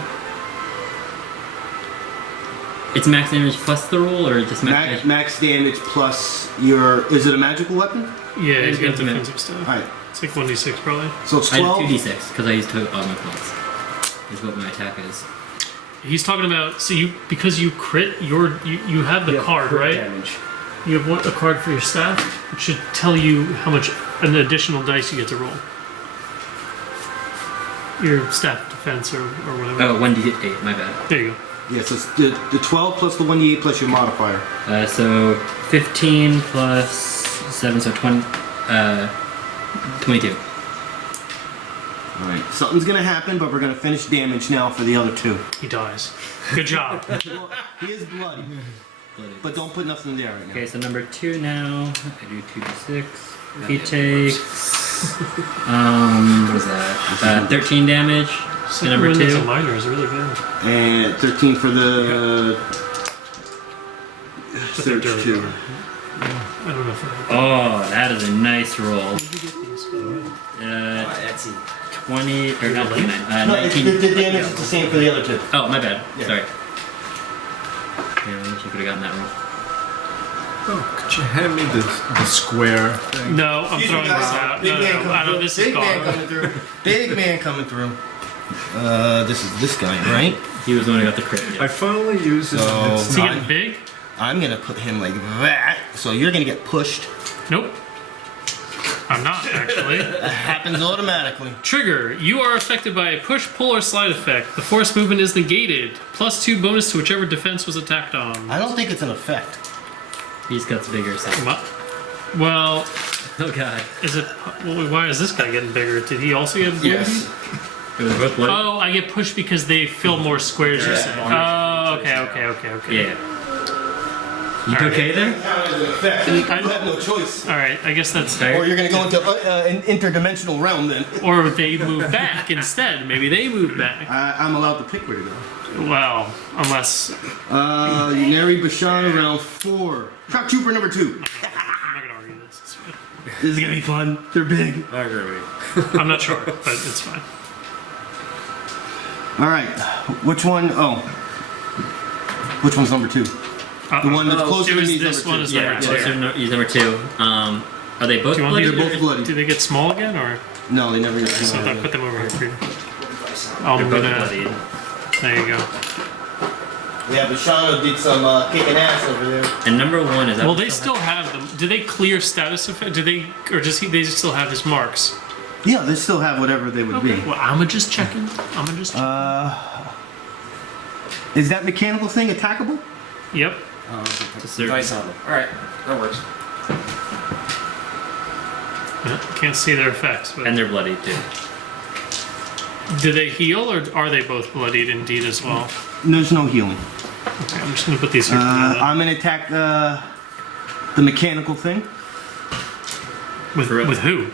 It's max damage plus the roll, or just max damage? Max damage plus your. Is it a magical weapon? Yeah, he's got It's a defensive stuff. Alright, It's like 1d6 probably. so it's I did 12. 2d6 because I used 2 augment points. Is what my attack is. He's talking about because you crit you have the card, Crit right? Damage. You have a card for your staff. It should tell you how much an additional dice you get to roll. Your staff defense or whatever. Oh, 1d8, my bad. There you go. Yeah, so it's the 12 plus the 1d8 plus your modifier. So 15 plus 7, so 22. Alright, something's gonna happen, but we're gonna finish damage now for the other 2. He dies. Good job. He is bloody, but don't put nothing there right now. Okay, so number 2 now. I do 2d6. He takes. What is that? 13 damage. Second number one as 2. a minor is really good. And 13 for the But they're search dirty. 2. I don't know if Oh, that is a nice roll. Etsy. 20 or not 29. No, 19. the damage is the same for the other 2. Oh, my bad. Yeah. Sorry. Yeah, I wish I could have gotten that roll. Oh, could you hand me the square thing? No, I'm throwing this out. Big No, man no, coming I know through. this is Big man gone. coming through. Big man coming through. This is this guy, right? He was the one who got the crit. I Yeah. finally used it. So- It's Is he not- getting big? I'm gonna put him like that. So you're gonna get pushed. Nope. I'm not, actually. That happens automatically. Trigger. You are affected by a push, pull, or slide effect. The force movement is negated. +2 bonus to whichever defense was attacked on. I don't think it's an effect. He's got bigger. So. Well, Oh god. is it? Well, why is this guy getting bigger? Did he also get bloody? Yes. It was both bloody. Oh, I get pushed because they fill more squares. You're saying. Oh, okay. Yeah. You okay there? Count as an effect. You have no choice. All right, I guess that's. Or you're gonna go into an interdimensional realm then. Or they move back instead. Maybe they move back. I'm allowed to pick where to go. Well, unless Neri Bashanu round 4. Shock Trooper number 2. I'm not gonna argue this. It's fine. This is gonna be fun. They're big. I agree with you. I'm not sure, but it's fine. Alright. Which one? Oh. Which one's number 2? The one that's closer it to was me is this number one 2. is Yeah, number so two. he's number 2. Are they both Do you want bloody? these? They're both bloody. Do they get small again, or No, they never get so I small. put them over here for you? They're I'm both gonna. bloodied. There you go. Yeah, Bashanu did some kicking ass over there. And number 1 is. Well, they still have them. Do they clear status effect? Do they, or does he? They still have his marks. Yeah, they still have whatever they would Okay. be. Well, I'm just checking. Is that mechanical thing attackable? Yep. Dice on them. Alright, that works. Yeah, can't see their effects, but And they're bloodied too. do they heal, or are they both bloodied indeed as well? There's no healing. Okay, I'm just gonna put these here. for now, then. I'm gonna attack the mechanical thing. With who?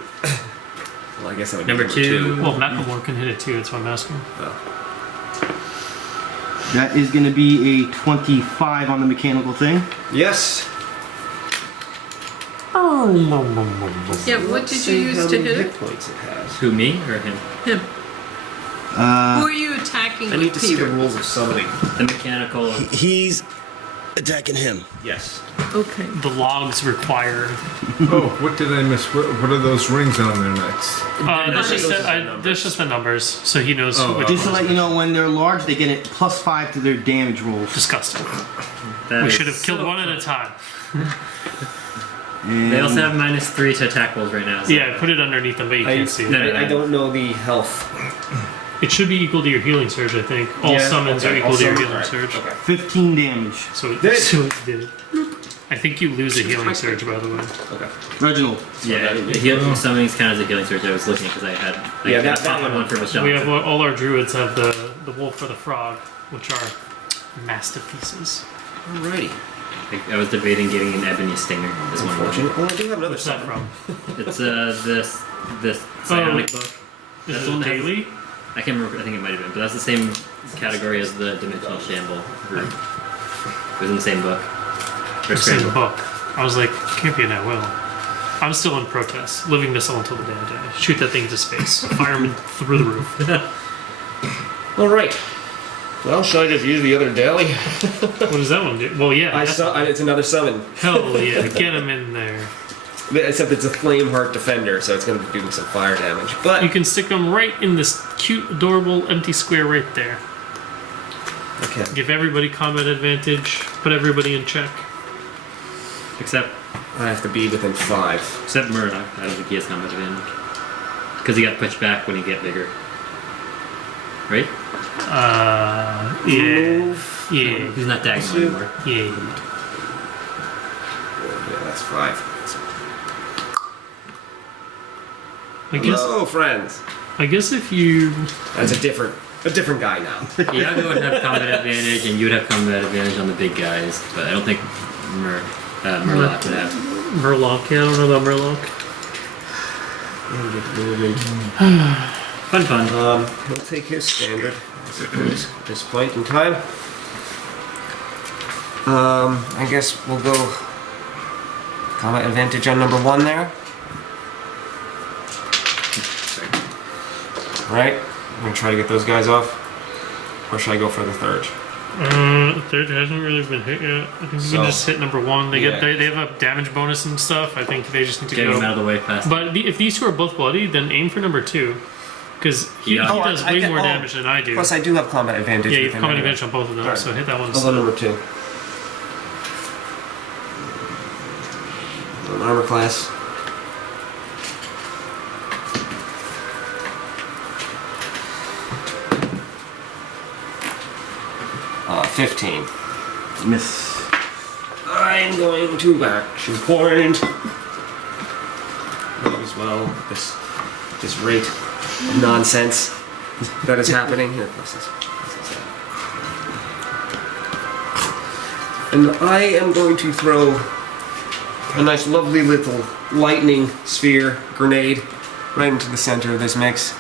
Well, I guess that would Number be 2. Well, Murkelmor can hit it too. That's why I'm asking. That is gonna be a 25 on the mechanical thing. Yes. Yeah, what did you use to hit it? Points it has. Who, me or him? Him. Who are you attacking I with need to see the Peter? rules of summoning. The mechanical. He's attacking him. Yes. Okay. The logs require. Oh, what did I miss? What are those rings on their necks? There's just the numbers, so he knows which Just to ones. let you know, when they're large, they get it +5 to their damage rolls. Disgusting. That We is should have killed so one at a time. And They also have -3 to attack rolls right now. So Yeah, put it underneath them, but you can't see it. No, I don't know the health. It should be equal to your healing surge, I think. All Yeah, summons okay, are equal all to your summons, healing alright, surge. Okay. 15 damage. So it Did it? did it. I think you lose a healing surge, by the way. Okay. Reginald. Yeah, summonings count as a healing surge. I was looking because I had Yeah, that top one. one for Bashanu. We have all our druids have the wolf or the frog, which are masterpieces. Alrighty. I was debating getting an ebony stinger as one of them. Unfortunate. Well, I do have another What's that summon. from? It's this psionic book. Is That's it one a that has- daily? I can't remember. I think it might have been, but that's the same category as the Dimensional Shamble group. It was in the same book. Or It's in the scramble. book. I was like, can't be an at will. I'm still in protest. Living missile until the day I die. Shoot that thing into space. Fireman through the roof. Alright. Well, should I just use the other daily? What does that one do? Well, yeah. It's another summon. Hell yeah. Get him in there. Except it's a Flameheart Defender, so it's going to be doing some fire damage. But You can stick them right in this cute, adorable, empty square right there. okay. Give everybody combat advantage. Put everybody in check. Except I have to be within 5. Murdoch. I don't think he has combat advantage because he got pushed back when he get bigger. Right? Yeah. Yeah. He's not diagonal anymore. Yeah. Yeah, that's 5. I guess if you That's a different guy now. Yago would have combat advantage, and you would have combat advantage on the big guys, but I don't think Murloc would have. Murloc, yeah, I don't know about Murloc. Fun. He'll take his standard, I suppose, at this point in time. I guess we'll go combat advantage on number 1 there. Right? I'm gonna try to get those guys off. Or should I go for the third? The third hasn't really been hit yet. I think you So- can just hit number 1. They Yeah. they have a damage bonus and stuff. I think they just need to Getting him out go. of the way fast. But if these two are both bloody, then aim for number 2. Because he Yeah. Oh, does I way get- more oh, damage than I do. Plus, I do have combat advantage. Yeah, you have within combat anyway. advantage on both of them, Alright. so hit that one I'll go instead. number 2. An armor class. Uh, 15. Miss. I'm going to action point. Might as well. This rate of nonsense that is happening. Here, what's this? And I am going to throw a nice, lovely little lightning sphere grenade right into the center of this mix.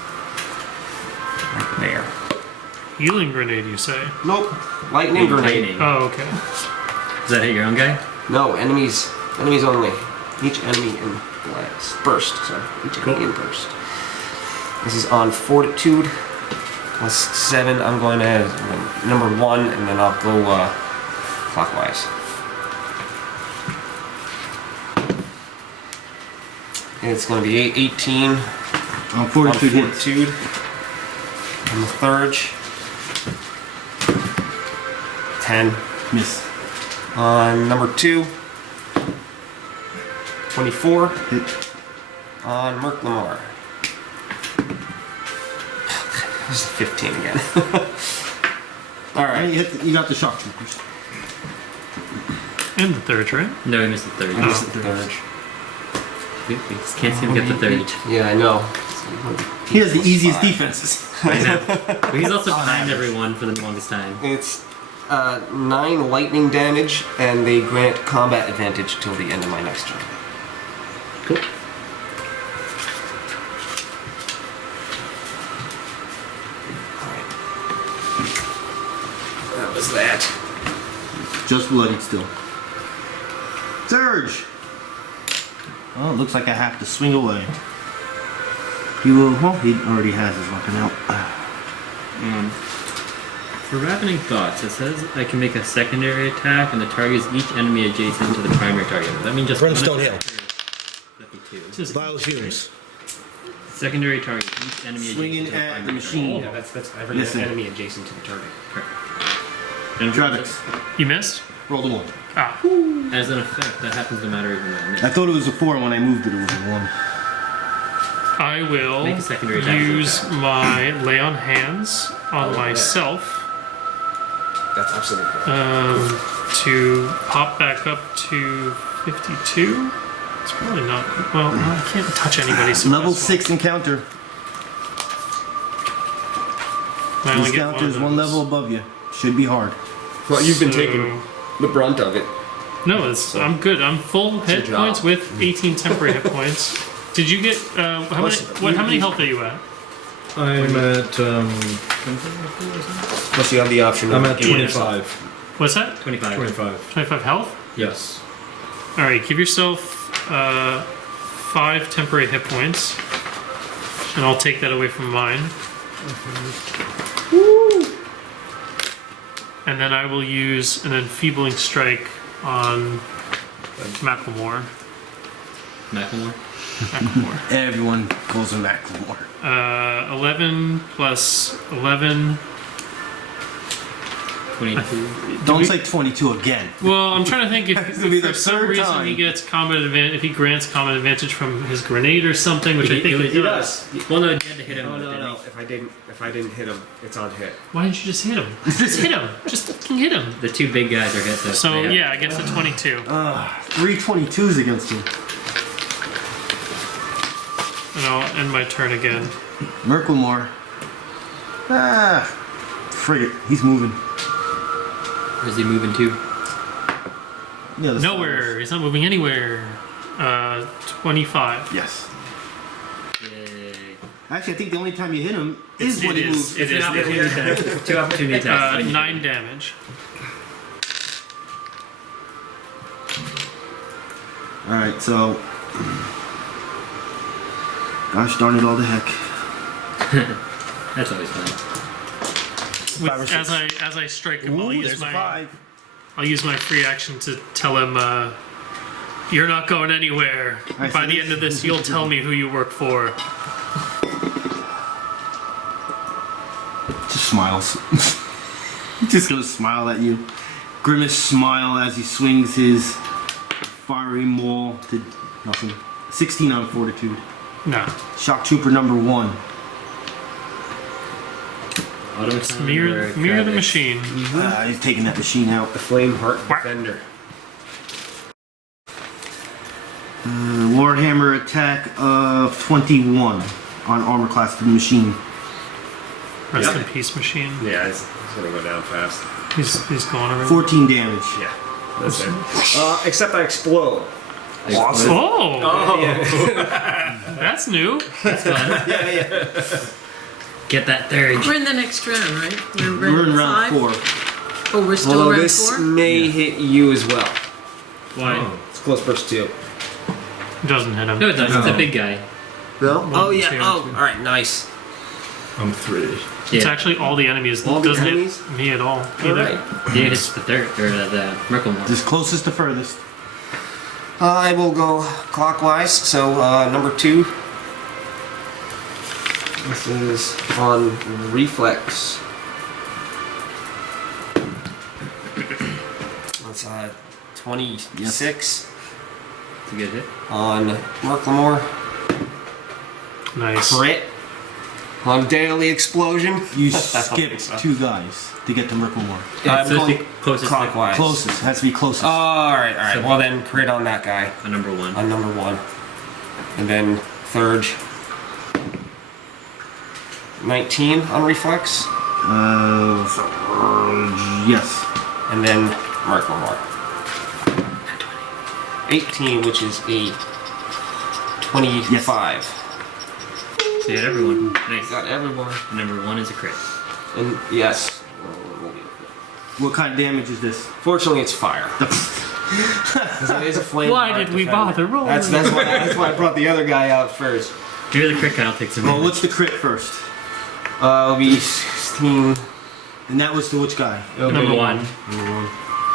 Right there. Healing grenade, you say? Nope. Lightning grenade. Lightning. Oh, okay. Does that hit your own guy? No, enemies. Enemies only. Each enemy in blast. Burst, sorry. Each enemy in burst. This is on Fortitude. Plus 7. I'm going to number 1, and then I'll go clockwise. It's going to be 18 On on Fortitude hits. Fortitude. On the third. 10. Miss. On number 2. 24. Hit. On Murkelmor. This is 15 again. Alright. You got the shock troopers. And the third, right? No, he missed the third. This is the third. We just can't seem to get the third. Yeah, I know. He has the easiest defenses. I know. But he's also behind everyone for the longest time. It's 9 lightning damage, and they grant combat advantage till the end of my next turn. Cool. Alright. That was that. Just bloodied still. Surge! Well, it looks like I have to swing away. He will. Well, he already has his weapon out. For Ravening Thoughts, it says I can make a secondary attack and the target is each enemy adjacent to the primary target. Does that mean just Brimstone one Hill. attack, or that'd be two. Just- Vile fumes. Secondary target, each enemy Swinging adjacent to the at the primary machine. Yeah, that's every Listen. enemy adjacent to the target. target. And Travex. You missed? Roll the 1. Ah. as an effect, that happens no matter even when I miss. I thought it was a 4 when I moved it. It was a 1. I will Make a secondary attack. use my lay on hands on myself That's absolutely correct. to pop back up to 52. It's probably not. Well, I can't touch anybody. So Level that's 6 encounter. I only This get encounter one is of one those. level above you. Should be hard. Well, you've been So- taking the brunt of it. No, I'm good. I'm full hit job. points with 18 temporary hit points. Did you get how many health are you at? I'm at Plus, you have the option. I'm of at giving 25. What's that? 25. 25. 25 health. Yes. All right, give yourself 5 temporary hit points, and I'll take that away from mine. And then I will use an enfeebling strike on Murkelmor. Macklemore. Murkelmor. Everyone calls him Macklemore. 11 plus 11. 22. Don't say 22 again. Well, I'm trying to think if, gonna be if the for some third reason time. he gets combat advantage, if he grants combat advantage from his grenade or something, which I think he He does. does. Well, no, you had to hit him. No, with no, it, no. didn't If I didn't hit him, it's on hit. Why didn't you just hit him? Just hit him. Just fucking hit him. he? The two big guys are hit. So yeah, I guess a 22. 3 22s against him. And I'll end my turn again. Murkelmor. Frigate. He's moving. Where's he moving to? Yeah, the Nowhere. He's not moving anywhere. 25. stars. Yes. Yay. Actually, I think the only time you hit him is when It he is. moves. It is. Attack. Two opportunity attacks. 9 damage. Alright, so. Gosh darn it all to heck. That's always fun. With, as I strike him, Ooh, there's a 5. I'll use my free action to tell him, you're not going anywhere. I By see. the end of this, you'll tell me who you work for. Just smiles. He's just gonna smile at you. Grimace smile as he swings his fiery maul to nothing. 16 on fortitude. No. Shock Trooper number 1. Automaton Mirror or the Travex? machine. He's taking that machine out. The Flameheart Whack. Defender. Warhammer attack of 21 on armor class to the machine. Rest Yeah. in peace, machine. Yeah, it's gonna go down fast. He's gone already. 14 damage. Yeah, that's it. Except I explode. Awesome. Oh, that's new. Get that third. We're in the next round, right? We're in round 4. Oh, we're still Although round this 4? may hit you as well. Why? It's close versus 2. Doesn't hit him. No, it doesn't. It's No. a big guy. No? Oh yeah. two. Oh, all right. Nice. I'm 3. It's Yeah. actually all the enemies. All the Doesn't enemies? hit me at all. All Either. right. Yeah, it's the third or the Murkelmore. Just closest to furthest. I will go clockwise. So number 2. This is on reflex. That's 26 It's a good hit. on Murkelmor. Nice. Crit on Daily Explosion. You skipped 2 guys to get to Murkelmore. I'm So it's going the closest clockwise. Closest. Has to be closest. All right. Well then, crit on that guy. to number 1. On number 1. And then third. 19 on reflex. Yes. And then Murkelmor. 18, which is a 25. So you hit everyone. Nice. Got everyone. Number 1 is a crit. And yes. What kind of damage is this? Fortunately, it's fire. 'Cause it is a flame. Why heart did we defender. bother rolling? That's why I brought the other guy out first. Maybe the crit guy will take some Well, damage. what's the crit first? It'll be 16. And that was to which guy? It'll Number be, one.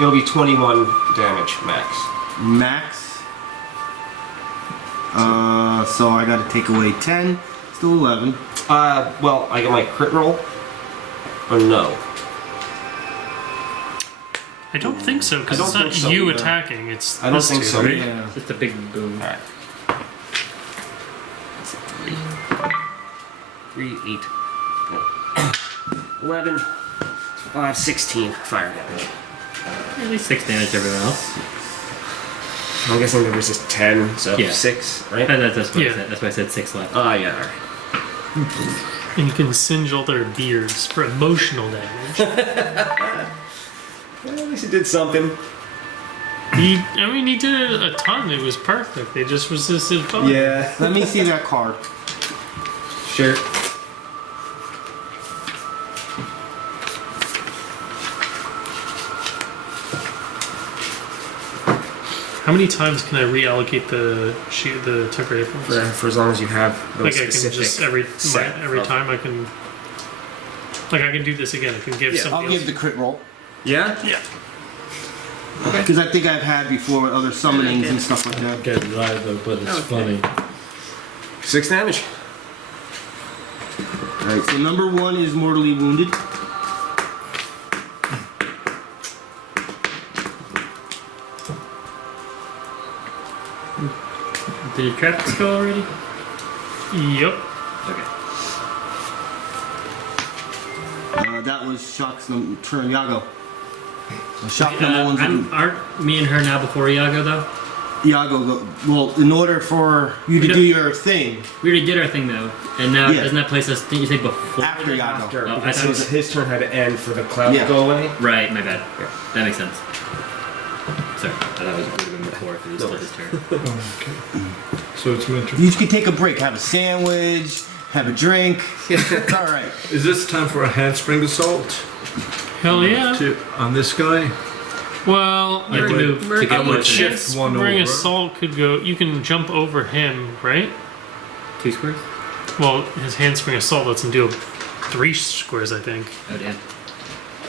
It'll be 21 damage max. Max. So I gotta take away 10. Still 11. Well, I get my crit roll. Or no? I don't think so, because I it's don't not think so you either. attacking, it's I don't this think two, so right? either. Yeah. Just a big boom. Alright. 3, 8. 11. 5, 16 fire damage. At least 6 damage to everyone else. I'm guessing the resist 10, so Yeah. 6, right? That's what I Yeah. said. That's why I said 6 left. Oh, yeah, alright. And you can singe all their beards for emotional damage. Well, at least it did something. He did it a ton. It was perfect. They just resisted fire. Yeah. Let me see that card. Sure. How many times can I reallocate the temporary hit points? For as long as you have those Like I can specific just every set of- time I can. Like I can do this again. I can give Yeah, I'll somebody give else. the crit roll. Yeah? Yeah. Because I think I've had before with other summonings and stuff like that. Get it either, but it's funny. 6 damage. Alright, so number 1 is mortally wounded. Did your Travex go already? Yep. Okay. That was Shock's turn, Yago. So Shock number 1's Aren't me and her now before Yago though? Yago. Well, in order for you to We do don't- your thing, We already did our thing though, and now Yeah. doesn't that place us? Didn't you say before? after Yago. After, Oh, I because thought it his turn had to end for the cloud Yeah. to go away. Right, my bad. Yeah. That makes sense. Sorry, I thought it would have been before if it was still his turn. Okay. So it's meant to. You can take a break, have a sandwich, have a drink. It's all right. Is this time for a handspring assault Hell yeah. on this guy? Well, You have to move to I get would more than shift one Spring over. assault could go. You can jump over him, right? 2 squares. Well, his handspring assault lets him do 3 squares, I think. Oh damn.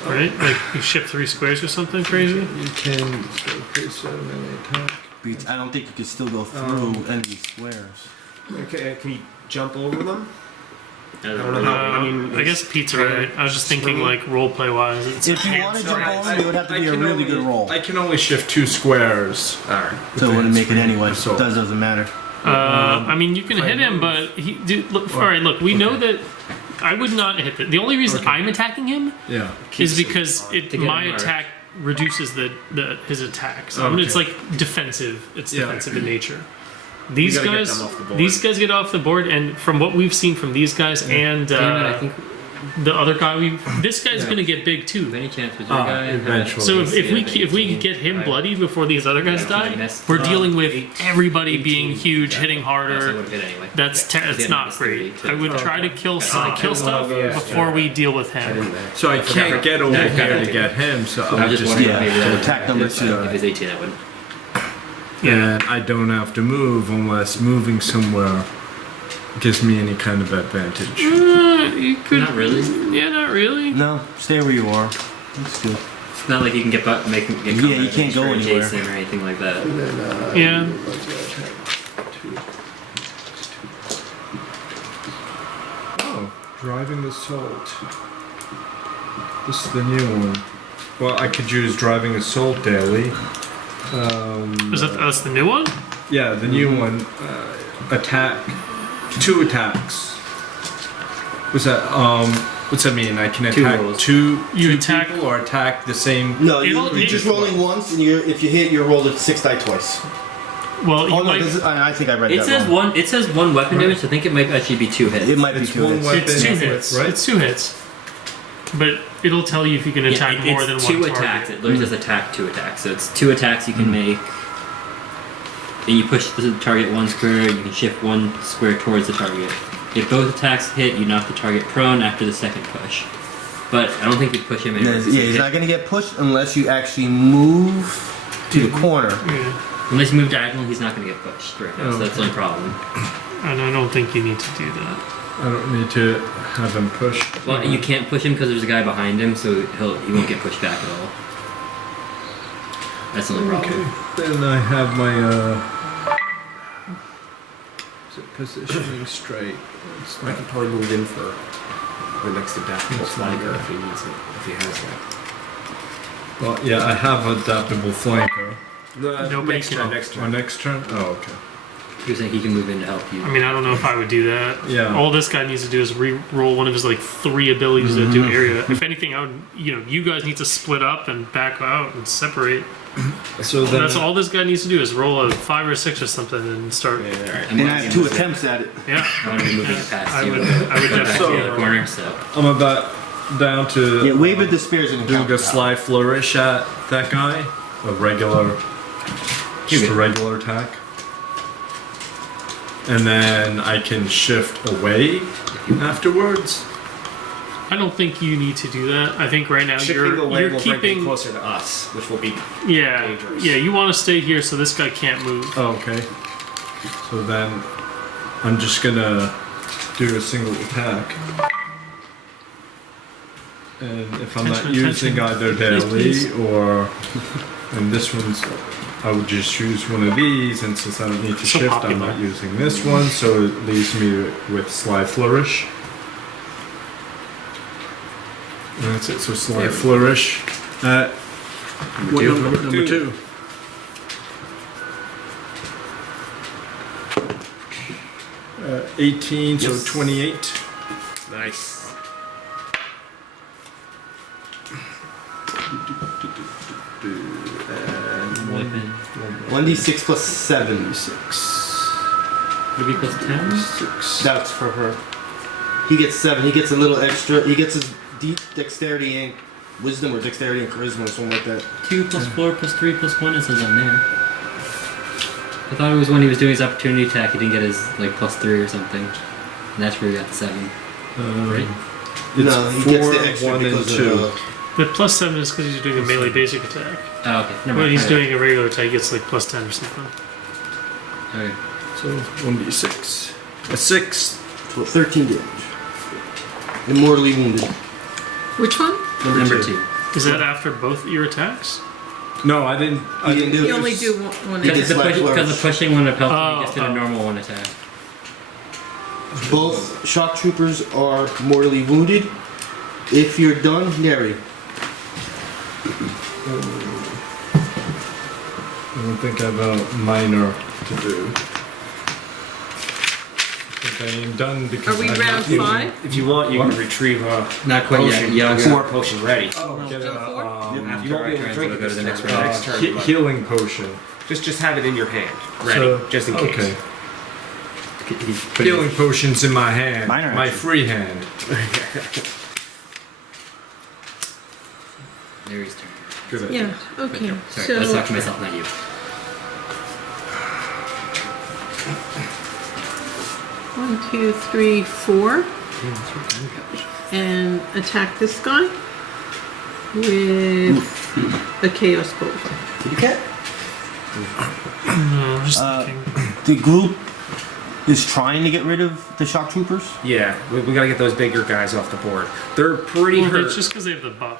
Right? Like you shift 3 squares or something crazy. You can still place so many attack. But I don't think you can still go through enemy squares. Okay, can you jump over them? I I don't don't know. know how. I mean, I guess Pete's right. I was just thinking like role play wise. It's If you want to jump over them, it would have to be a can really only- good roll. I can only shift 2 squares. Alright. So it wouldn't make it anyway. It Assault. doesn't matter. I mean, you can hit him, but he. Dude, look, all right, look. We know that I would not hit the only reason I'm attacking him Yeah. is because to get my him hard. attack reduces his attack. So Okay. it's like defensive. It's Yeah. defensive in nature. These gotta get guys, them off the board. these guys get off the board, and from what we've seen from these guys and Damn it, I think the other guy, this guy's gonna get big too. any chance was your guy. eventually. So if we get him bloody before these other guys die, we're dealing with everybody being huge, hitting So harder. would have hit anyway. That's Yeah, not minus great. 30 I would try to kill stuff yeah, before we deal with him. So I can't get over Yeah, here to okay. get him, so I'm I'll just just wondering yeah, if maybe so that attack number 2. If it's 18, I wouldn't. and I don't have to move unless moving somewhere gives me any kind of advantage. You could, Not really. yeah, not really. No, stay where you are. That's good. It's not like you can get Yeah, you can't go anywhere. Jason or anything like that. Yeah. Oh, driving assault. This is the new one. Well, I could use driving assault daily. That's the new one? Yeah, the new one. Attack. 2 attacks. What's that mean? I can attack rolls. two attack- people or attack the same. No, It'll- you're just rolling once, and if you hit, you're rolled a 6 die twice. Well, you Oh no, might. I think I read It that says wrong. one. It says 1 weapon damage. I think it might actually be 2 hits. It might be It's 2 one hits. weapon. It's 2 Right? hits. It's 2 hits. But it'll tell you if you can attack Yeah, more than it's one 2 target. attacks. It literally says attack 2 attacks. So it's 2 attacks you can make. And you push the target 1 square. You can shift 1 square towards the target. If both attacks hit, you knock the target prone after the second push. But I don't think you push him anywhere. Yeah, he's not going to get pushed unless you actually move to the corner. Yeah. Unless you move diagonal, he's not going to get pushed. Right now, so that's the only problem. And I don't think you need to do that. I don't need to have him push. Well, you can't push him because there's a guy behind him, so he won't get pushed back at all. That's the only problem. Okay. Then I have my is it positioning straight? It's I not. can probably move in for the next adaptable flanker if he needs it, if he has that. Well, yeah, I have adaptable flanker. Nobody Next can- turn, next Or turn. next turn? Oh, okay. He was saying he can move in to help you. I mean, I don't know if I would do that. Yeah. All this guy needs to do is re-roll one of his like 3 abilities to do area. If anything, I would, you guys need to split up and back out and separate. So then That's all this guy needs to do is roll a 5 or 6 or something and start. Yeah, alright. And I have 2 attempts at it. Yeah. I'm gonna be moving it past I you. would Back to the other definitely. corner, so. I'm about down to Yeah, Wave of Despair's an doing a encounter. sly flourish at that guy. A regular, just a regular attack. And then I can shift away afterwards. I don't think you need to do that. I think right now Shifting away you're will bring him keeping. closer to us, which will be Yeah, dangerous. yeah. You want to stay here so this guy can't move. Oh, okay. So then I'm just gonna do a single attack. And if I'm not Attention, using attention. either Please, daily please. or, and this one's, I would just use one of these, and since I don't need to So shift, popular. I'm not using this one, so it leaves me with Sly Flourish. And that's it, so Sly Flourish at what number? Number 2. Uh, 18, so Yes. 28. Nice. Weapon. 1d6 plus 7. 6. Would it be plus 10? 6. That's for her. He gets 7. He gets a little extra. He gets his dexterity and wisdom or dexterity and charisma or something like that. 2 plus 4 plus 3 plus 1 it says on there. I thought it was when he was doing his opportunity attack, he didn't get his like plus 3 or something. And that's where he got the 7. Right? No, he gets the 4, extra 1, because and 2. of The plus 7 is because he's doing a melee basic attack. Oh, okay. Never When mind. he's doing a regular attack, he gets like plus 10 or something. Okay. So 1d6. A 6. 13 damage. Immortally wounded. Which one? Number 2. Is that after both your attacks? No, I didn't. I He didn't do it. You only do one He attack. did Sly Flourish. Because the pushing one of helped him, Oh, he just did a normal one attack. Both shock troopers are mortally wounded. If you're done, Neri. I don't think I have a minor to do. Okay, I'm done because Are we I'm round not using- 5? If you want, you can retrieve a Not quite potion. yet. Four potion ready. Oh, get Still a, 4? After You won't our be able to turns, drink we'll it go to the this next turn. round. Next turn, he- you might. healing potion. Just have it in your hand, ready, So, just in case. Okay. He's putting Healing potions in my hand. Minor My action. free hand. Neri's turn. Good idea. Yeah, okay. Sorry, let's talk to myself, not you. One, two, three, 4. And attack this guy with a Chaos Bolt. Okay. No, I'm just thinking. The group is trying to get rid of the shock troopers. Yeah, we gotta get those bigger guys off the board. They're pretty Well, hurt. it's just because they have the buff.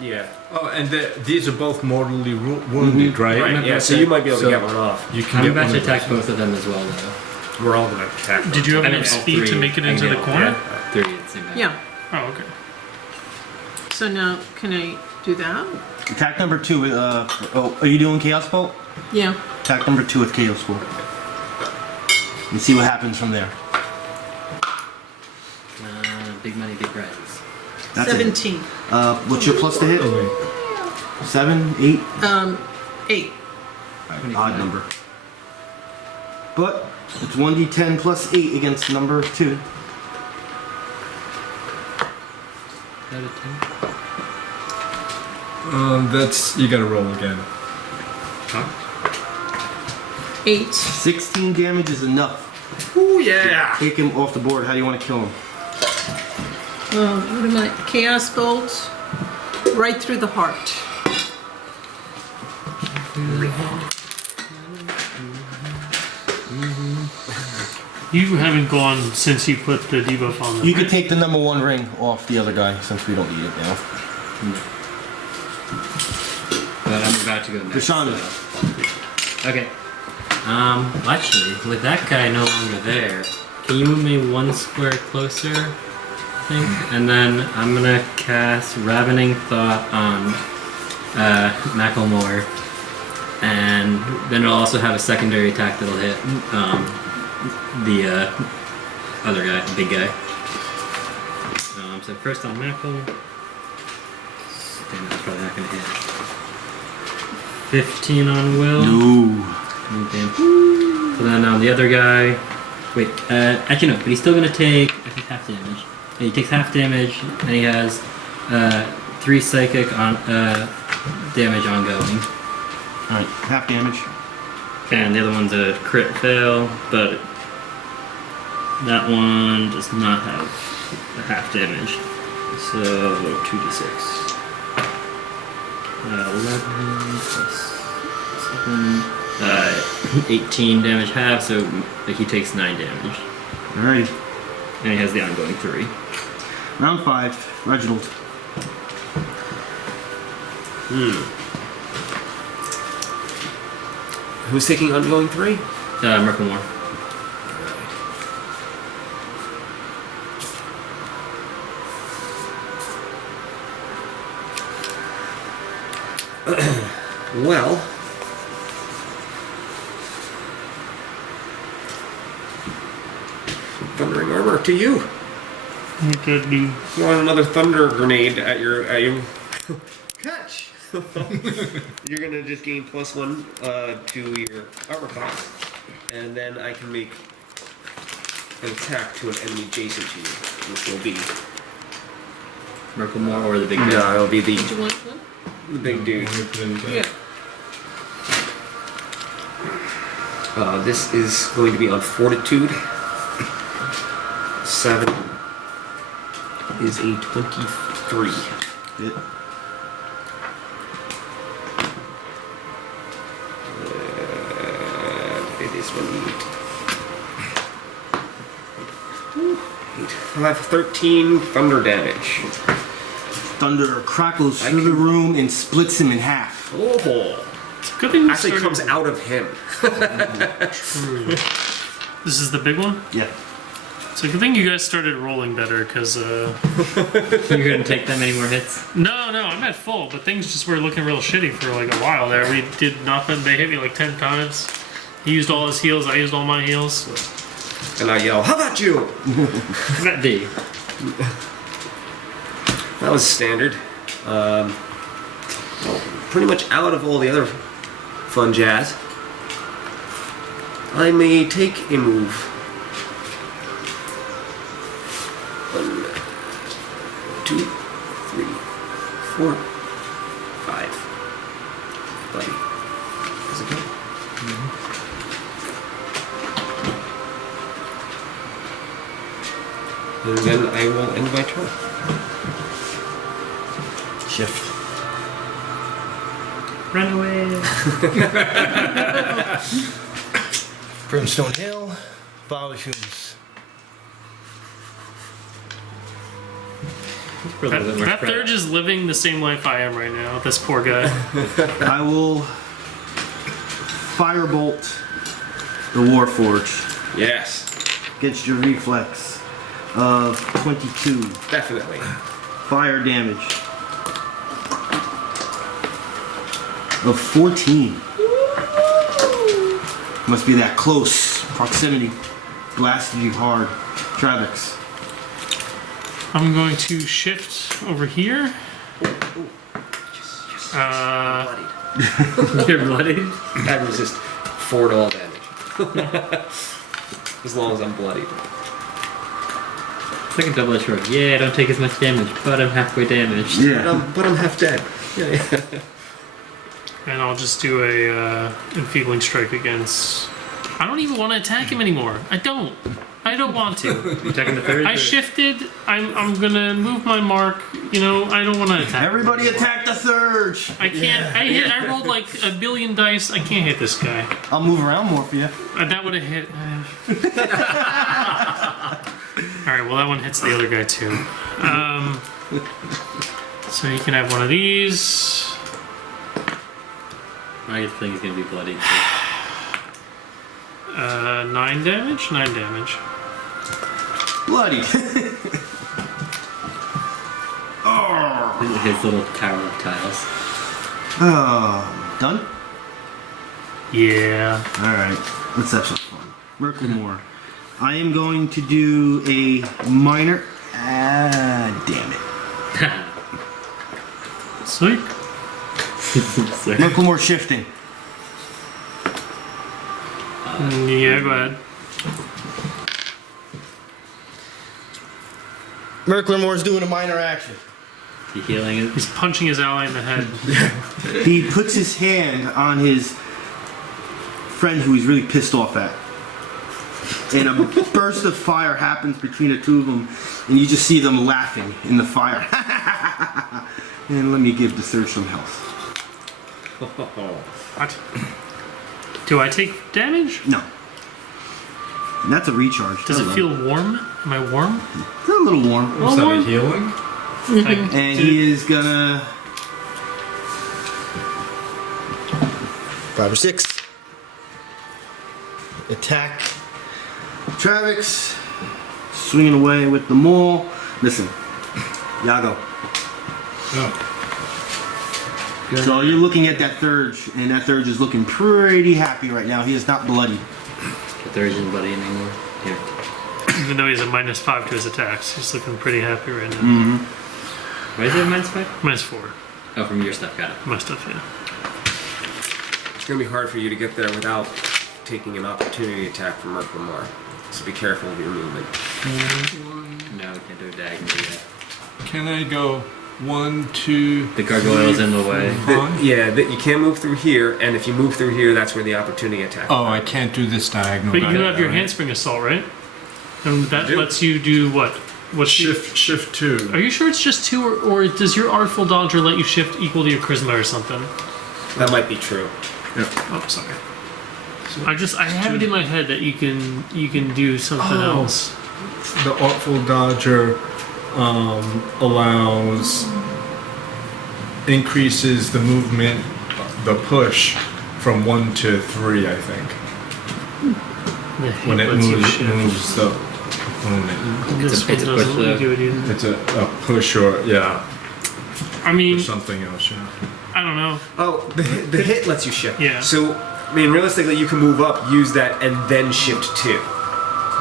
Yeah, Oh, and these are both mortally wounded, right? right. Yeah, so you might be able to So- get one off. You can I'm get about one to of attack those. both of them as well, though. We're all gonna attack. Did you have I enough mean, all speed to 3. make it I into can the get corner? 3 at the same time. Yeah. Oh, okay. So now, can I do that? Attack number 2 with, are you doing Chaos Bolt? Yeah. Attack number 2 with Chaos Bolt. And see what happens from there. Big money, big prizes. That's it. 17. What's your plus to hit? 7, 8? 8. Odd number. But it's 1d10 plus 8 against number 2. Out of 10. That's you gotta roll again. 8. 16 damage is enough. Ooh yeah! Take him off the board. How do you want to kill him? What am I? Chaos Bolt. Right through the heart. You haven't gone since you put the debuff on them. You could right? take the number 1 ring off the other guy since we don't need it now. But I'm about to go next. Bashanu. So. Okay. Actually, with that guy no longer there, can you move me 1 square closer? I think, and then I'm gonna cast Ravening Thought on Murkelmor, and then it'll also have a secondary attack that'll hit the other guy, the big guy. So first on Murkel. Damn, that's probably not gonna hit. 15 on Will. No. Okay. So then on the other guy. Wait, actually no, but he's still gonna take, I think, half damage. Yeah, he takes half damage, and he has 3 psychic on damage ongoing. Alright, half damage. And the other one's a crit fail, but that one does not have the half damage. So 2d6. 11 plus 7. 18 damage half, so like, he takes 9 damage. Alright. And he has the ongoing 3. Round 5, Reginald. Who's taking ongoing 3? Murkelmor. Well, thundering armor to you. What did I do? You want another thunder grenade at your catch? You're gonna just gain +1 to your armor class, and then I can make an attack to an enemy adjacent to you, which will be Murkelmor or the big guy? no, it'll be Do you want one? the big dude. Yeah. This is going to be on Fortitude. 7 is a 23. Hit. It is 8. 5, 13 thunder damage. Thunder crackles I through the can- room and splits him in half. Oh, Good thing you actually started- comes out of him. This is the big one? Yeah. So good thing you guys started rolling better, because, You're gonna take that many more hits? No, I'm at full, but things just were looking real shitty for like a while there. We did nothing. They hit me like 10 times. He used all his heals, I used all my heals. And I yell, "How about you?" That D. That was standard. Well, pretty much out of all the other fun jazz. I may take a move. 1, 2, 3, 4, 5. Buddy. Is it good? And then I will end my turn. Shift. Run away. Brimstone Hill, Flower Shoes. That third is living the same life I am right now, this poor guy. I will Firebolt the Warforged Yes, against your reflex of 22. definitely. Fire damage of 14. Must be that close proximity. Blasted you hard. Travex. I'm going to shift over here. You're bloody? I resist 4 to all damage. As long as I'm bloodied. It's like a double-edged sword. Yeah, I don't take as much damage, but I'm halfway damaged. But I'm half dead. Yeah. And I'll just do a enfeebling strike against I don't even want to attack him anymore. I don't want to. You attacking the third? I shifted. I'm gonna move my mark. You know, I don't want to attack. Everybody attack the Surge! I can't. I rolled like a billion dice. I can't hit this guy. I'll move around more for you. That would have hit. All right. Well, that one hits the other guy too. So you can have one of these. I think he's gonna be bloody. 9 damage. 9 damage. Bloody. His little tower of tiles. Oh, done? Yeah. Alright, let's have some fun. Murkelmor. I am going to do a minor. Damn it. Sweet. Murkelmor shifting. Yeah. Go ahead. Murkelmor's doing a minor action. He healing it. He's punching his ally in the head. He puts his hand on his friend who he's really pissed off at. And a burst of fire happens between the two of them, and you just see them laughing in the fire. And let me give the Surge some health. What? Do I take damage? No. And that's a recharge. Does it Hello. feel warm? Am I warm? It's a little warm. Is that a healing? And he is gonna 5 or 6 attack Travex, swinging away with the maul. Listen, Yago. So you're looking at that Thurge, and that Thurge is looking pretty happy right now. He is not bloody. The third isn't bloody anymore. Here. Even though he's a -5 to his attacks, he's looking pretty happy right now. Why is it -5? -4. Oh, from your stuff. Got it. My stuff, yeah. It's gonna be hard for you to get there without taking an opportunity attack from Murkelmor. So be careful of your movement. No, we can't do a diagonal yet. Can I go 1, 2? The gargoyle's in the way. You can't move through here, and if you move through here, that's where the opportunity attack. Oh, I can't do this diagonal. But you diagonal, have your right? handspring assault, right? And that do. lets you do what? What's Shift 2. Are you sure it's just 2, or does your Artful Dodger let you shift equal to your Charisma or something? That might be true. Oh, sorry. I have it in my head that you can do something else. The Artful Dodger increases the movement, the push from 1 to 3, I think. The When hit it lets you moves, shift. moves the opponent. This It's a one push doesn't let though. you do it either. It's a push or, yeah, I or mean, something else, yeah. I don't know. Oh, the hit lets you shift. Yeah. So, I mean, realistically, you can move up, use that, and then shift 2.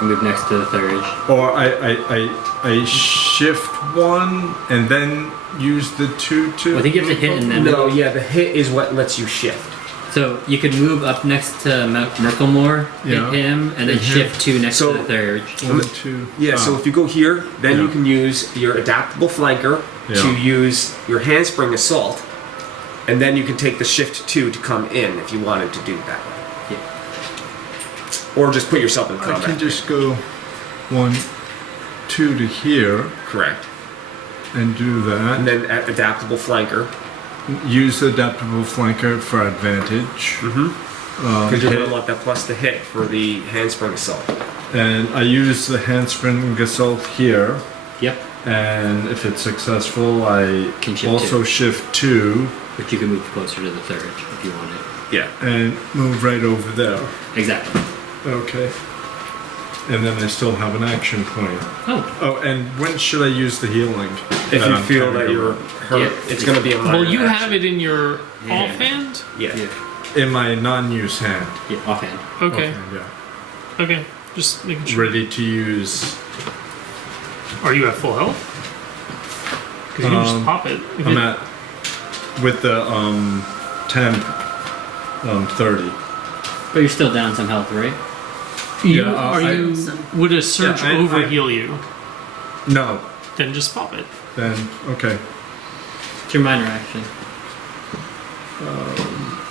Move next to the third. Or I shift 1 and then use the 2 to. Well, I think you have to hit and then. No, yeah, the hit is what lets you shift. So you could move up next to Murkelmore, Yeah. hit him, and then Hit him. shift 2 next So- to the third. 1, 2. Yeah, so if you go here, then you Yeah. can use your adaptable flanker to Yeah. use your handspring assault, and then you can take the shift 2 to come in if you wanted to do it that way. Yeah. Or just put yourself in I combat. can just go 1, 2 to here Correct. and do that. And then adaptable flanker, Use the adaptable flanker for advantage. because you're going to want that plus to hit for the handspring assault. And I use the handspring assault here. Yep. And if it's successful, I Can shift also 2. shift 2 But you can move closer to the third if you wanted. Yeah. and move right over there. Exactly. Okay. And then I still have an action point. Oh. Oh, and when should I use the healing? If that you I'm feel that carrying you're over? hurt, Yeah. it's going to be a minor Well, you action. have it in your Yeah. offhand. Yeah. Yeah. In my non-use hand. Yeah. Offhand. Okay. Offhand, yeah. Okay. Just making sure. Ready to use. Are you at full health? Because you can just pop it. If I'm it- at with the temp 30. But you're still down some health, right? You, Yeah, are I- you? Would a surge Yeah, I- over I- heal you? No. Then just pop it. Then okay. It's your minor action.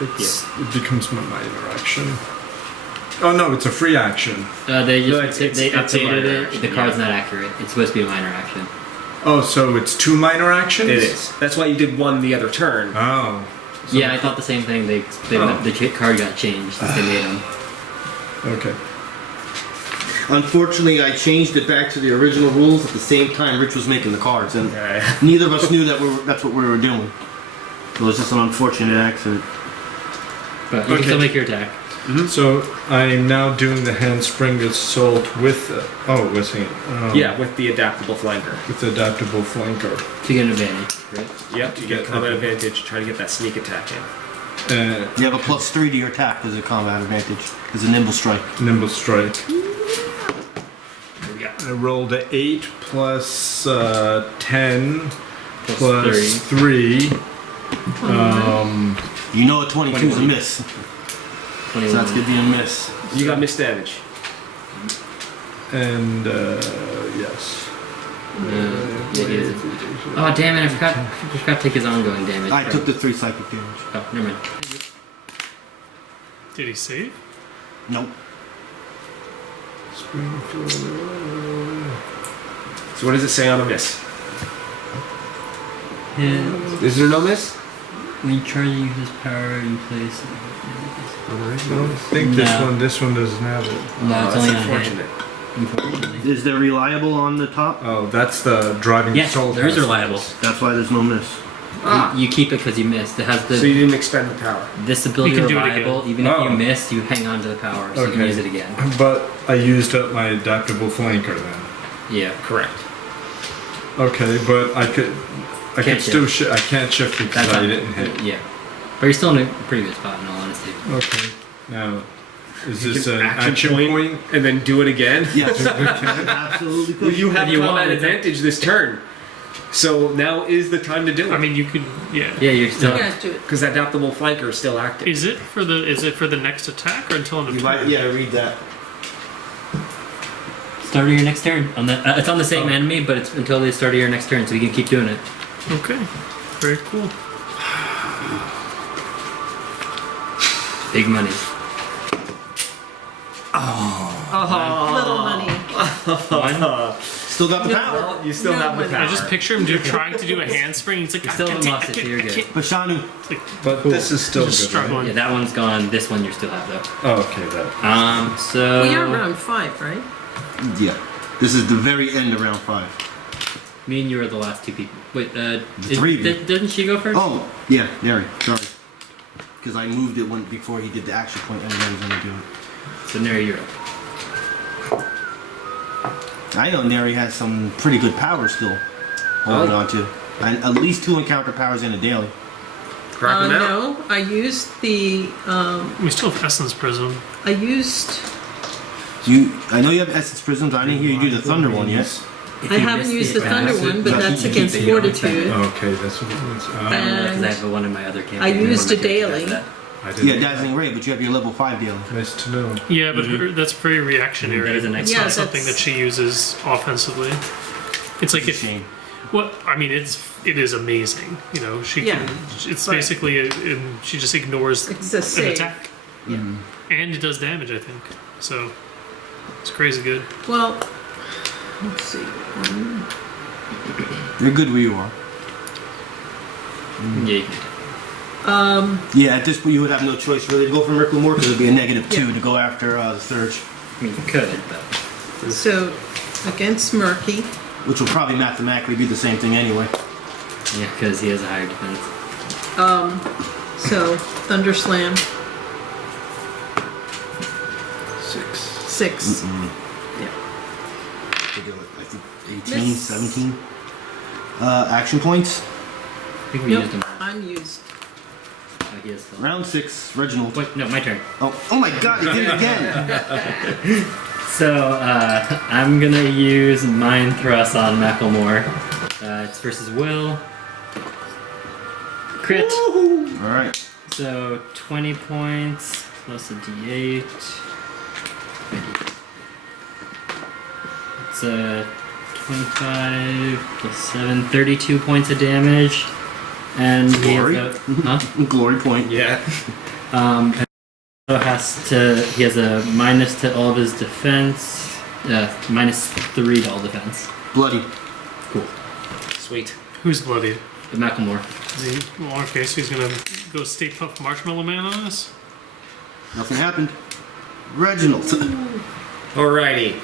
It becomes my minor action. Oh no, it's a free action. They No, just it's they a updated minor it. action, The card's yeah. not accurate. It's supposed to be a minor action. Oh, so it's 2 minor actions? It is. That's why you did one the other turn. Oh. So Yeah, I thought the same thing. The card got changed since they made them. Okay. Unfortunately, I changed it back to the original rules at the same time Rich was making the cards, and Okay. neither of us knew that's what we were doing. So it was just an unfortunate accident. But you can Okay. still make your attack. So I'm now doing the handspring assault with. With it. Yeah, with the adaptable flanker. With the adaptable flanker. To get an advantage, right? Yep, you get combat advantage. Try to get that sneak attack in. You have a +3 to your attack as a combat advantage. As a nimble strike. Nimble strike. Here we go. I rolled a 8 plus 10 Plus plus 3. You know a 22 is a miss. So 21. that's gonna be a miss. You got miss damage. And yes. Yeah, he is. Oh damn it! I forgot to take his ongoing damage. I took the 3 psychic damage. Oh, never mind. Did he save? Nope. So what does it say on a miss? Yeah. Is there no miss? When you charge his power, you place. I don't think this one doesn't have it. No, it's that's only on hit. unfortunate. Unfortunately. Is there reliable on the top? Oh, that's the driving Yes, soul. there is reliable. That's why there's no miss. You keep it because you missed. It has the So you didn't expend the power. this ability You can do it reliable. again. Even if you Oh. miss, you hang on to the power, so you can Okay. use it again. But I used up my adaptable flanker then. Yeah. Correct. Okay, but I could Can't still I can't shift because That's I not- didn't hit. Yeah. But you're still in a pretty good spot, in all honesty. Okay. Now, is You this can an action point? and then do it again. Yes. Absolutely Well, could. you have If you combat wanted to. advantage this turn. So now is the time to do it. I mean, you could. Yeah. Yeah, you're still. Yeah, do it. because that adaptable flanker is still active. Is it for the next attack or until end of You turn? might, yeah, read that. Start of your next turn. On the it's on the same enemy, but it's until the start of your next turn, so you can keep doing it. Okay. Very cool. Big money. Little money. One. Still got the power. Well, you still No have the money. power. I just picture him trying to do a handspring. He's like, You still I haven't can't lost it, take- so you're I good. can't- Bashanu. But this is still Just good, right? struggling. Yeah, that one's gone. This one you still have though. Oh, okay, that. So We are round 5, right? Yeah. This is the very end of round 5. me and you are the last two people. Wait, Three of you. doesn't she go first? Oh, yeah, Neri. Sorry. Because I moved it when before he did the action point and I was going to do it. So Neri, you're up. I know Neri has some pretty good power still holding on to. And at least 2 encounter powers in a daily. Crack him out. No, I used the, We still have Essence Prism. I used, I know you have Essence Prisms. I didn't hear you do the Thunder one yet. If I you haven't miss used the Thunder advantage, one, but but that's you keep against it, you don't Fortitude. Okay, that's what it means. I don't know because I have one in my other campaign. I used One a of my characters daily. has that. I didn't. Yeah, Dazzling Ray, but you have your level 5 daily. Nice to know. Yeah, but that's very reactionary. That is a nice it's Yeah, not something that's- that she uses offensively. It's like if Shame. well, I mean, it is amazing. You know, she Yeah, can. It's but- basically she just ignores It's a an save. attack, Yeah. and it does damage. I think so. It's crazy good. Well, let's see. You're good where you are. Yeah, you can. Yeah, at this point you would have no choice really to go for Murkelmor because it would be a -2 to go after the Surge, I mean, you could, but So, against Murky, which will probably mathematically be the same thing anyway. yeah, because he has a higher defense. so Thunder Slam, 6. Yeah. I think 18, Miss. 17. Action points. I think we Nope, used him. I'm used. Oh, he is still. Round 6, Reginald. Wait, no, my turn. Oh my god, he did it again! So, I'm gonna use Mind Thrust on Murkelmor. It's versus Will. Crit. Alright. So, 20 points plus a d8. It's 25 plus 7, 32 points of damage. And he Glory. has a, huh? Glory point. Yeah. And He has a minus to all of his defense, -3 to all defense. Bloody. Cool. Sweet. Who's bloodied? The Murkelmor. Is he? Well, okay, so he's gonna go Stay Puft Marshmallow Man on us? Nothing happened. Reginald. Alrighty.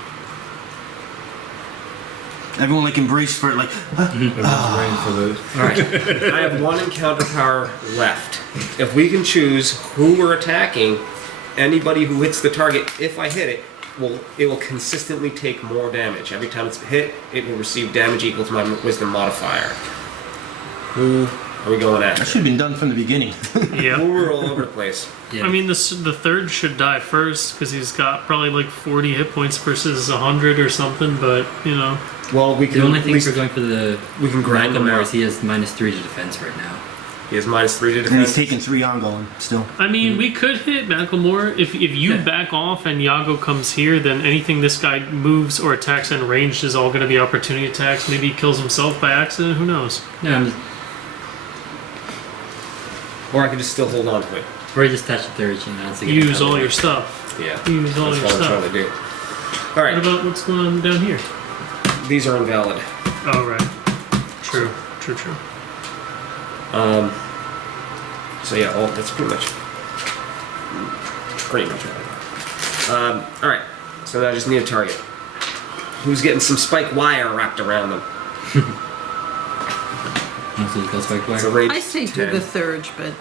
Everyone like embraced for it, like. Everyone's waiting for the. Alright. I have one encounter power left. If we can choose who we're attacking, anybody who hits the target, if I hit it, it will consistently take more damage. Every time it's hit, it will receive damage equal to my wisdom modifier. Who are we going That after? should have been done from the beginning. Yeah. Well, we're all over the place. Yeah. I mean, the third should die first because he's got probably like 40 hit points versus 100 or something. But you know, Well, we can the only at thing least for going for the we can grind him Murkelmor out. is he has -3 to defense right now. He has -3 to And he's defense. taking 3 ongoing still. I mean, we could hit Murkelmor if you back off and Yago comes here. Then anything this guy moves or attacks in ranged is all going to be opportunity attacks. Maybe he kills himself by accident. Who knows? No, I'm just, Or I can just still hold on to it. or he just touched the third, you know. So Use all your stuff. Yeah. Use all That's your what I'm stuff. trying to do. What Alright, about what's going on down here? these are invalid. Oh right. True. True. So yeah, that's pretty much right. Alright, so now I just need a target. Who's getting some spike wire wrapped around them? Honestly, go spike It's a wire. range I say do 10. the third, but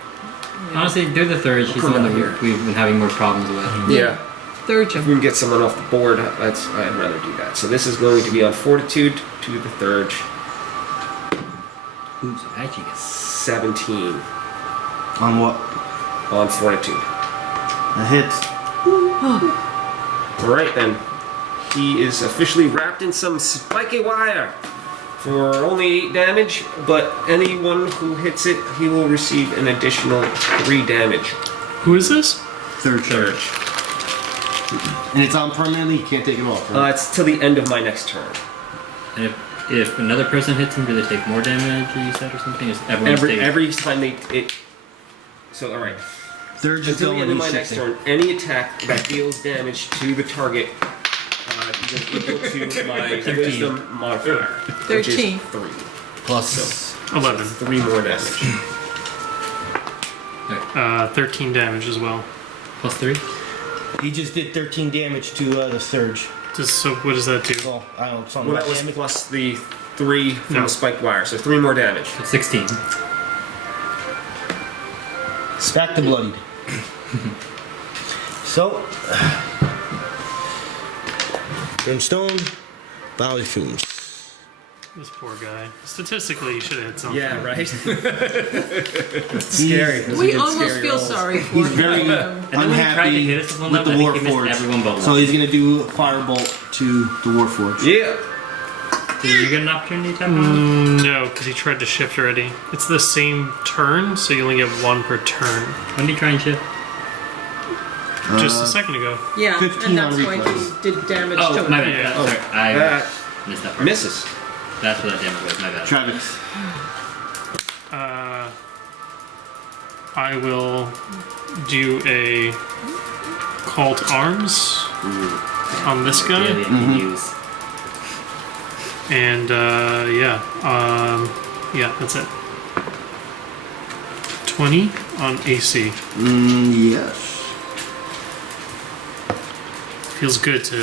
Honestly, do the third. She's the come one out that here. we've been having more problems with. Yeah. third If jump. we can get someone off the board, I'd rather do that. So this is going to be on Fortitude to the third. Oops, I actually get 17 On what? on Fortitude. That hits. Alright then. He is officially wrapped in some spiky wire for only 8 damage, but anyone who hits it, he will receive an additional 3 damage. Who is this? Third charge. Surge. And it's on permanently, you can't take it off, right? It's till the end of my next turn. And if another person hits him, do they take more damage? You said or something? Is everyone Every time it. So alright. Third just Until the end of going, my he's next shifting. turn, any attack that deals damage to the target is equal to my wisdom modifier. Which is 13. 3. Plus 11. 3 more damage. 13 damage as well. +3? he just did 13 damage to the surge. So what does that do? Well, I don't know, something Well, about that was damage. plus the 3 from No. the spiked wire, so 3 more damage. 16. It's back to bloodied. So, Brimstone, Valley Fumes. This poor guy. Statistically, you should have hit something. Yeah, right? Scary. Those are We good almost scary feel rolls. sorry for He's him. very And then when he tried to unhappy hit us one with the time, I think he missed Warforged. everyone but So one. he's gonna do a Firebolt to the Warforged. Yeah. Did you get an opportunity attack on him? No, because he tried to shift already. It's the same turn, so you only get 1 per turn. When did he try and shift? Just a second ago. Yeah, 15 and that's on why he reflex. did damage to Oh, him. my bad. Yeah. Sorry, I That missed that part. misses. That's what that damage was. My bad. Travex. I will do a call to arms on this guy. Yeah, Mm-hmm. we use. And yeah, that's it. 20 on AC. Yes. Feels good to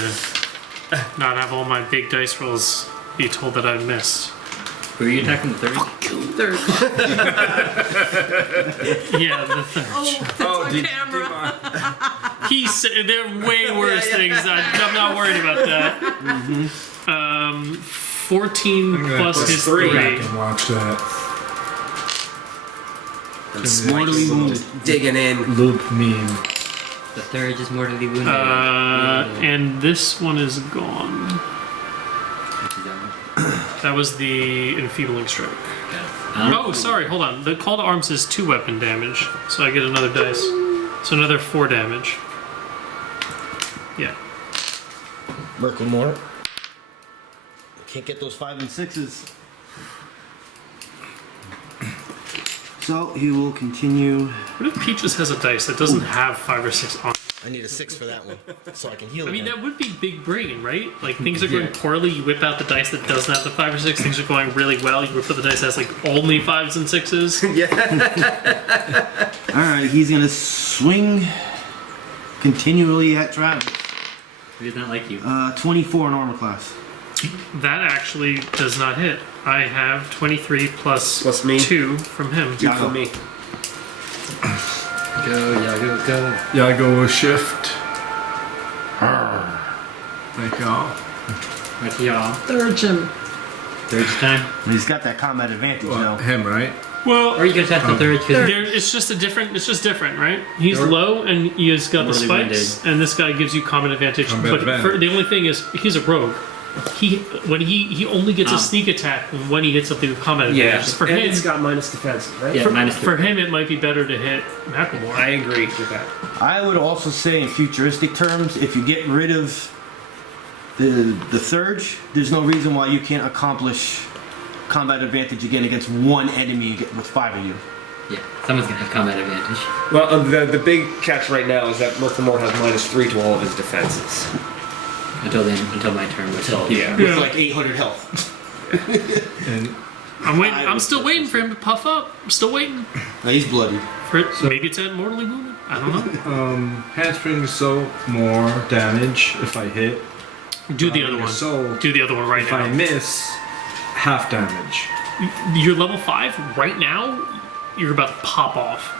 not have all my big dice rolls be told that I missed. Who are you attacking the third? Third. Yeah, the third. Oh, that's on camera. He said there are way worse things. I'm not worried about that. 14 plus his three. 3. I can watch that. Mortally wounded. Digging in. Loop meme. The third is mortally wounded. And this one is gone. That was the enfeebling stroke. Oh, sorry, hold on. The call to arms is 2 weapon damage, so I get another dice. So another 4 damage. Yeah. Murkelmor. Can't get those 5 and 6s. So he will continue. What if Peaches has a dice that doesn't have 5 or 6 on it? I need a 6 for that one, so I can heal I mean, again. that would be big brain, right? Like, things are going poorly, you whip out the dice that doesn't have the 5 or 6. Things are going really well, you whip out the dice that has, like, only 5s and 6s. Alright, he's gonna swing continually at Travis. He does not like you. 24 in armor class. That actually does not hit. I have 23 Plus me. 2 from him. 2 for me. Go, Yago, go. Yago will shift. Thank y'all. Right, y'all. Third him. Third time. And he's got that combat advantage now. Him, right? Well, Or you can attack the third. it's just different, right? He's low and he's got the Mortally spikes, and this guy gives you combat advantage. Combat but advantage. the only thing is, he's a rogue. He only gets a sneak attack when he hits something with combat Yeah, advantage. For and him, it's got minus defense, right? Yeah, minus for 3. him, it might be better to hit Murkelmor. I agree with that. I would also say in futuristic terms, if you get rid of the surge, there's no reason why you can't accomplish combat advantage again against one enemy with 5 of you. Yeah, someone's gonna have combat advantage. Well, the big catch right now is that Murkelmor has -3 to all of his defenses. Until my turn, which Yeah. With like 800 health. And I'm waiting. I'm still waiting for him to puff up. I'm still waiting. Now he's bloody. Maybe it's at mortally wounded. I don't know. handspring assault, more damage if I hit. Do the other one. Assault, Do the other one right if now. I miss, half damage. You're level 5 right now. You're about to pop off.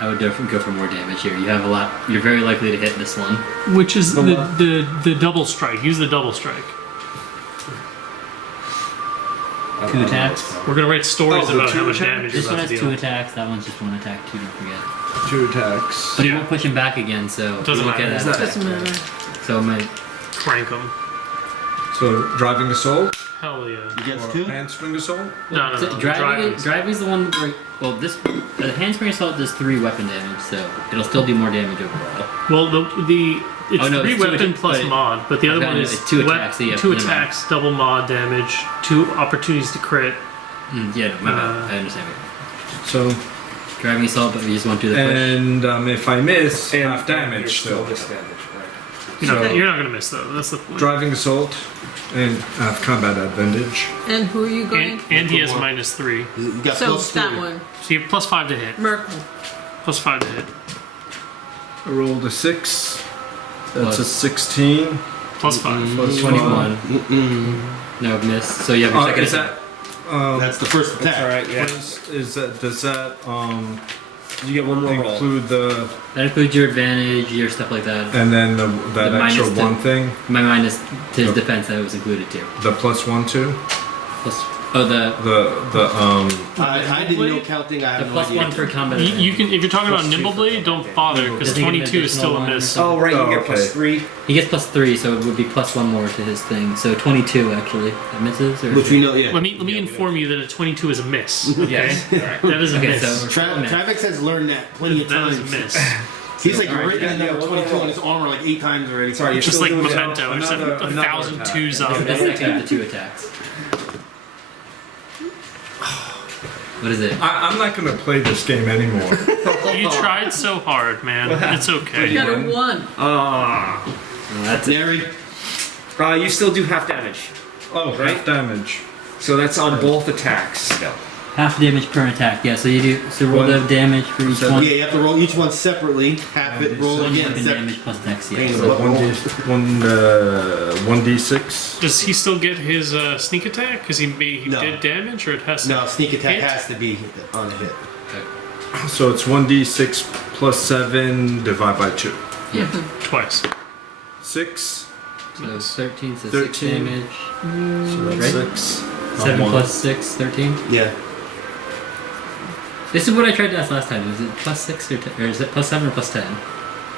I would definitely go for more damage here. You have a lot. You're very likely to hit this one. Which is the double strike. Use the double strike. 2 attacks. We're gonna write stories Oh, the about how 2 much attack? damage This you're one about has to 2 deal. attacks. That one's just 1 attack too. Don't forget. 2 attacks. But he Yeah. won't push him back again. So Doesn't you look matter. at It's that. Doesn't matter. So my Crank them. So driving assault Hell yeah. He gets or 2? handspring assault. No. driving's the one where, well, the handspring assault does 3 weapon damage, so it'll still do more damage overall. Well, it's Oh, no, 3 it's 2 weapon atta- plus but- mod, but the other Okay, one no, is it's 2 attacks, so yeah, 2 never mind. attacks, double mod damage, 2 opportunities to crit. Yeah, no, my bad. I understand. So Driving assault, but we just won't do the push. and if I miss, And half damage you're still. disadvantaged, right? You're not gonna miss though. That's the point. Driving assault and have combat advantage. And who are you going? And he has -3, You got So plus that 3. one, so you have +5 to hit. Merkel. +5 to hit. I rolled a 6. That's Plus- a 16. +5. Plus 21. No, miss. So you have your second is attack. that That's the first attack. All right, yeah. is that does that You get one more roll. include the That includes your advantage, your stuff like that. and then that The extra minus 1 2. thing, My minus to his Oh. defense that was included too. the +1 too. Plus, oh, the I didn't know counting. I have no plus idea. 1 for combat. You can, if you're talking about +2 Nimble for Blade, don't combat. bother because Doesn't he get 22 is still additional a one or miss. something? Oh, right, you Oh, get okay. +3. He gets +3, so it would be +1 more to his thing. So 22 actually. That misses. Or Which we know, yeah. Let me inform you that a 22 is a miss. Okay, Yes. that is a Okay, miss. so we're still a miss. Travex has learned that plenty of That is a times. miss. He's like Alright, written yeah, the number yeah, 22 on his armor like 8 times already. Sorry, you're Just still like doing Memento, there's another 1,000 attack. twos on So it. that's like the 2 attacks. What is it? I'm not gonna play this game anymore. You tried so hard, man. It's okay. You got a 1. Ah. Oh, that's it. Neri, You still do half damage. Oh, Right? half damage. So that's on both attacks still. Half damage per attack. Yeah. So you do. So roll One- the damage for each So- one. yeah, you have to roll each one separately. Half it, roll One again. weapon Separate. damage plus dex. Pain Yeah. in So the 1d6. Does he still get his sneak attack? Because he No. did damage, or it has to? No, sneak attack Hit? has to be on a hit. So it's 1d6 plus 7 divided by 2. yeah. Twice. 6. So 13. So 6 13. damage. So that's Right. 6. 7 1. plus 6, 13. Yeah. This is what I tried to ask last time. Is it plus 6 or is it plus 7 or plus 10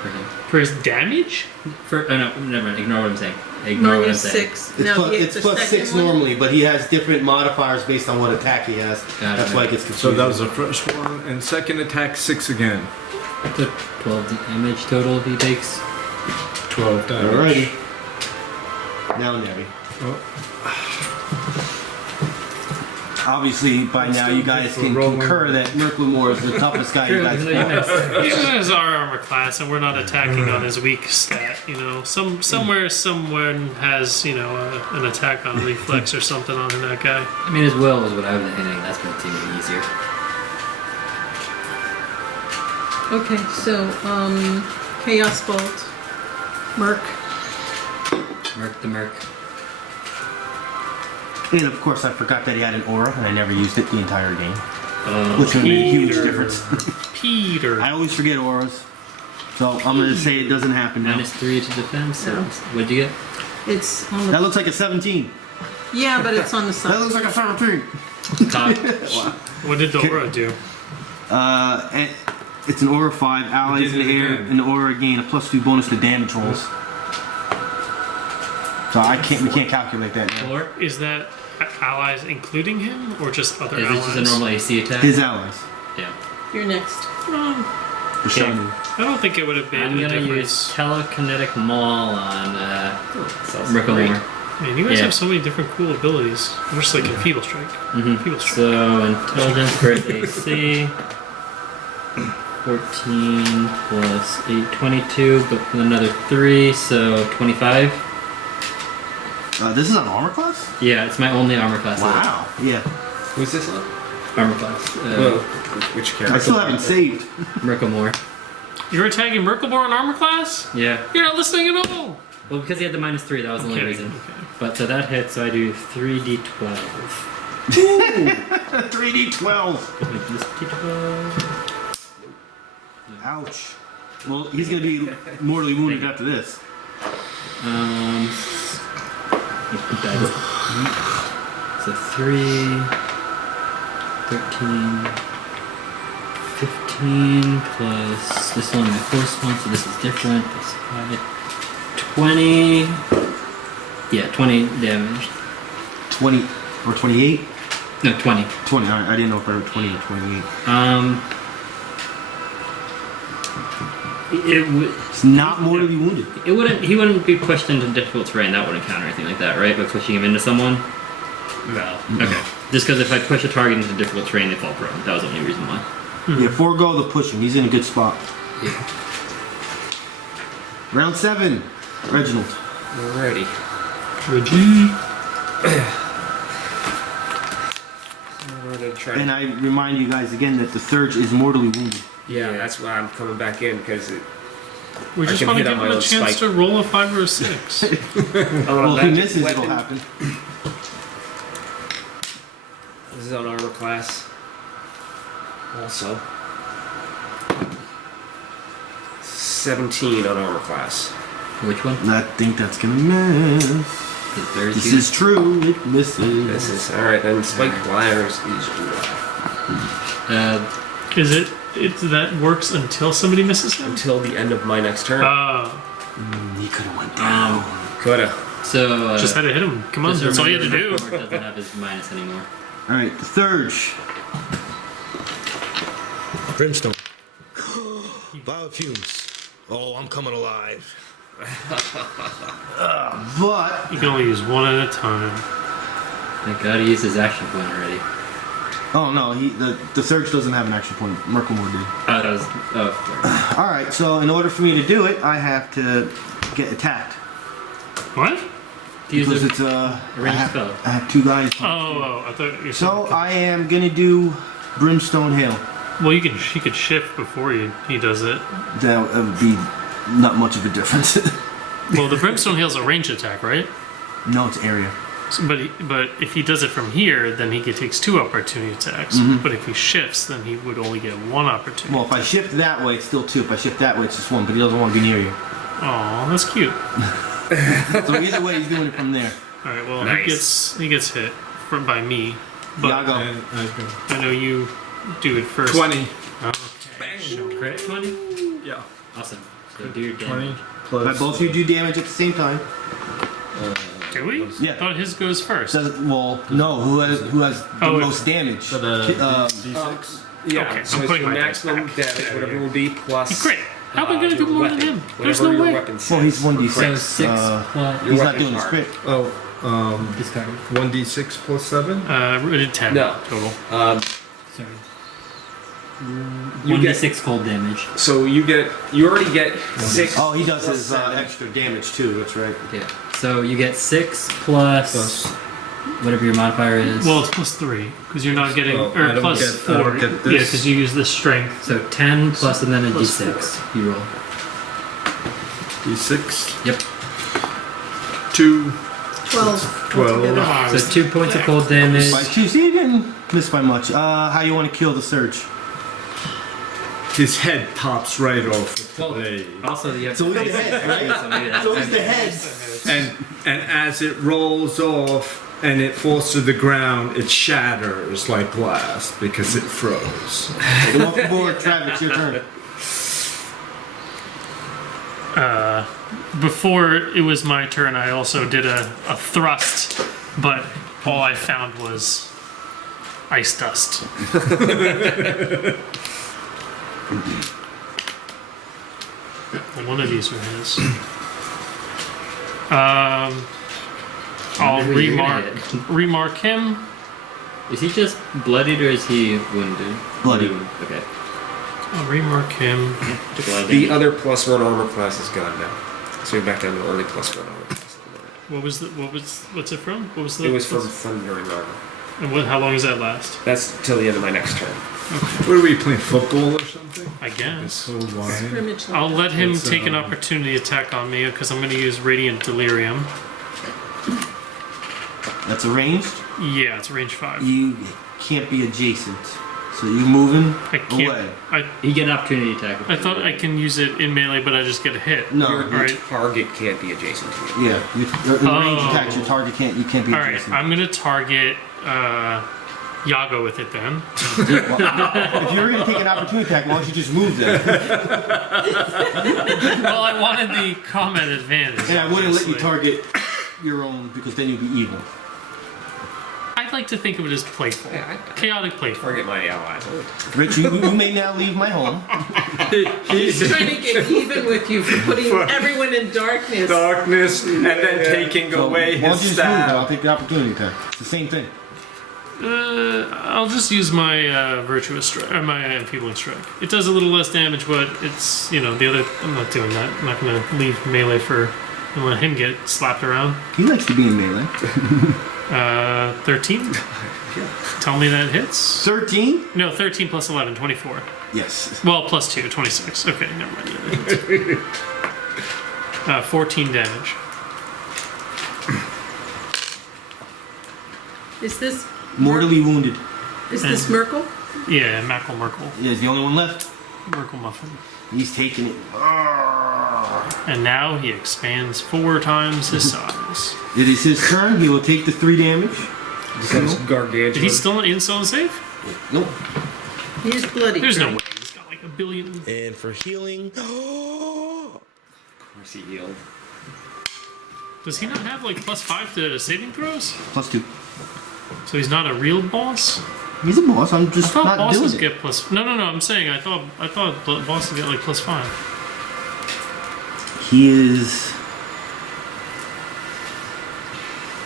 for him? For his damage? Oh no, never mind. Ignore what I'm saying. Ignore what I'm saying. -6. It's, Now, plus, the- it's the plus second 6 one? normally, but he has different modifiers based on what attack he has. Got it. That's why it gets So confusing. that was the first one. And second attack, 6 again. So 12 damage total he takes. 12 damage. Obviously, by now you guys can concur that Murkelmor is the toughest guy you guys fought. Even as our armor class, and we're not attacking on his weak stat. You know, somewhere someone has an attack on reflex or something on that guy. I mean, as well as what I was hitting, that's going to seem easier. Okay, so Chaos Bolt, Merc. Merc the Merc. And of course, I forgot that he had an aura, and I never used it the entire game, which would make a huge difference. Peter. I always forget auras, so I'm gonna say it doesn't happen now. -3 to defense. So what'd you get? It's on the, That looks like a 17. yeah, but it's on the side. That looks like a 17. Top. What did the aura do? And it's an aura 5. Allies in the air, and the aura gain a +2 bonus to damage rolls. So we can't calculate that now. Or Is that allies including him, or just other is allies? this just a normal AC attack? His allies. Yeah. You're next. Bashanu. I don't think it would have I'm made a gonna difference. use Telekinetic Maul on Murkelmor. Man, you guys Yeah. have so many different cool abilities. I'm just like in Feeble Strike. Feeble Strike. So intelligence for AC. 14 plus 8, 22, but with another 3, so 25. This is an armor class? Yeah, it's my only armor class. Wow. Yeah. Who's this on? Armor class. Which I character? still haven't saved. Murkelmor. You're attacking Murkelmor in armor class? Yeah. You're not listening at all. Well, because he had the -3, that was the only reason. Okay. But so that hits, so I do 3d12. 3d12. This d12. Ouch. Well, he's gonna be mortally wounded after this. So 3, 13, 15 plus this one, my first one, so this is different. Plus 5, 20. Yeah, 20 damage. 20 or 28? No, 20. 20. Alright, I didn't know if I were 20 or 28. It's not mortally wounded. He wouldn't be pushed into difficult terrain. That wouldn't count or anything like that, right? By pushing him into someone. No. Okay. Just because if I push a target into difficult terrain, they fall prone. That was the only reason why. Yeah, forego the pushing. He's in a good spot. Yeah. Round 7. Reginald. Alrighty. Reggie. We're gonna try. And I remind you guys again that the Surge is mortally wounded. Yeah, that's why I'm coming back in because We I just can want to hit give on him my a own chance spike. to roll a 5 or a 6. Well, if he misses, it'll happen. This is on armor class. Also. 17 on armor class. Which one? I think that's gonna miss. The third. This is true. It misses. This is alright, then spike wires is Is it that works until somebody misses him? until the end of my next turn. He could have went down. Coulda. So Just had to hit him. Come on, just that's all you had to remember do. Murkelmor doesn't have his minus anymore. Alright, the Surge. Brimstone. Biofumes. Oh, I'm coming alive. But You can only use one at a time. Thank God he used his action point already. oh no, the Surge doesn't have an action point. Murkelmor did. Oh, that was. Oh, sorry. Alright, so in order for me to do it, I have to get attacked. What? Use Because a it's ranged spell. I have 2 guys. Oh, I thought you said. So I am gonna do Brimstone Hail. Well, he could shift before he does it. That would be not much of a difference. Well, the Brimstone Hail's a range attack, right? No, it's area. So, but if he does it from here, then he takes 2 opportunity attacks. But if he shifts, then he would only get 1 opportunity. Well, if I shift that way, it's still 2. If I shift that way, it's just 1. But he doesn't want to be near you. Oh, that's cute. So either way, he's doing it from there. All right. Well, Nice. he gets hit by me, but Yago. And I go I know you do it first. 20. Okay. Crit 20? Yeah. Awesome. So do your 20 damage. plus. But both of you do damage at the same time. Do we? Yeah. I thought his goes first. Well, no. Who has the Oh, most damage? So the D6. Yeah, Okay, so I'm it's putting your my dice maximum back. damage, whatever it will be, plus. Great. How am I gonna do your more weapon, than him? There's whatever no your way. weapon Well, he's says. 1d6. So 6 plus. Your He's not weapon doing his card. crit. Oh, Discard. 1d6 plus 7. We did 10 No. total. Sorry. You 1d6 cold damage. So you already get 6. Oh, he does plus his 7. extra damage too. That's right. Yeah. So you get 6 plus whatever your modifier is. Well, it's plus 3 because you're not getting, Well, I or don't plus get- I 4. don't get Yeah, this. because you use the strength. So 10 plus and then a Plus d6 you roll. d6. Yep. 2. 12. 12. altogether. So 2 points of cold damage. By 2, see, you didn't miss by much. How you want to kill the Surge? His head pops right off the blade. Also, you have So it's the head, right? So maybe that's So it's the head. And as it rolls off and it falls to the ground, it shatters like glass because it froze. Come off the board, Travex, your turn. Before it was my turn, I also did a thrust, but all I found was ice dust. And one of these were his. I'll Wonder who you're gonna remark him. Is he just bloodied or is he wounded? Bloodied. Okay. I'll remark him. Took a lot of The damage. other +1 armor class is gone now. So you're back down to only +1 armor class. What's it from? What was the? It was from Thundering Armor. And how long does that last? That's till the end of my next turn. What are we playing, football or something? I It's guess. so wide. Scrimmage. I'll let him It's, take an opportunity attack on me because I'm going to use Radiant Delirium. That's arranged. Yeah, it's range 5. You can't be adjacent. So you moving I can't. away. You get an opportunity attack. I thought I can use it in melee, but I just get a hit. No. Your Alright. target can't be adjacent to you. Yeah, in range attacks, your target can't. You can't be All right, adjacent. I'm gonna target Yago with it then. If you were going to take an opportunity attack, why don't you just move then? Well, I wanted the combat advantage. And I wouldn't let you obviously. target your own because then you'd be evil. I'd like to think of it as playful, Yeah, chaotic playful. Target my allies. Rich, you may now leave my home. He's trying to get even with you for putting everyone in darkness. Darkness and then taking So away why don't his you just move and I'll staff. take the opportunity attack. It's the same thing. I'll just use my virtuous strike, or my enfeebling strike. It does a little less damage, but it's the other. I'm not doing that. I'm not gonna leave melee and let him get slapped around. He likes to be in melee. 13. Tell me that hits. 13? No, 13 plus 11, 24. Yes. Well, plus 2, 26. Okay, never mind. Yeah, that hits. 14 damage. Is this Mortally wounded. is this Merkel? Yeah, Merkel. Yeah, he's the only one left. Merkel Muffin. He's taking it. And now he expands 4 times his size. It is his turn. He will take the 3 damage. Becomes gargantuan. Did he still on save? Nope. He is bloody. There's no right? way. He's got like a billion. And for healing, Of course he healed. Does he not have like +5 to saving throws? +2. So he's not a real boss? He's a boss. I'm I just thought not doing bosses it. get plus. No. I'm saying I thought bosses get like +5. He is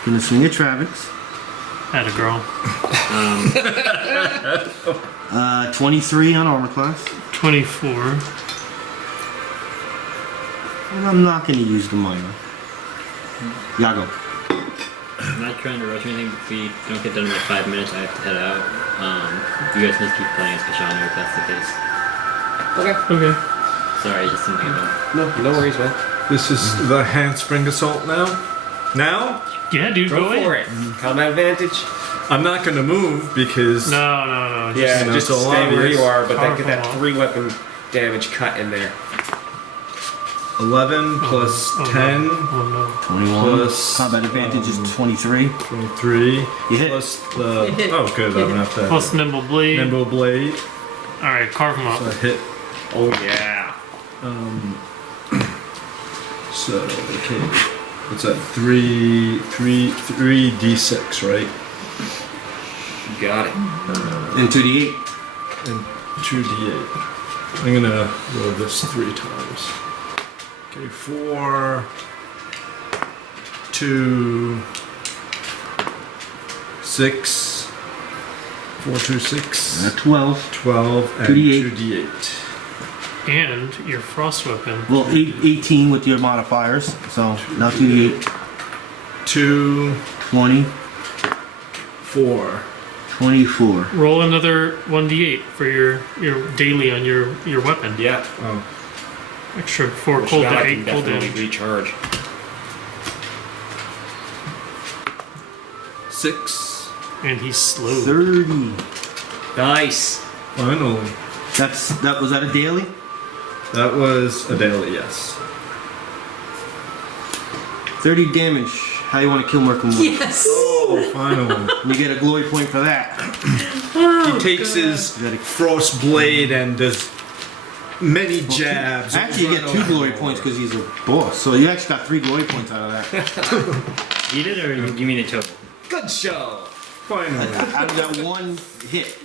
gonna swing at Travex. Had a girl. 23 on armor class. 24. And I'm not gonna use the minor. Yago. I'm not trying to rush anything, but if we don't get done in like 5 minutes, I have to head out. You guys need to keep playing as Bashanu if that's the case. Okay. Okay. Sorry, just something about. No worries, man. This is the handspring assault now. Now? Yeah, dude, Go go for in. it. Combat advantage. I'm not going to move because No. Yeah, you know, just so stay where obvious. you are, but then get that Powerful. 3-weapon damage cut in there. 11 plus Oh, 10 No. Oh no. 21. Plus, Combat advantage is 23. 23 You hit. plus the You hit. oh good You I'm hit. not that Plus nimble blade. nimble blade, All right, carve him up. so I hit. Oh yeah. So okay, what's that? 3d6, right? You got it. And 2d8. And 2d8. I'm gonna roll this 3 times. Okay, 4, 2, 6, 4, 2, 6, 12. 12, and 2d8. 2d8. And your frost weapon. Well, 18 with your modifiers. So now 2d8. 2, 20. 4. 24. Roll another 1d8 for your daily on your weapon. Yeah. Oh, Extra 4 Which cold now I to can 8 cold definitely damage. recharge. 6. And he's slow. 30. Nice. Finally. Was that a daily? That was a daily, yes. 30 damage. How you want to kill Murkelmor? Yes. Oh, finally. You get a glory point for that. He takes his frost blade and does many jabs. Actually, you get 2 glory points because he's a boss. So you actually got 3 glory points out of that. Eat it, or you mean a total? Good show. Finally. Out of that 1 hit.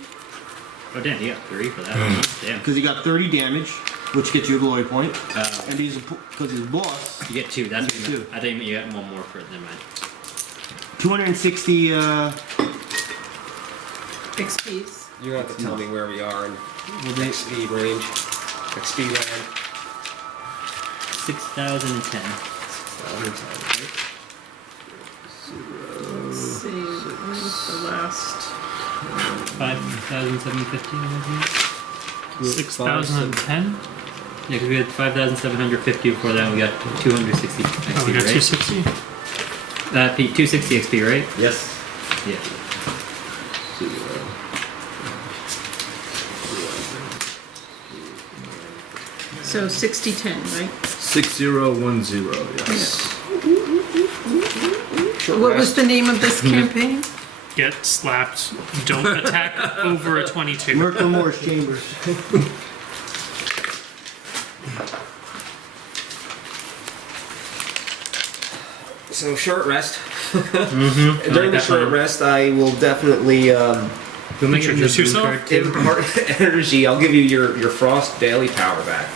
Oh damn, you got 3 for that. Damn. Because he got 30 damage, which gets you a glory point. Uh, And because he's a boss, You get 2. That's what you Two. meant. I think you got 1 more for it. Never mind. 260 XPs. You have to tell me where we are in XP range. XP land. 6,010. Let's see. Where's the last? 5,750. 6,010. Yeah, because we had 5,750 before that. We got 260 XP, Oh, we got right? 260. Pete, 260 XP, right? Yes. Yeah. So 60-10, right? 6010, yes. What was the name of this campaign? Get slapped. Don't attack over a 22. Murkelmor's Chambers. So short rest. Mm-hmm. During the short rest, I will definitely Who make it in the Introduce boon yourself? card too? impart energy. I'll give you your frost daily power back.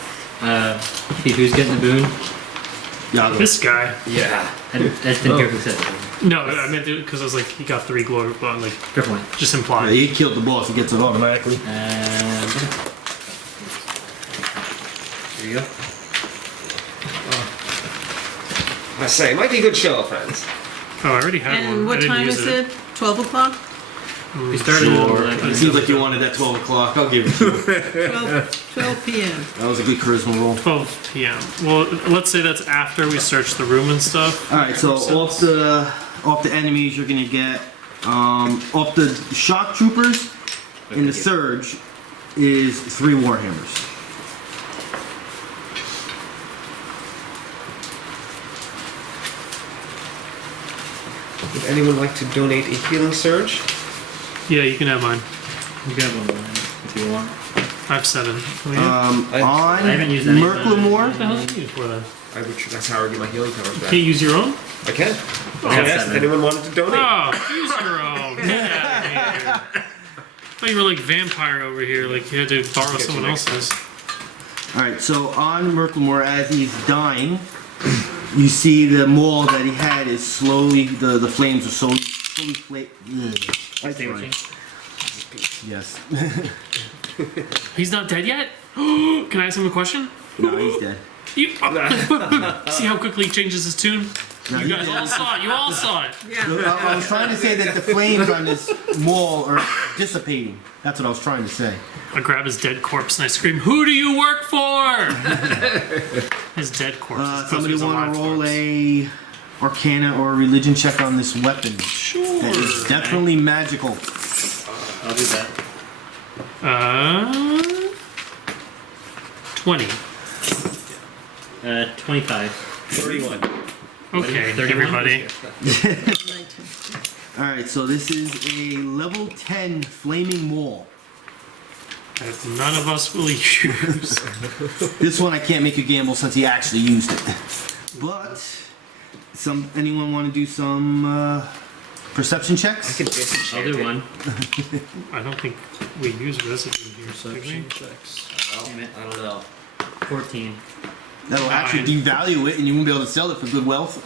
Pete, who's getting the boon? Yago. This guy. Yeah. I just didn't hear who said it. No, I meant it because I was like, he got 3 glory, well, like, Fair point. just Yeah, implied. he killed the boss, he gets it automatically. There you go. I say, it might be a good show, friends. Oh, I already had one. And I what didn't time use is it? 12 o'clock? We started at 11. It seems like you wanted that 12 o'clock. I'll give it to you. 12 p.m. That was a good charisma roll. 12 p.m. Well, let's say that's after we search the room and stuff. Alright, so off the enemies you're gonna get off the shock troopers in the surge is 3 warhammers. Would anyone like to donate a healing surge? Yeah, you can have mine. You can have one more if you want. I have 7. On haven't used any of What the Murkelmor, hell do you need it for then? That's how I get my healing powers back. Can't use your own? I can. Oh, I asked if anyone wanted to donate. Oh, use your own. Get out of here. I thought you were like vampire over here, like you had to borrow Get you someone next else's. alright, so on Murkelmor as he's dying, you see the maul that he had is slowly, the flames are slowly Extinguishing. Yes. He's not dead yet? Can I ask him a question? No, he's dead. You, see how quickly he changes his tune? No, You he's guys dead. all saw it. You all saw it. Yeah. I was trying to say that the flames on this wall are dissipating. That's what I was trying to say. I grab his dead corpse and I scream, "Who do you work for?" His dead corpse. as opposed to Somebody his want alive to roll corpse. a Arcana or a Religion check on this weapon? Sure. That is definitely magical. I'll do that. 20. 25. 31. Okay, 31? everybody. 19. Alright, so this is a level 10 flaming maul. That none of us will use. This one I can't make a gamble since he actually used it. But anyone want to do some perception checks? I can disenchant I'll do it. one. I don't think we use residue here. Perception checks. Well, Damn it. I don't know. 14. That'll actually devalue it and you won't be able to sell it for good wealth.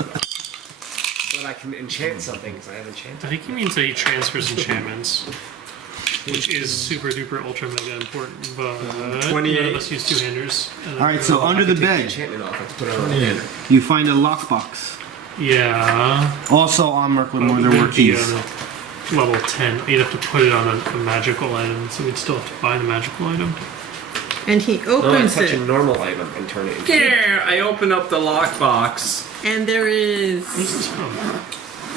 but I can enchant something because I have I enchanted. think he means that he transfers enchantments, which is super duper ultra mega important. But 28. none of us use two-handers. All right, so under the bed, Enchantment off. I have to put it on the banner. you find a lockbox. Yeah. Also on Murkelmor, there It were would be keys. on a level 10. You'd have to put it on a magical item, so we'd still have to buy the magical item. And he No, I opens touch a it, normal item and turn it into. Yeah, I open up the lockbox. and there is What's this from?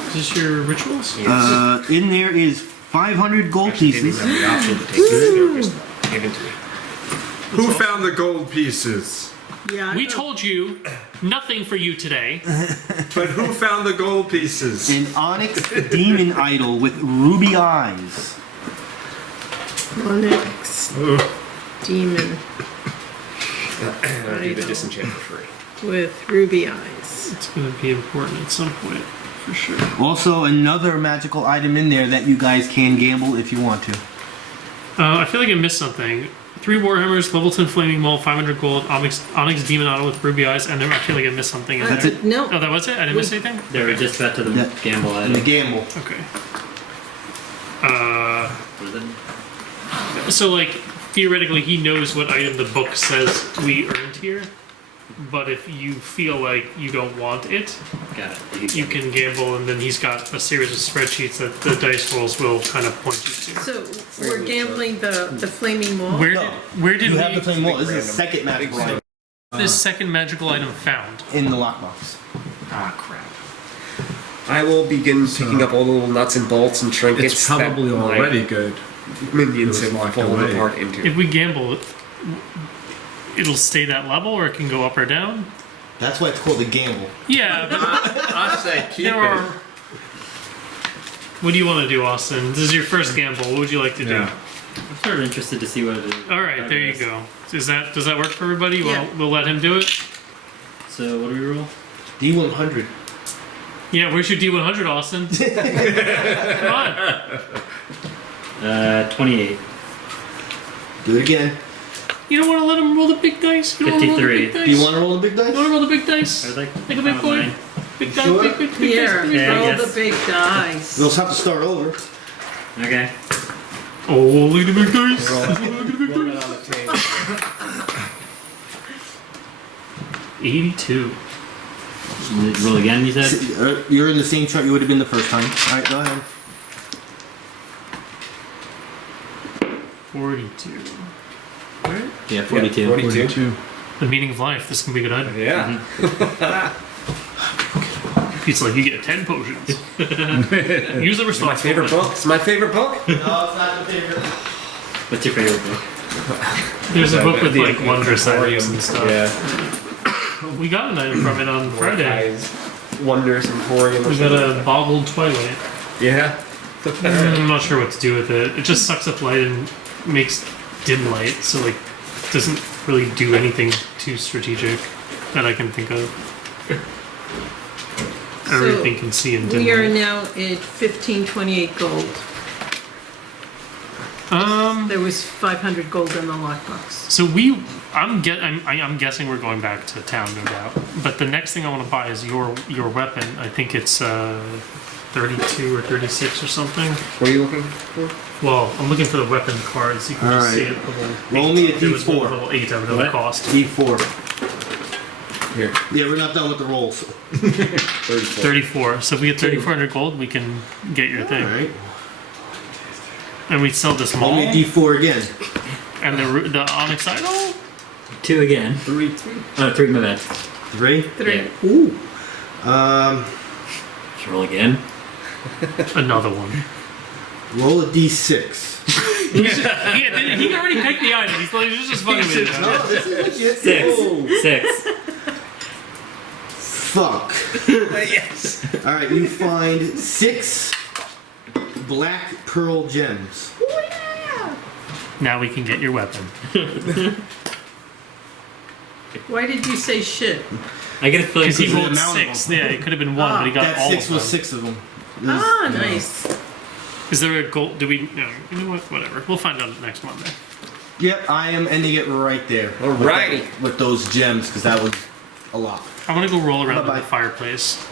Is this your rituals? In there is 500 gold pieces. They didn't have the option to take it. They were just given to me. Who found the gold pieces? yeah. We told you nothing for you today. But who found the gold pieces? An onyx demon idol with ruby eyes. Onyx demon And I'll do the disenchant for free. with ruby eyes. It's going to be important at some point, for sure. Also, another magical item in there that you guys can gamble if you want to. I feel like I missed something. 3 Warhammers, level 10 Flaming Maul, 500 gold, Onyx Demon Idol with ruby eyes, and then I feel like I missed something in That's there. it. No, Oh, that was it? I didn't miss anything? They were just back to the Yeah. gamble And the item. gamble. Okay. Was it? So, like, theoretically, he knows what item the book says we earned here, but if you feel like you don't want it, Got it. you can gamble, and then he's got a series of spreadsheets that the dice rolls will kind of point you to. so we're gambling the flaming maul. Where No. did, where did You we have the flame wall. This is the random. second magical Big item this second magical item found? in the lockbox. Ah, crap. I will begin picking up all the little nuts and bolts and trinkets. It's probably that my already good. minions It was have locked fallen away. apart into. If we gamble, it'll stay that level, or it can go up or down. That's why it's called a gamble. Yeah, but I say keep there are. What do you want to do, Austin? This is your first gamble. What would you like to do? Yeah. I'm sort of interested to see what it is. All right, there you go. Does that work for everybody? Yeah. We'll let him do it. So what do we roll? D100. Yeah, where's your D100, Austin? Come on. 28. Do it again. You don't want to let him roll the big dice. You don't want to roll the 53. big dice. Do you want to roll the big dice? You want to roll the big dice? I would like Like a big boy. mine. Big dice. Sure. Big Here, dice. Big Yeah, I roll guess. the big dice. We'll have to start over. Okay. Oh, look at the big dice. Roll it on the table. 82. Roll again, you said? You're in the same chart you would have been the first time. All right, go ahead. 42. Right? Yeah, 42. 42. The meaning of life. This can be a good item. Yeah. It's like you get 10 potions. Use the It's my responsible. favorite book. It's my favorite book. No, it's not the favorite. What's your favorite book? There's a book with The like wondrous items and stuff. Yeah. We got an item from it on Friday. Mordecai's Wonders Emporium. Or We got something. a boggled twilight. Yeah. I'm not sure what to do with it. It just sucks up light and makes dim light, so like doesn't really do anything too strategic that I can think of. Everything can see in dim We are light. now at 1528 gold. There was 500 gold in the lockbox. So I'm guessing we're going back to town, no doubt. But the next thing I want to buy is your weapon. I think it's 32 or 36 or something. What are you looking for? Well, I'm looking for the weapon cards. You can All just see right. it. Level Roll 8. me a There was one D4. level 8. I would know the What? cost. D4. Here. Yeah, we're not done with the rolls. 34. 34. So if we get 3,400 gold, we can get your thing. All right. And we sell this Roll mall me a D4 again. and the onyx idol. 2 again. 3. Oh, 3, my bad. 3. 3. Yeah. Ooh. Let's roll again. Another one. Roll a D6. He already picked the item. He's like, he's just fucking with it. No, this is legit. 6. Oh, 6. fuck. Yes. All right, you find 6 black pearl gems. Now we can get your weapon. Why did you say shit? I get a feeling Because he Because of the rolled amount of 6. them. Yeah, it could have been 1, but he got That all 6 of them. was 6 of them. Ah, nice. Is there a gold? Do we? No, you know what? Whatever. We'll find out next Monday. Yep, I am ending it right there. Alrighty. With those gems, because that was a lot. I want to go roll around Bye-bye. in the fireplace.